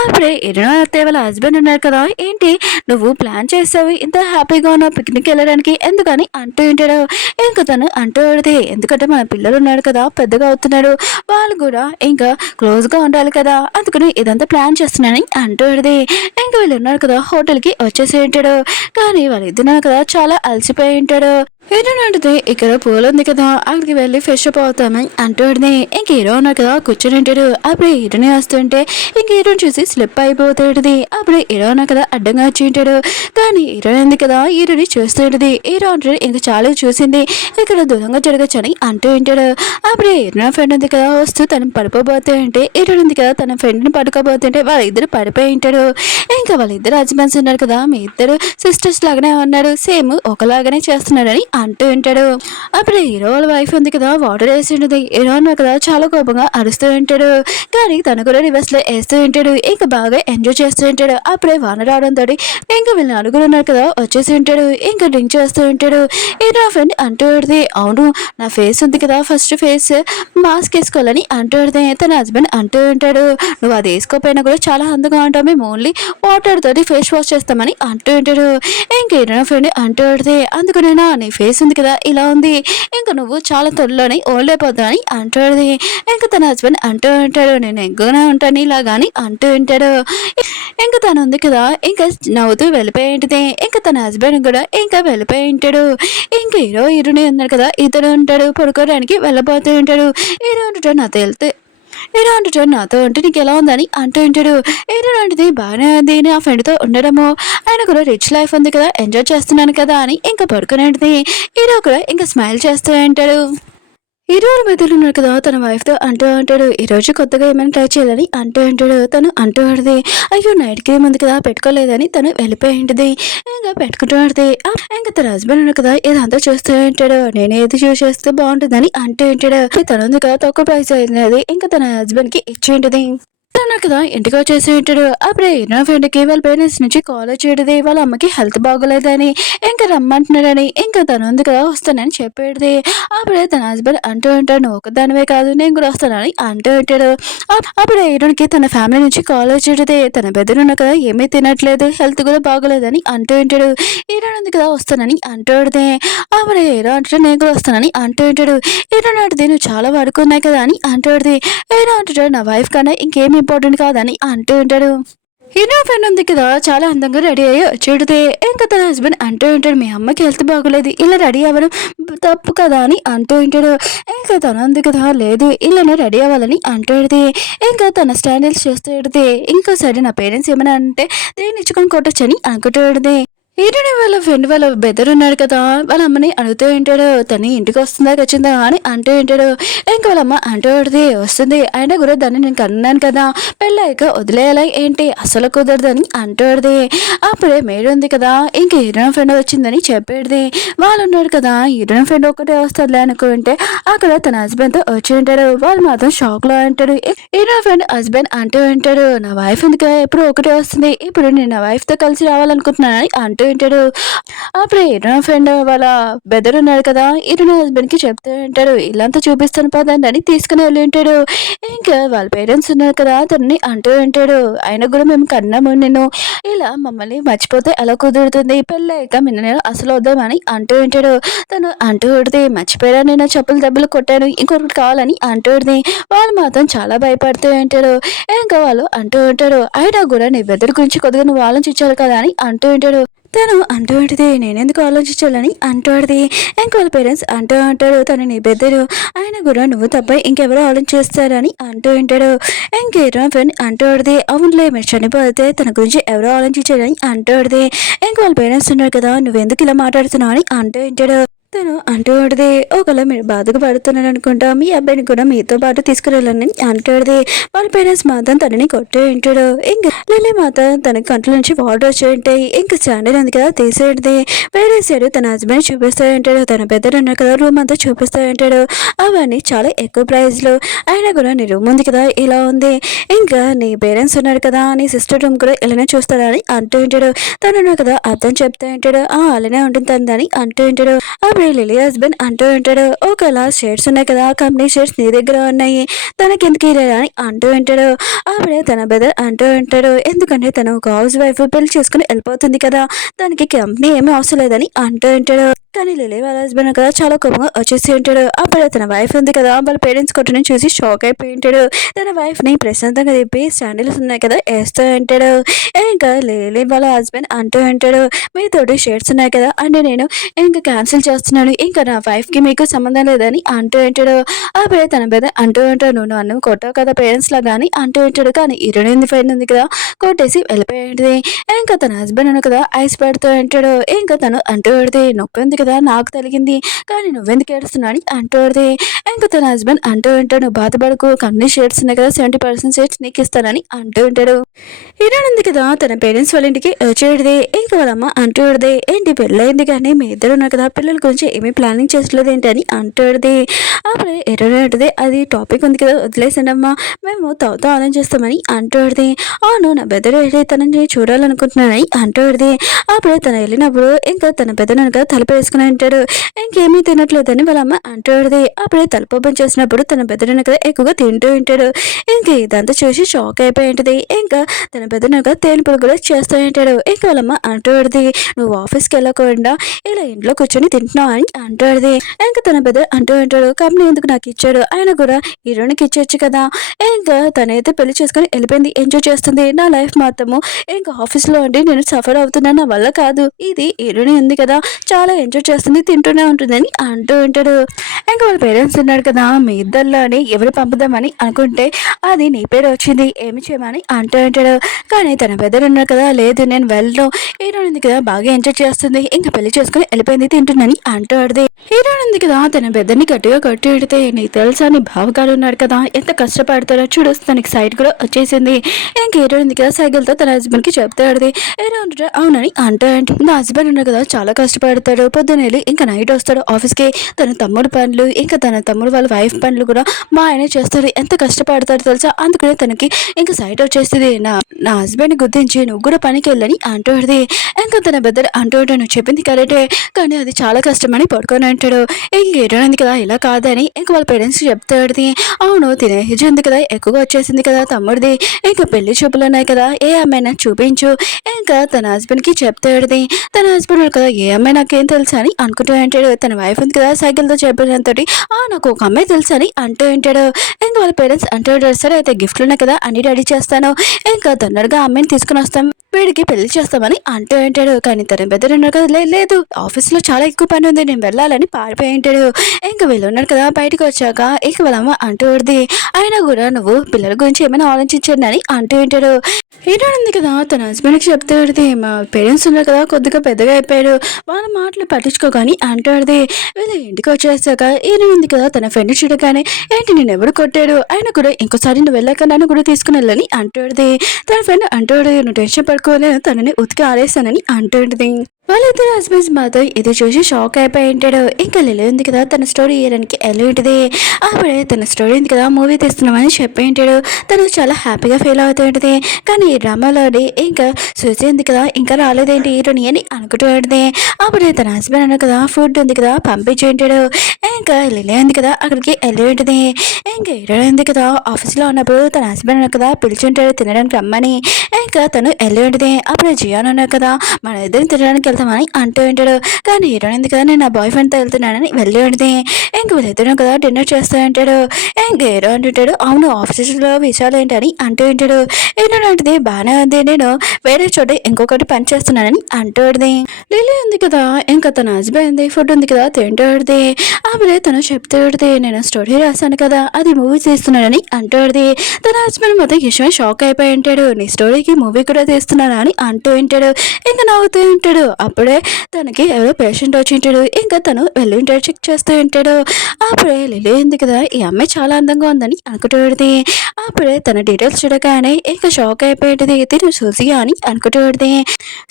అప్పుడే హీరో అత్తయ్య వాళ్ళ హస్బెండ్ ఉన్నారు కదా, ఏంటి నువ్వు ప్లాన్ చేసావు ఇంత హ్యాపీగా ఉన్నావు పిక్నిక్ వెళ్ళడానికి ఎందుకని అంటూ ఉంటాడు. ఇంకా తను అంటూ ఉంటుంది, ఎందుకంటే మన పిల్లలు ఉన్నాడు కదా పెద్దగా అవుతున్నాడు, వాళ్ళు కూడా ఇంకా క్లోజ్గా ఉండాలి కదా అందుకని ఇదంతా ప్లాన్ చేస్తున్నానని అంటూ ఉంటుంది. ఇంకా వీళ్ళు ఉన్నారు కదా హోటల్కి వచ్చేసి ఉంటాడు. కానీ వాళ్ళు ఇద్దరు కదా చాలా అలసిపోయి ఉంటాడు. ఏంటంటే ఇక్కడ పూలు ఉంది కదా అక్కడికి వెళ్ళి ఫ్రెష్ అప్ అవుతామని అంటుంది. ఇంక హీరో ఉన్నారు కదా కూర్చొని ఉంటాడు. అప్పుడు హీరోని వస్తుంటే ఇంక హీరోని చూసి స్లిప్ అయిపోతుంది. అప్పుడు హీరో ఉన్నారు కదా అడ్డంగా వచ్చి ఉంటాడు. కానీ హీరోయిన్ ఉంది కదా హీరోని చూస్తుంటది. హీరో అంటాడు ఇంకా చాలా చూసింది ఇక్కడ దూరంగా జరగచ్చని అంటూ ఉంటాడు. అప్పుడు హీరో ఫ్రెండ్ ఉంది కదా వస్తూ తను పడిపోబోతే అంటే హీరోయిన్ ఉంది కదా తన ఫ్రెండ్ని పడుకోబోతుంటే వాళ్ళిద్దరు పడిపోయి ఉంటాడు. ఇంకా వాళ్ళిద్దరు హస్బెండ్స్ ఉన్నారు కదా మీ ఇద్దరు సిస్టర్స్ లాగానే ఉన్నారు సేమ్ ఒకలాగానే చేస్తున్నారని అంటూ ఉంటాడు. అప్పుడు హీరో వాళ్ళ వైఫ్ ఉంది కదా వాటర్ వేసి ఉంటుంది. హీరో అన్న కదా చాలా కోపంగా అరుస్తూ ఉంటాడు. కానీ తను కూడా రివర్స్ లో వేస్తూ ఉంటాడు. ఇంకా బాగా ఎంజాయ్ చేస్తూ ఉంటాడు. అప్పుడే వాన రావడంతో ఇంకా వీళ్ళు నలుగురు ఉన్నారు కదా వచ్చేసి ఉంటాడు. ఇంకా డ్రింక్ చేస్తూ ఉంటాడు. హీరో ఫ్రెండ్ అంటూ ఉంటుంది, అవును నా ఫేస్ ఉంది కదా ఫస్ట్ ఫేస్ మాస్క్ వేసుకోవాలని అంటూ ఉంటుంది. తన హస్బెండ్ అంటూ ఉంటాడు, నువ్వు అది వేసుకోపోయినా కూడా చాలా అందంగా ఉంటావు, మేము ఓన్లీ వాటర్ తోటి ఫేస్ వాష్ చేస్తామని అంటూ ఉంటాడు. ఇంకా హీరో ఫ్రెండ్ అంటూ ఉంటుంది, అందుకునేనా నీ ఫేస్ ఉంది కదా ఇలా ఉంది ఇంకా నువ్వు చాలా త్వరలోనే ఓల్డ్ అయిపోతావు అని అంటుంది. ఇంకా తన హస్బెండ్ అంటూ ఉంటాడు, నేను ఎక్కువనే ఉంటాను ఇలాగాని అంటూ ఉంటాడు. ఇంకా తను ఉంది కదా ఇంకా నవ్వుతూ వెళ్ళిపోయి ఉంటుంది. ఇంకా తన హస్బెండ్ కూడా ఇంకా వెళ్ళిపోయి ఉంటాడు. ఇంకా హీరోని ఉన్నాడు కదా ఇతడు ఉంటాడు పడుకోవడానికి వెళ్ళబోతూ ఉంటాడు. హీరో ఉంటాడు నాతో వెళ్తే హీరో అంటాడు నాతో అంటే నీకు ఎలా ఉందని అంటూ ఉంటాడు. హీరో లాంటిది బాగానే ఉంది ఆ ఫ్రెండ్తో ఉండడము, ఆయన కూడా రిచ్ లైఫ్ ఉంది కదా ఎంజాయ్ చేస్తున్నాను కదా అని ఇంకా పడుకునేది. హీరో కూడా ఇంకా స్మైల్ చేస్తూ ఉంటాడు. హీరో మెదలు ఉన్నాడు కదా తన వైఫ్తో అంటూ ఉంటాడు, ఈరోజు కొత్తగా ఏమైనా ట్రై చేయాలని అంటూ ఉంటాడు. తను అంటూ ఉంటుంది, అయ్యో నైట్ క్రీమ్ ఉంది కదా పెట్టుకోలేదని తను వెళ్ళిపోయి ఉంటుంది. ఇంకా పెట్టుకుంటూ ఉంటుంది. ఇంకా తన హస్బెండ్ ఉన్నాడు కదా ఇదంతా చూస్తూ ఉంటాడు, నేను ఏది చూస్ చేస్తే బాగుంటుందని అంటూ ఉంటాడు. తను ఉంది కదా తక్కువ ప్రైస్ అయినది ఇంకా తన హస్బెండ్కి ఇచ్చి ఉంటుంది. అన్నాడు కదా ఇంటికి వచ్చేసి ఉంటాడు. అప్పుడే నా ఫ్రెండ్కి వాళ్ళ పేరెంట్స్ నుంచి కాల్ వచ్చేది వాళ్ళ అమ్మకి హెల్త్ బాగోలేదని ఇంకా రమ్మంటున్నాడని ఇంకా తను ఉంది కదా వస్తానని చెప్పేది. అప్పుడే తన హస్బెండ్ అంటూ ఉంటాడు, నువ్వు ఒకదానివే కాదు నేను కూడా వస్తానని అంటూ ఉంటాడు. అప్పుడే హీరోకి తన ఫ్యామిలీ నుంచి కాల్ వచ్చేది, తన బెదరున్న కదా ఏమీ తినట్లేదు హెల్త్ కూడా బాగోలేదని అంటూ ఉంటాడు. హీరో ఉంది కదా వస్తానని అంటూ ఉంటుంది. అప్పుడే హీరో అంటాడు నేను కూడా వస్తానని అంటూ ఉంటాడు. హీరో నాటిది నువ్వు చాలా పడుకున్నాయి కదా అని అంటూ ఉంటుంది. హీరో అంటాడు నా వైఫ్ కన్నా ఇంకేమి ఇంపార్టెంట్ కాదని అంటూ ఉంటాడు. హీరో ఫ్రెండ్ ఉంది కదా చాలా అందంగా రెడీ అయ్యి వచ్చేడితే ఇంకా తన హస్బెండ్ అంటూ ఉంటాడు, మీ అమ్మకి హెల్త్ బాగోలేదు ఇలా రెడీ అవ్వడం తప్పు కదా అని అంటూ ఉంటాడు. ఇంకా తన ఉంది కదా లేదు ఇలానే రెడీ అవ్వాలని అంటూ ఇంకా తన స్టాండర్డ్స్ చూస్తూ ఇంకా సరే నా పేరెంట్స్ ఏమైనా అంటే దేన్ని ఇచ్చుకొని కొట్టొచ్చని అనుకుంటూ ఏంటంటే వాళ్ళ ఫ్రెండ్ వాళ్ళ బెదర్ ఉన్నాడు కదా! వాళ్ళ అమ్మని అడుగుతూ ఉంటాడు. తను ఇంటికి వస్తుందా ఖచ్చితంగా అని అంటూ ఉంటాడు. ఇంక వాళ్ళ అమ్మ అంటూ ఉంటది, వస్తుంది. అయినా కూడా దాన్ని నేను కన్నాను కదా! పెళ్ళయ్యాక వదిలేయాలా ఏంటి? అస్సలు కుదరదని అంటూ ఉంటది. అప్పుడే మేడ్ ఉంది కదా! ఇంక హీరోయిన్ ఫ్రెండ్ వచ్చిందని చెప్పేడిది. వాళ్ళున్నారు కదా! హీరోయిన్ ఫ్రెండ్ ఒక్కటే వస్తదిలే అనుకుంటే అక్కడ తన హస్బెండ్‌తో వచ్చి ఉంటాడు. వాళ్ళు మాత్రం షాక్‌లో ఉంటారు. హీరోయిన్ ఫ్రెండ్ హస్బెండ్ అంటూ ఉంటాడు, నా వైఫ్ ఎందుకు ఎప్పుడు ఒకటే వస్తుంది. ఇప్పుడు నేను నా వైఫ్‌తో కలిసి రావాలనుకుంటున్నానని అంటూ ఉంటాడు. అప్పుడు హీరోయిన్ ఫ్రెండ్ వాళ్ళ బ్రదర్ ఉన్నాడు కదా! హీరోయిన్ హస్బెండ్‌కి చెప్తూ ఉంటాడు, ఇల్లంతా చూపిస్తాను పదండి అని తీసుకొని వెళ్ళి ఉంటాడు. ఇంకా వాళ్ళ పేరెంట్స్ ఉన్నారు కదా! తనని అంటూ ఉంటాడు, అయినా కూడా మేము కన్నాము నిన్ను. ఇలా మమ్మల్ని మర్చిపోతే ఎలా కుదురుతుంది? పెళ్ళయ్యాక నిన్ను అసలు వద్దామని అంటూ ఉంటాడు. తను అంటూ ఉంటది, మర్చిపోయారా నేను చెప్పులు దెబ్బలు కొట్టాను. ఇంకొకటి కావాలని అంటూ ఉంటది. వాళ్ళు మాత్రం చాలా భయపడుతూ ఉంటారు. ఇంకా వాళ్ళు అంటూ ఉంటారు, అయినా కూడా నీ బ్రదర్ గురించి కొద్దిగా నువ్వు ఆలోచించాలి కదా అని అంటూ ఉంటాడు. తను అంటూ ఉంటది, నేనెందుకు ఆలోచించాలని అంటూ ఉంటది. ఇంక వాళ్ళ పేరెంట్స్ అంటూ ఉంటారు, తను నీ బెదరు, ఆయన కూడా నువ్వు తప్ప ఇంకెవరో ఆలోచిస్తారని అంటూ ఉంటాడు. ఇంక హీరో ఫ్రెండ్ అంటూ ఉంటది, అవునులే మీరు చనిపోతే తన గురించి ఎవరో ఆలోచించారని అంటూ ఉంటది. ఇంక వాళ్ళ పేరెంట్స్ ఉన్నారు కదా, నువ్వెందుకు ఇలా మాట్లాడుతున్నావు అని అంటూ ఉంటాడు. తను అంటూ ఉంటది, ఒకవేళ మీరు బాధగా పడుతున్నారు అనుకుంటా, మీ అబ్బాయిని కూడా మీతో పాటు తీసుకురాలని అంటాడుది. వాళ్ళ పేరెంట్స్ మాత్రం తనని కొట్టే ఉంటాడు. ఇంకా లిల్లీ మాత్రం తన కంట్ల నుంచి వాటర్ వచ్చి ఉంటాయి. ఇంకా స్టాండర్డ్ ఉంది కదా తీసేది. వేరే సైడ్ తన హస్బెండ్ చూపిస్తూ ఉంటాడు, తన పెద్దలు ఉన్నారు కదా రూమ్ అంతా చూపిస్తూ ఉంటాడు. అవన్నీ చాలా ఎక్కువ ప్రైస్లు. అయినా కూడా నీ రూమ్ ఉంది కదా ఇలా ఉంది, ఇంకా నీ పేరెంట్స్ ఉన్నారు కదా, నీ సిస్టర్ రూమ్ కూడా ఇలానే చూస్తారా అని అంటూ ఉంటాడు. తను కదా అర్థం చెప్తూ ఉంటాడు, అలానే ఉంటుంది తనదని అంటూ ఉంటాడు. అప్పుడు లిల్లీ హస్బెండ్ అంటూ ఉంటాడు, ఒకవేళ షేర్స్ ఉన్నాయి కదా, కంపెనీ షేర్స్ నీ దగ్గర ఉన్నాయి, తనకెందుకు ఇలా అని అంటూ ఉంటాడు. అప్పుడే తన బ్రదర్ అంటూ ఉంటాడు, ఎందుకంటే తను ఒక హౌస్ వైఫ్ పెళ్లి చేసుకుని వెళ్ళిపోతుంది కదా, దానికి కంపెనీ ఏమీ అవసరం లేదని అంటూ ఉంటాడు. కానీ లిల్లీ వాళ్ళ హస్బెండ్ కదా చాలా కోపంగా వచ్చేసి ఉంటాడు. అప్పుడే తన వైఫ్ ఉంది కదా, వాళ్ళ పేరెంట్స్ కొట్టని చూసి షాక్ అయిపోయి ఉంటాడు. తన వైఫ్ ని ప్రశాంతంగా తిప్పి శాండిల్స్ ఉన్నాయి కదా వేస్తూ ఉంటాడు. ఇంకా లిల్లీ వాళ్ళ హస్బెండ్ అంటూ ఉంటాడు, మీతోటి షేర్స్ ఉన్నాయి కదా అంటే నేను ఇంకా క్యాన్సిల్ చేస్తున్నాను, ఇంకా నా వైఫ్కి మీకు సంబంధం లేదని అంటూ ఉంటాడు. అప్పుడే తన పెద్ద అంటూ ఉంటాడు, నువ్వు నన్ను కొట్టావు కదా పేరెంట్స్ లాగా అని అంటూ ఉంటాడు. కానీ 28 ఫైన్ ఉంది కదా కొట్టేసి వెళ్ళిపోయింది. ఇంకా తన హస్బెండ్ అను కదా ఐస్ పెడుతూ ఉంటాడు. ఇంకా తను అంటూ పడితే నొప్పి ఉంది కదా నాకు తగిలింది, కానీ నువ్వెందుకు ఏడుస్తున్నావు అని అంటూ పడితే ఇంకా తన హస్బెండ్ అంటూ ఉంటాడు, నువ్వు బాధపడకు, అన్ని షేర్స్ ఉన్నాయి కదా 70% షేర్స్ నీకు ఇస్తానని అంటూ ఉంటాడు. హీరోయిన్ ఉంది కదా తన పేరెంట్స్ వాళ్ళ ఇంటికి వచ్చేది. ఇంకా వాళ్ళమ్మ అంటూ ఉంటది, ఏంటి పెళ్ళయింది కానీ మీ ఇద్దరు ఉన్నారు కదా పిల్లల గురించి ఏమీ ప్లానింగ్ చేసలేదు ఏంటి అని అంటుంది. అప్పుడే హీరోయిన్ ఉంటుంది, అది టాపిక్ ఉంది కదా వదిలేసానమ్మా, మేము తవ్వుతో ఆలోచిస్తామని అంటుంది. అవును నా బెదరు వెళ్ళి తనని చూడాలనుకుంటున్నానని అంటుంది. అప్పుడే తను వెళ్ళినప్పుడు ఇంకా తన పెద్దను కదా తలుపు వేసుకుని ఉంటాడు. ఇంకేమీ తినట్లేదని వాళ్ళ అమ్మ అంటుంది. అప్పుడే తలుపు ఓపెన్ చేసినప్పుడు తన పెద్దను కదా ఎక్కువగా తింటూ ఉంటాడు. ఇంకా ఇదంతా చూసి షాక్ అయిపోయి ఉంటుంది. ఇంకా తన పెద్దను కదా తేనిపలు కూడా చేస్తూ ఉంటాడు. ఇంకా వాళ్ళమ్మ అంటుంది, నువ్వు ఆఫీస్కి వెళ్ళకుండా ఇలా ఇంట్లో కూర్చొని తింటున్నావు అని అంటుంది. ఇంకా తన పెద్ద అంటూ ఉంటాడు, కంపెనీ ఎందుకు నాకు ఇచ్చాడు, ఆయన కూడా హీరోయిన్కి ఇచ్చొచ్చు కదా, ఇంకా తనైతే పెళ్లి చేసుకొని వెళ్ళిపోయింది, ఎంజాయ్ చేస్తుంది, నా లైఫ్ మాత్రము ఇంకా ఆఫీస్లో ఉండి నేను సఫర్ అవుతున్నాను, నా వల్ల కాదు, ఇది హీరోయిన్ ఉంది కదా చాలా ఎంజాయ్ చేస్తుంది తింటూనే ఉంటుందని అంటూ ఉంటాడు. ఇంకా వాళ్ళ పేరెంట్స్ ఉన్నాడు కదా, మీ ఇద్దరిలోని ఎవరు పంపుదామని అనుకుంటే అది నీ పేరు వచ్చింది, ఏమి చేయమని అంటూ ఉంటాడు. కానీ తన పెద్దలు ఉన్నారు కదా, లేదు నేను వెళ్ళను, హీరోయిన్ ఉంది కదా బాగా ఎంజాయ్ చేస్తుంది, ఇంకా పెళ్లి చేసుకుని వెళ్ళిపోయింది తింటుందని అంటాడు. హీరోయిన్ ఉంది కదా తన పెద్దని గట్టిగా కట్టి పెడితే, నీకు తెలుసా నీ బావగాడు ఉన్నాడు కదా ఎంత కష్టపడతాడో చూడు, తనకి సైట్ కూడా వచ్చేసింది. ఇంక హీరోయిన్ ఉంది కదా సైకిల్తో తన హస్బెండ్కి చెప్తాడు. హీరోయిన్ అవునని అంటాడు. నా హస్బెండ్ ఉన్నాడు కదా చాలా కష్టపడతాడు, పొద్దున్న వెళ్ళి ఇంకా నైట్ వస్తాడు ఆఫీస్కి, తన తమ్ముడు పనులు ఇంకా తన తమ్ముడు వాళ్ళ వైఫ్ పనులు కూడా మా ఆయనే చేస్తాడు, ఎంత కష్టపడతాడు తెలుసా, అందుకనే తనకి ఇంకా సైట్ వచ్చేస్తుంది, నా హస్బెండ్ గుర్తించి నువ్వు కూడా పనికి వెళ్ళని అంటుంది. ఇంకా తన బెద్దరు అంటూ ఉంటాడు, నువ్వు చెప్పింది కరెక్టే కానీ అది చాలా కష్టమని పడుకొని అంటాడు. ఇంక ఏడోంది కదా ఇలా కాదని ఇంక వాళ్ళ పేరెంట్స్ చెప్తాడు. అవును తినే ఏజ్ ఉంది కదా ఎక్కువగా వచ్చేసింది కదా తమ్ముడిది, ఇంకా పెళ్లి చూపులు ఉన్నాయి కదా ఏ అమ్మాయినా చూపించు, ఇంకా తన హస్బెండ్కి చెప్తాడు. తన హస్బెండ్ కదా ఏ అమ్మాయి నాకేం తెలుసా అని అనుకుంటూ ఉంటాడు. తన వైఫ్ ఉంది కదా సైకిల్తో చెప్పడంతో నాకు ఒక అమ్మాయి తెలుసు అని అంటూ ఉంటాడు. ఇంకా వాళ్ళ పేరెంట్స్ అంటాడు, సరే అయితే గిఫ్ట్లు ఉన్నాయి కదా అన్ని రెడీ చేస్తాను, ఇంకా తొందరగా అమ్మాయిని తీసుకుని వస్తాం, వీడికి పెళ్లి చేస్తామని అంటూ ఉంటాడు. కానీ తన బెదరు ఉన్నారు కదా, లేదు ఆఫీస్లో చాలా ఎక్కువ పని ఉంది, నేను వెళ్ళాలని పారిపోయి ఉంటాడు. ఇంకా వీళ్ళు ఉన్నారు కదా, బయటకు వచ్చాక ఇక వాళ్ళమ్మ అంటూ ఉంటుంది, అయినా కూడా నువ్వు పిల్లల గురించి ఏమైనా ఆలోచించండి అని అంటూ ఉంటాడు. హీరో ఉంది కదా, తన హస్బెండ్కి చెప్తూ ఉంటుంది, మా పేరెంట్స్ ఉన్నారు కదా, కొద్దిగా పెద్దగా అయిపోయారు, వాళ్ళ మాటలు పట్టించుకోగాని అంటూ ఉంటుంది. వీళ్ళు ఇంటికి వచ్చేసాక హీరో ఉంది కదా, తన ఫ్రెండ్ చూడగానే, ఏంటి నేను ఎవరు కొట్టాడు, అయినా కూడా ఇంకోసారి నువ్వు వెళ్ళాక నన్ను కూడా తీసుకుని వెళ్ళని అంటుంది. తన ఫ్రెండ్ అంటుంది, నువ్వు టెన్షన్ పడుకోలేను, తనని ఉతికి ఆరేసానని అంటుంది. వాళ్ళిద్దరు హస్బెండ్స్ మాత్రం ఇది చూసి షాక్ అయిపోయి ఉంటాడు. ఇంకా లిలీ ఉంది కదా, తన స్టోరీ ఇయడానికి వెళ్ళి ఉంటుంది. అప్పుడే తన స్టోరీ ఉంది కదా, మూవీ తీస్తున్నామని చెప్పి ఉంటాడు. తను చాలా హ్యాపీగా ఫీల్ అవుతూ ఉంటుంది. కానీ ఈ డ్రామాలోని ఇంకా సూచి ఉంది కదా, ఇంకా రాలేదేంటి హీరోని అని అనుకుంటూ ఉంటుంది. అప్పుడే తన హస్బెండ్ అన్న కదా, ఫుడ్ ఉంది కదా పంపించి ఉంటాడు. ఇంకా లిలీ ఉంది కదా, అక్కడికి వెళ్ళి ఉంటుంది. ఇంకా హీరో ఉంది కదా, ఆఫీస్లో ఉన్నప్పుడు తన హస్బెండ్ అన్న కదా పిలిచి ఉంటాడు తినడానికి రమ్మని. ఇంకా తను వెళ్ళి ఉంటుంది. అప్పుడు జియాన్ అన్నారు కదా, మన ఇద్దరు తినడానికి వెళ్తామని అంటూ ఉంటాడు. కానీ హీరో ఉంది కదా, నేను నా బాయ్ ఫ్రెండ్తో వెళ్తున్నానని వెళ్ళి ఉంటుంది. ఇంక వీళ్ళిద్దరు కదా డిన్నర్ చేస్తూ ఉంటాడు. ఇంక హీరో అంటుంటాడు, అవును ఆఫీసులో విషయాలు ఏంటని అంటూ ఉంటాడు. హీరో అంటుంది, బాగానే ఉంది, నేను వేరే చోట ఇంకొకటి పని చేస్తున్నానని అంటూ ఉంటుంది. లిలీ ఉంది కదా, ఇంకా తన హస్బెండ్ ఫుడ్ ఉంది కదా తింటూ ఉంటుంది. అప్పుడే తను చెప్తూ ఉంటుంది, నేను స్టోరీ రాశాను కదా, అది మూవీ తీస్తున్నానని అంటూ ఉంటుంది. తన హస్బెండ్ మొత్తం యశ్వ షాక్ అయిపోయి ఉంటాడు, నీ స్టోరీకి మూవీ కూడా తీస్తున్నానా అని అంటూ ఉంటాడు. ఇంకా నవ్వుతూ ఉంటాడు. అప్పుడే తనకి ఎవరో పేషెంట్ వచ్చి ఉంటాడు. ఇంకా తను వెళ్ళి ఉంటాడు, చెక్ చేస్తూ ఉంటాడు. అప్పుడే లిలీ ఉంది కదా, ఈ అమ్మాయి చాలా అందంగా ఉందని అనుకుంటుంది. అప్పుడే తన డీటెయిల్స్ చూడగానే ఇంకా షాక్ అయిపోయింది, తిను సూజీ అని అనుకుంటుంది.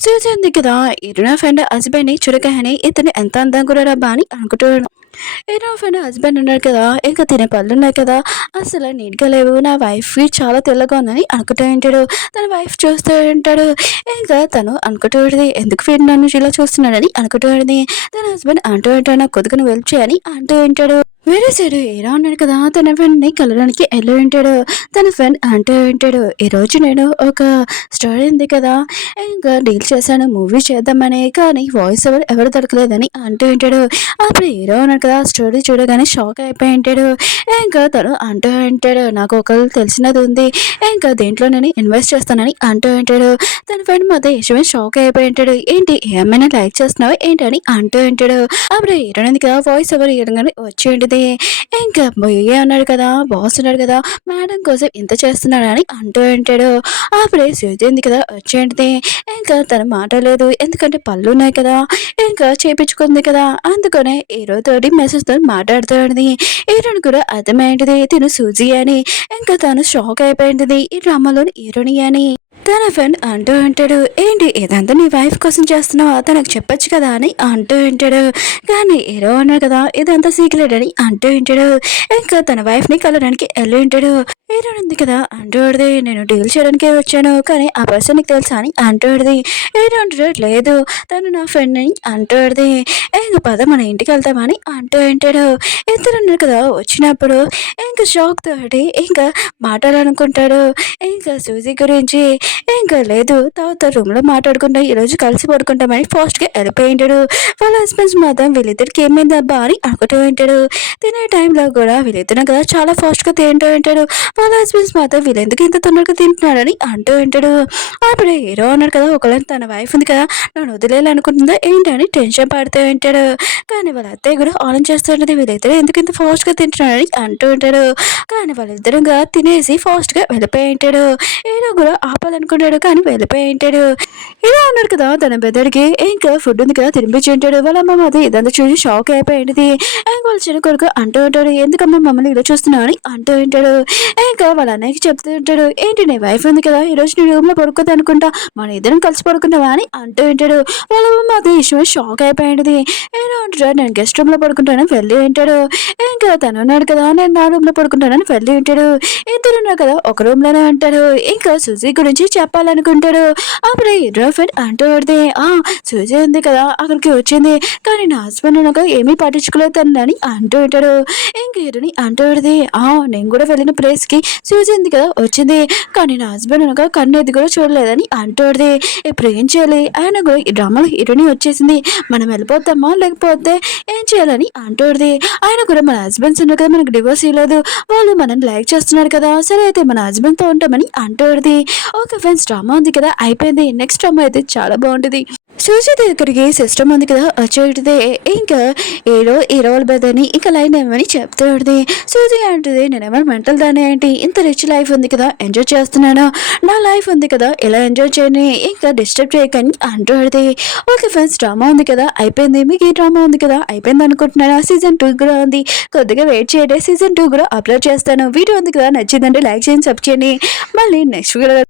సూజీ ఉంది కదా, ఇరునా ఫ్రెండ్ హస్బెండ్ని చూడగానే ఇతను ఎంత అందంగా కూడా రబ్బా అని అనుకుంటాడు. ఏదో ఫ్రెండ్ హస్బెండ్ ఉన్నాడు కదా, ఇంకా తినే పళ్ళు ఉన్నాయి కదా, అసలు నీట్గా లేవు, నా వైఫ్ చాలా తెల్లగా ఉందని అనుకుంటూ ఉంటాడు. తన వైఫ్ చూస్తూ ఉంటాడు. ఇంకా తను అనుకుంటూ ఉంటుంది, ఎందుకు ఫ్రెండ్ నన్ను ఇలా చూస్తున్నాడని అనుకుంటూ ఉంటుంది. తన హస్బెండ్ అంటూ ఉంటాడు, నాకు కొద్దిగా వెల్ప్ చేయని అంటూ ఉంటాడు. వేరే సైడ్ ఏరా ఉన్నాడు కదా, తన ఫ్రెండ్ని కలవడానికి వెళ్ళి ఉంటాడు. తన ఫ్రెండ్ అంటూ ఉంటాడు, ఈరోజు నేను ఒక స్టోరీ ఉంది కదా, ఇంకా డీల్ చేశాను మూవీ చేద్దామని, కానీ వాయిస్ ఎవరు దొరకలేదని అంటూ ఉంటాడు. అప్పుడు హీరో ఉన్నాడు కదా, స్టోరీ చూడగానే షాక్ అయిపోయి ఉంటాడు. ఇంకా తను అంటూ ఉంటాడు, నాకు ఒకరు తెలిసినది ఉంది, ఇంకా దేంట్లో నేను ఇన్వెస్ట్ చేస్తానని అంటూ ఉంటాడు. తన ఫ్రెండ్ మొత్తం యశ్వన్ షాక్ అయిపోయి ఉంటాడు, ఏంటి ఏమైనా లైక్ చేస్తున్నావా ఏంటి అని అంటూ ఉంటాడు. అప్పుడు హీరో ఉంది కదా, వాయిస్ ఎవరు ఇవ్వగానే వచ్చి ఉంటుంది. ఇంకా బొయ్యే ఉన్నాడు కదా, బాస్ ఉన్నాడు కదా, మేడం కోసం ఇంత చేస్తున్నాడు అని అంటూ ఉంటాడు. అప్పుడే సూజీ ఉంది కదా వచ్చేంటిది. ఇంకా తను మాట్లాడలేదు, ఎందుకంటే పళ్ళు ఉన్నాయి కదా, ఇంకా చేపించుకుంది కదా, అందుకనే హీరోతోటి మెసేజ్తో మాట్లాడుతుంది. హీరోని కూడా అర్థమైంది తిను సూజీ అని. ఇంకా తను షాక్ అయిపోయింది, ఈ డ్రామాలోని హీరోని అని. తన ఫ్రెండ్ అంటూ ఉంటాడు, ఏంటి ఇదంతా నీ వైఫ్ కోసం చేస్తున్నావా, తనకు చెప్పొచ్చు కదా అని అంటూ ఉంటాడు. కానీ హీరో అన్నాడు కదా, ఇదంతా సీక్రెట్ అని అంటూ ఉంటాడు. ఇంకా తన వైఫ్ని కలవడానికి వెళ్ళి ఉంటాడు. హీరో ఉంది కదా అంటూ ఉంటుంది, నేను డీల్ చేయడానికే వచ్చాను, కానీ ఆ పర్సన్ నీకు తెలుసా అని అంటూ ఉంటుంది. హీరో అంటాడు, లేదు తను నా ఫ్రెండ్ అని అంటూ ఉంటుంది. ఇంక పద మన ఇంటికి వెళ్తామని అంటూ ఉంటాడు. ఇద్దరు ఉన్నారు కదా, వచ్చినప్పుడు ఇంకా షాక్ తోటి ఇంకా మాట్లాడాలనుకుంటాడు. ఇంకా సూజీ గురించి, ఇంకా లేదు తర్వాత రూమ్లో మాట్లాడుకుంటా ఈరోజు కలిసి పడుకుంటామని ఫాస్ట్గా వెళ్ళిపోయి ఉంటాడు. వాళ్ళ హస్బెండ్స్ మాత్రం వీళ్ళిద్దరికి ఏమైంది అబ్బా అని అనుకుంటూ ఉంటాడు. తినే టైంలో కూడా వీళ్ళిద్దరు కదా చాలా ఫాస్ట్గా తింటూ ఉంటాడు. వాళ్ళ హస్బెండ్స్ మాత్రం వీళ్ళెందుకు ఇంత తొందరగా తింటున్నాడని అంటూ ఉంటాడు. అప్పుడే హీరో అన్నాడు కదా, ఒకవేళ తన వైఫ్ ఉంది కదా నన్ను వదిలేయాలనుకుంటుందా ఏంటని టెన్షన్ పడుతూ ఉంటాడు. కానీ వాళ్ళ అత్తయ్య కూడా ఆలోచన చేస్తూ ఉంటుంది, వీళ్ళిద్దరు ఎందుకు ఇంత ఫాస్ట్గా తింటున్నాడని అంటూ ఉంటాడు. కానీ వాళ్ళిద్దరుగా తినేసి ఫాస్ట్గా వెళ్ళిపోయి ఉంటాడు. హీరో కూడా ఆపాలనుకుంటాడు, కానీ వెళ్ళిపోయి ఉంటాడు. ఇలా ఉన్నాడు కదా, తన బెదడికి ఇంకా ఫుడ్ ఉంది కదా తినిపించి ఉంటాడు. వాళ్ళ అమ్మ అది ఇదంతా చూసి షాక్ అయిపోయింది. ఇంకా వాళ్ళ చిన్న కొడుకు అంటూ ఉంటాడు, ఎందుకమ్మా మమ్మల్ని ఇలా చూస్తున్నావు అని అంటూ ఉంటాడు. ఇంకా వాళ్ళ అన్నయ్యకి చెప్తూ ఉంటాడు, ఏంటి నీ వైఫ్ ఉంది కదా ఈరోజు నీ రూమ్లో పడుకోద్దు అనుకుంటా, మన ఇద్దరం కలిసి పడుకుంటావా అని అంటూ ఉంటాడు. వాళ్ళ అమ్మ అది విషయం షాక్ అయిపోయింది. ఏదో అంటాడు, నేను గెస్ట్ రూమ్లో పడుకుంటానని వెళ్ళి ఉంటాడు. ఇంకా తను ఉన్నాడు కదా, నేను నా రూమ్లో పడుకుంటానని వెళ్ళి ఉంటాడు. ఇద్దరు ఉన్నారు కదా ఒక రూమ్లోనే ఉంటాడు. ఇంకా సుజీ గురించి చెప్పాలనుకుంటాడు. అప్పుడు హీరో ఫ్రెండ్ అంటూ పడితే, సుజీ ఉంది కదా అక్కడికి వచ్చింది, కానీ నా హస్బెండ్ నాకు ఏమీ పట్టించుకోలేదు అని అంటూ ఉంటాడు. ఇంకా ఇంక హీరోని అంటూడిది నేను కూడా వెళ్ళిన ప్లేస్కి చూసింది కదా వచ్చింది, కానీ నా హస్బెండ్ అనగా కన్నేది కూడా చూడలేదని అంటూడిది. ఇప్పుడు ఏం చేయాలి, ఆయన కూడా ఈ డ్రామాలో హీరోని వచ్చేసింది, మనం వెళ్ళిపోతామా లేకపోతే ఏం చేయాలని అంటూడిది. ఆయన కూడా మన హస్బెండ్స్ ఉన్నారు కదా, మనకు డివోర్స్ ఇవ్వలేదు, వాళ్ళు మనల్ని లైక్ చేస్తున్నారు కదా, సరే అయితే మన హస్బెండ్తో ఉంటామని అంటూడిది. ఓకే ఫ్రెండ్స్, డ్రామా ఉంది కదా అయిపోయింది, నెక్స్ట్ డ్రామా అయితే చాలా బాగుంటుంది. సుజాత దగ్గరికి సిస్టమ్ ఉంది కదా వచ్చేటిదే, ఇంకా హీరో వాళ్ళ బ్రదర్ని ఇంకా లైన్ ఏమని చెప్తాడుది. సూజీ అంటుంది, నేనేమైనా మెంటల్ దాన్ని ఏంటి, ఇంత రిచ్ లైఫ్ ఉంది కదా ఎంజాయ్ చేస్తున్నాను, నా లైఫ్ ఉంది కదా ఎలా ఎంజాయ్ చేయని, ఇంకా డిస్టర్బ్ చేయకని అంటాడుది. ఓకే ఫ్రెండ్స్, డ్రామా ఉంది కదా అయిపోయింది, మీకు ఈ డ్రామా ఉంది కదా అయిపోయింది అనుకుంటున్నాను, సీజన్ 2 కూడా ఉంది, కొద్దిగా వెయిట్ చేయండి, సీజన్ 2 కూడా అప్లోడ్ చేస్తాను. వీడియో ఉంది కదా నచ్చిందంటే లైక్ చేయండి, సబ్ చేయండి, మళ్ళీ నెక్స్ట్ వీడియో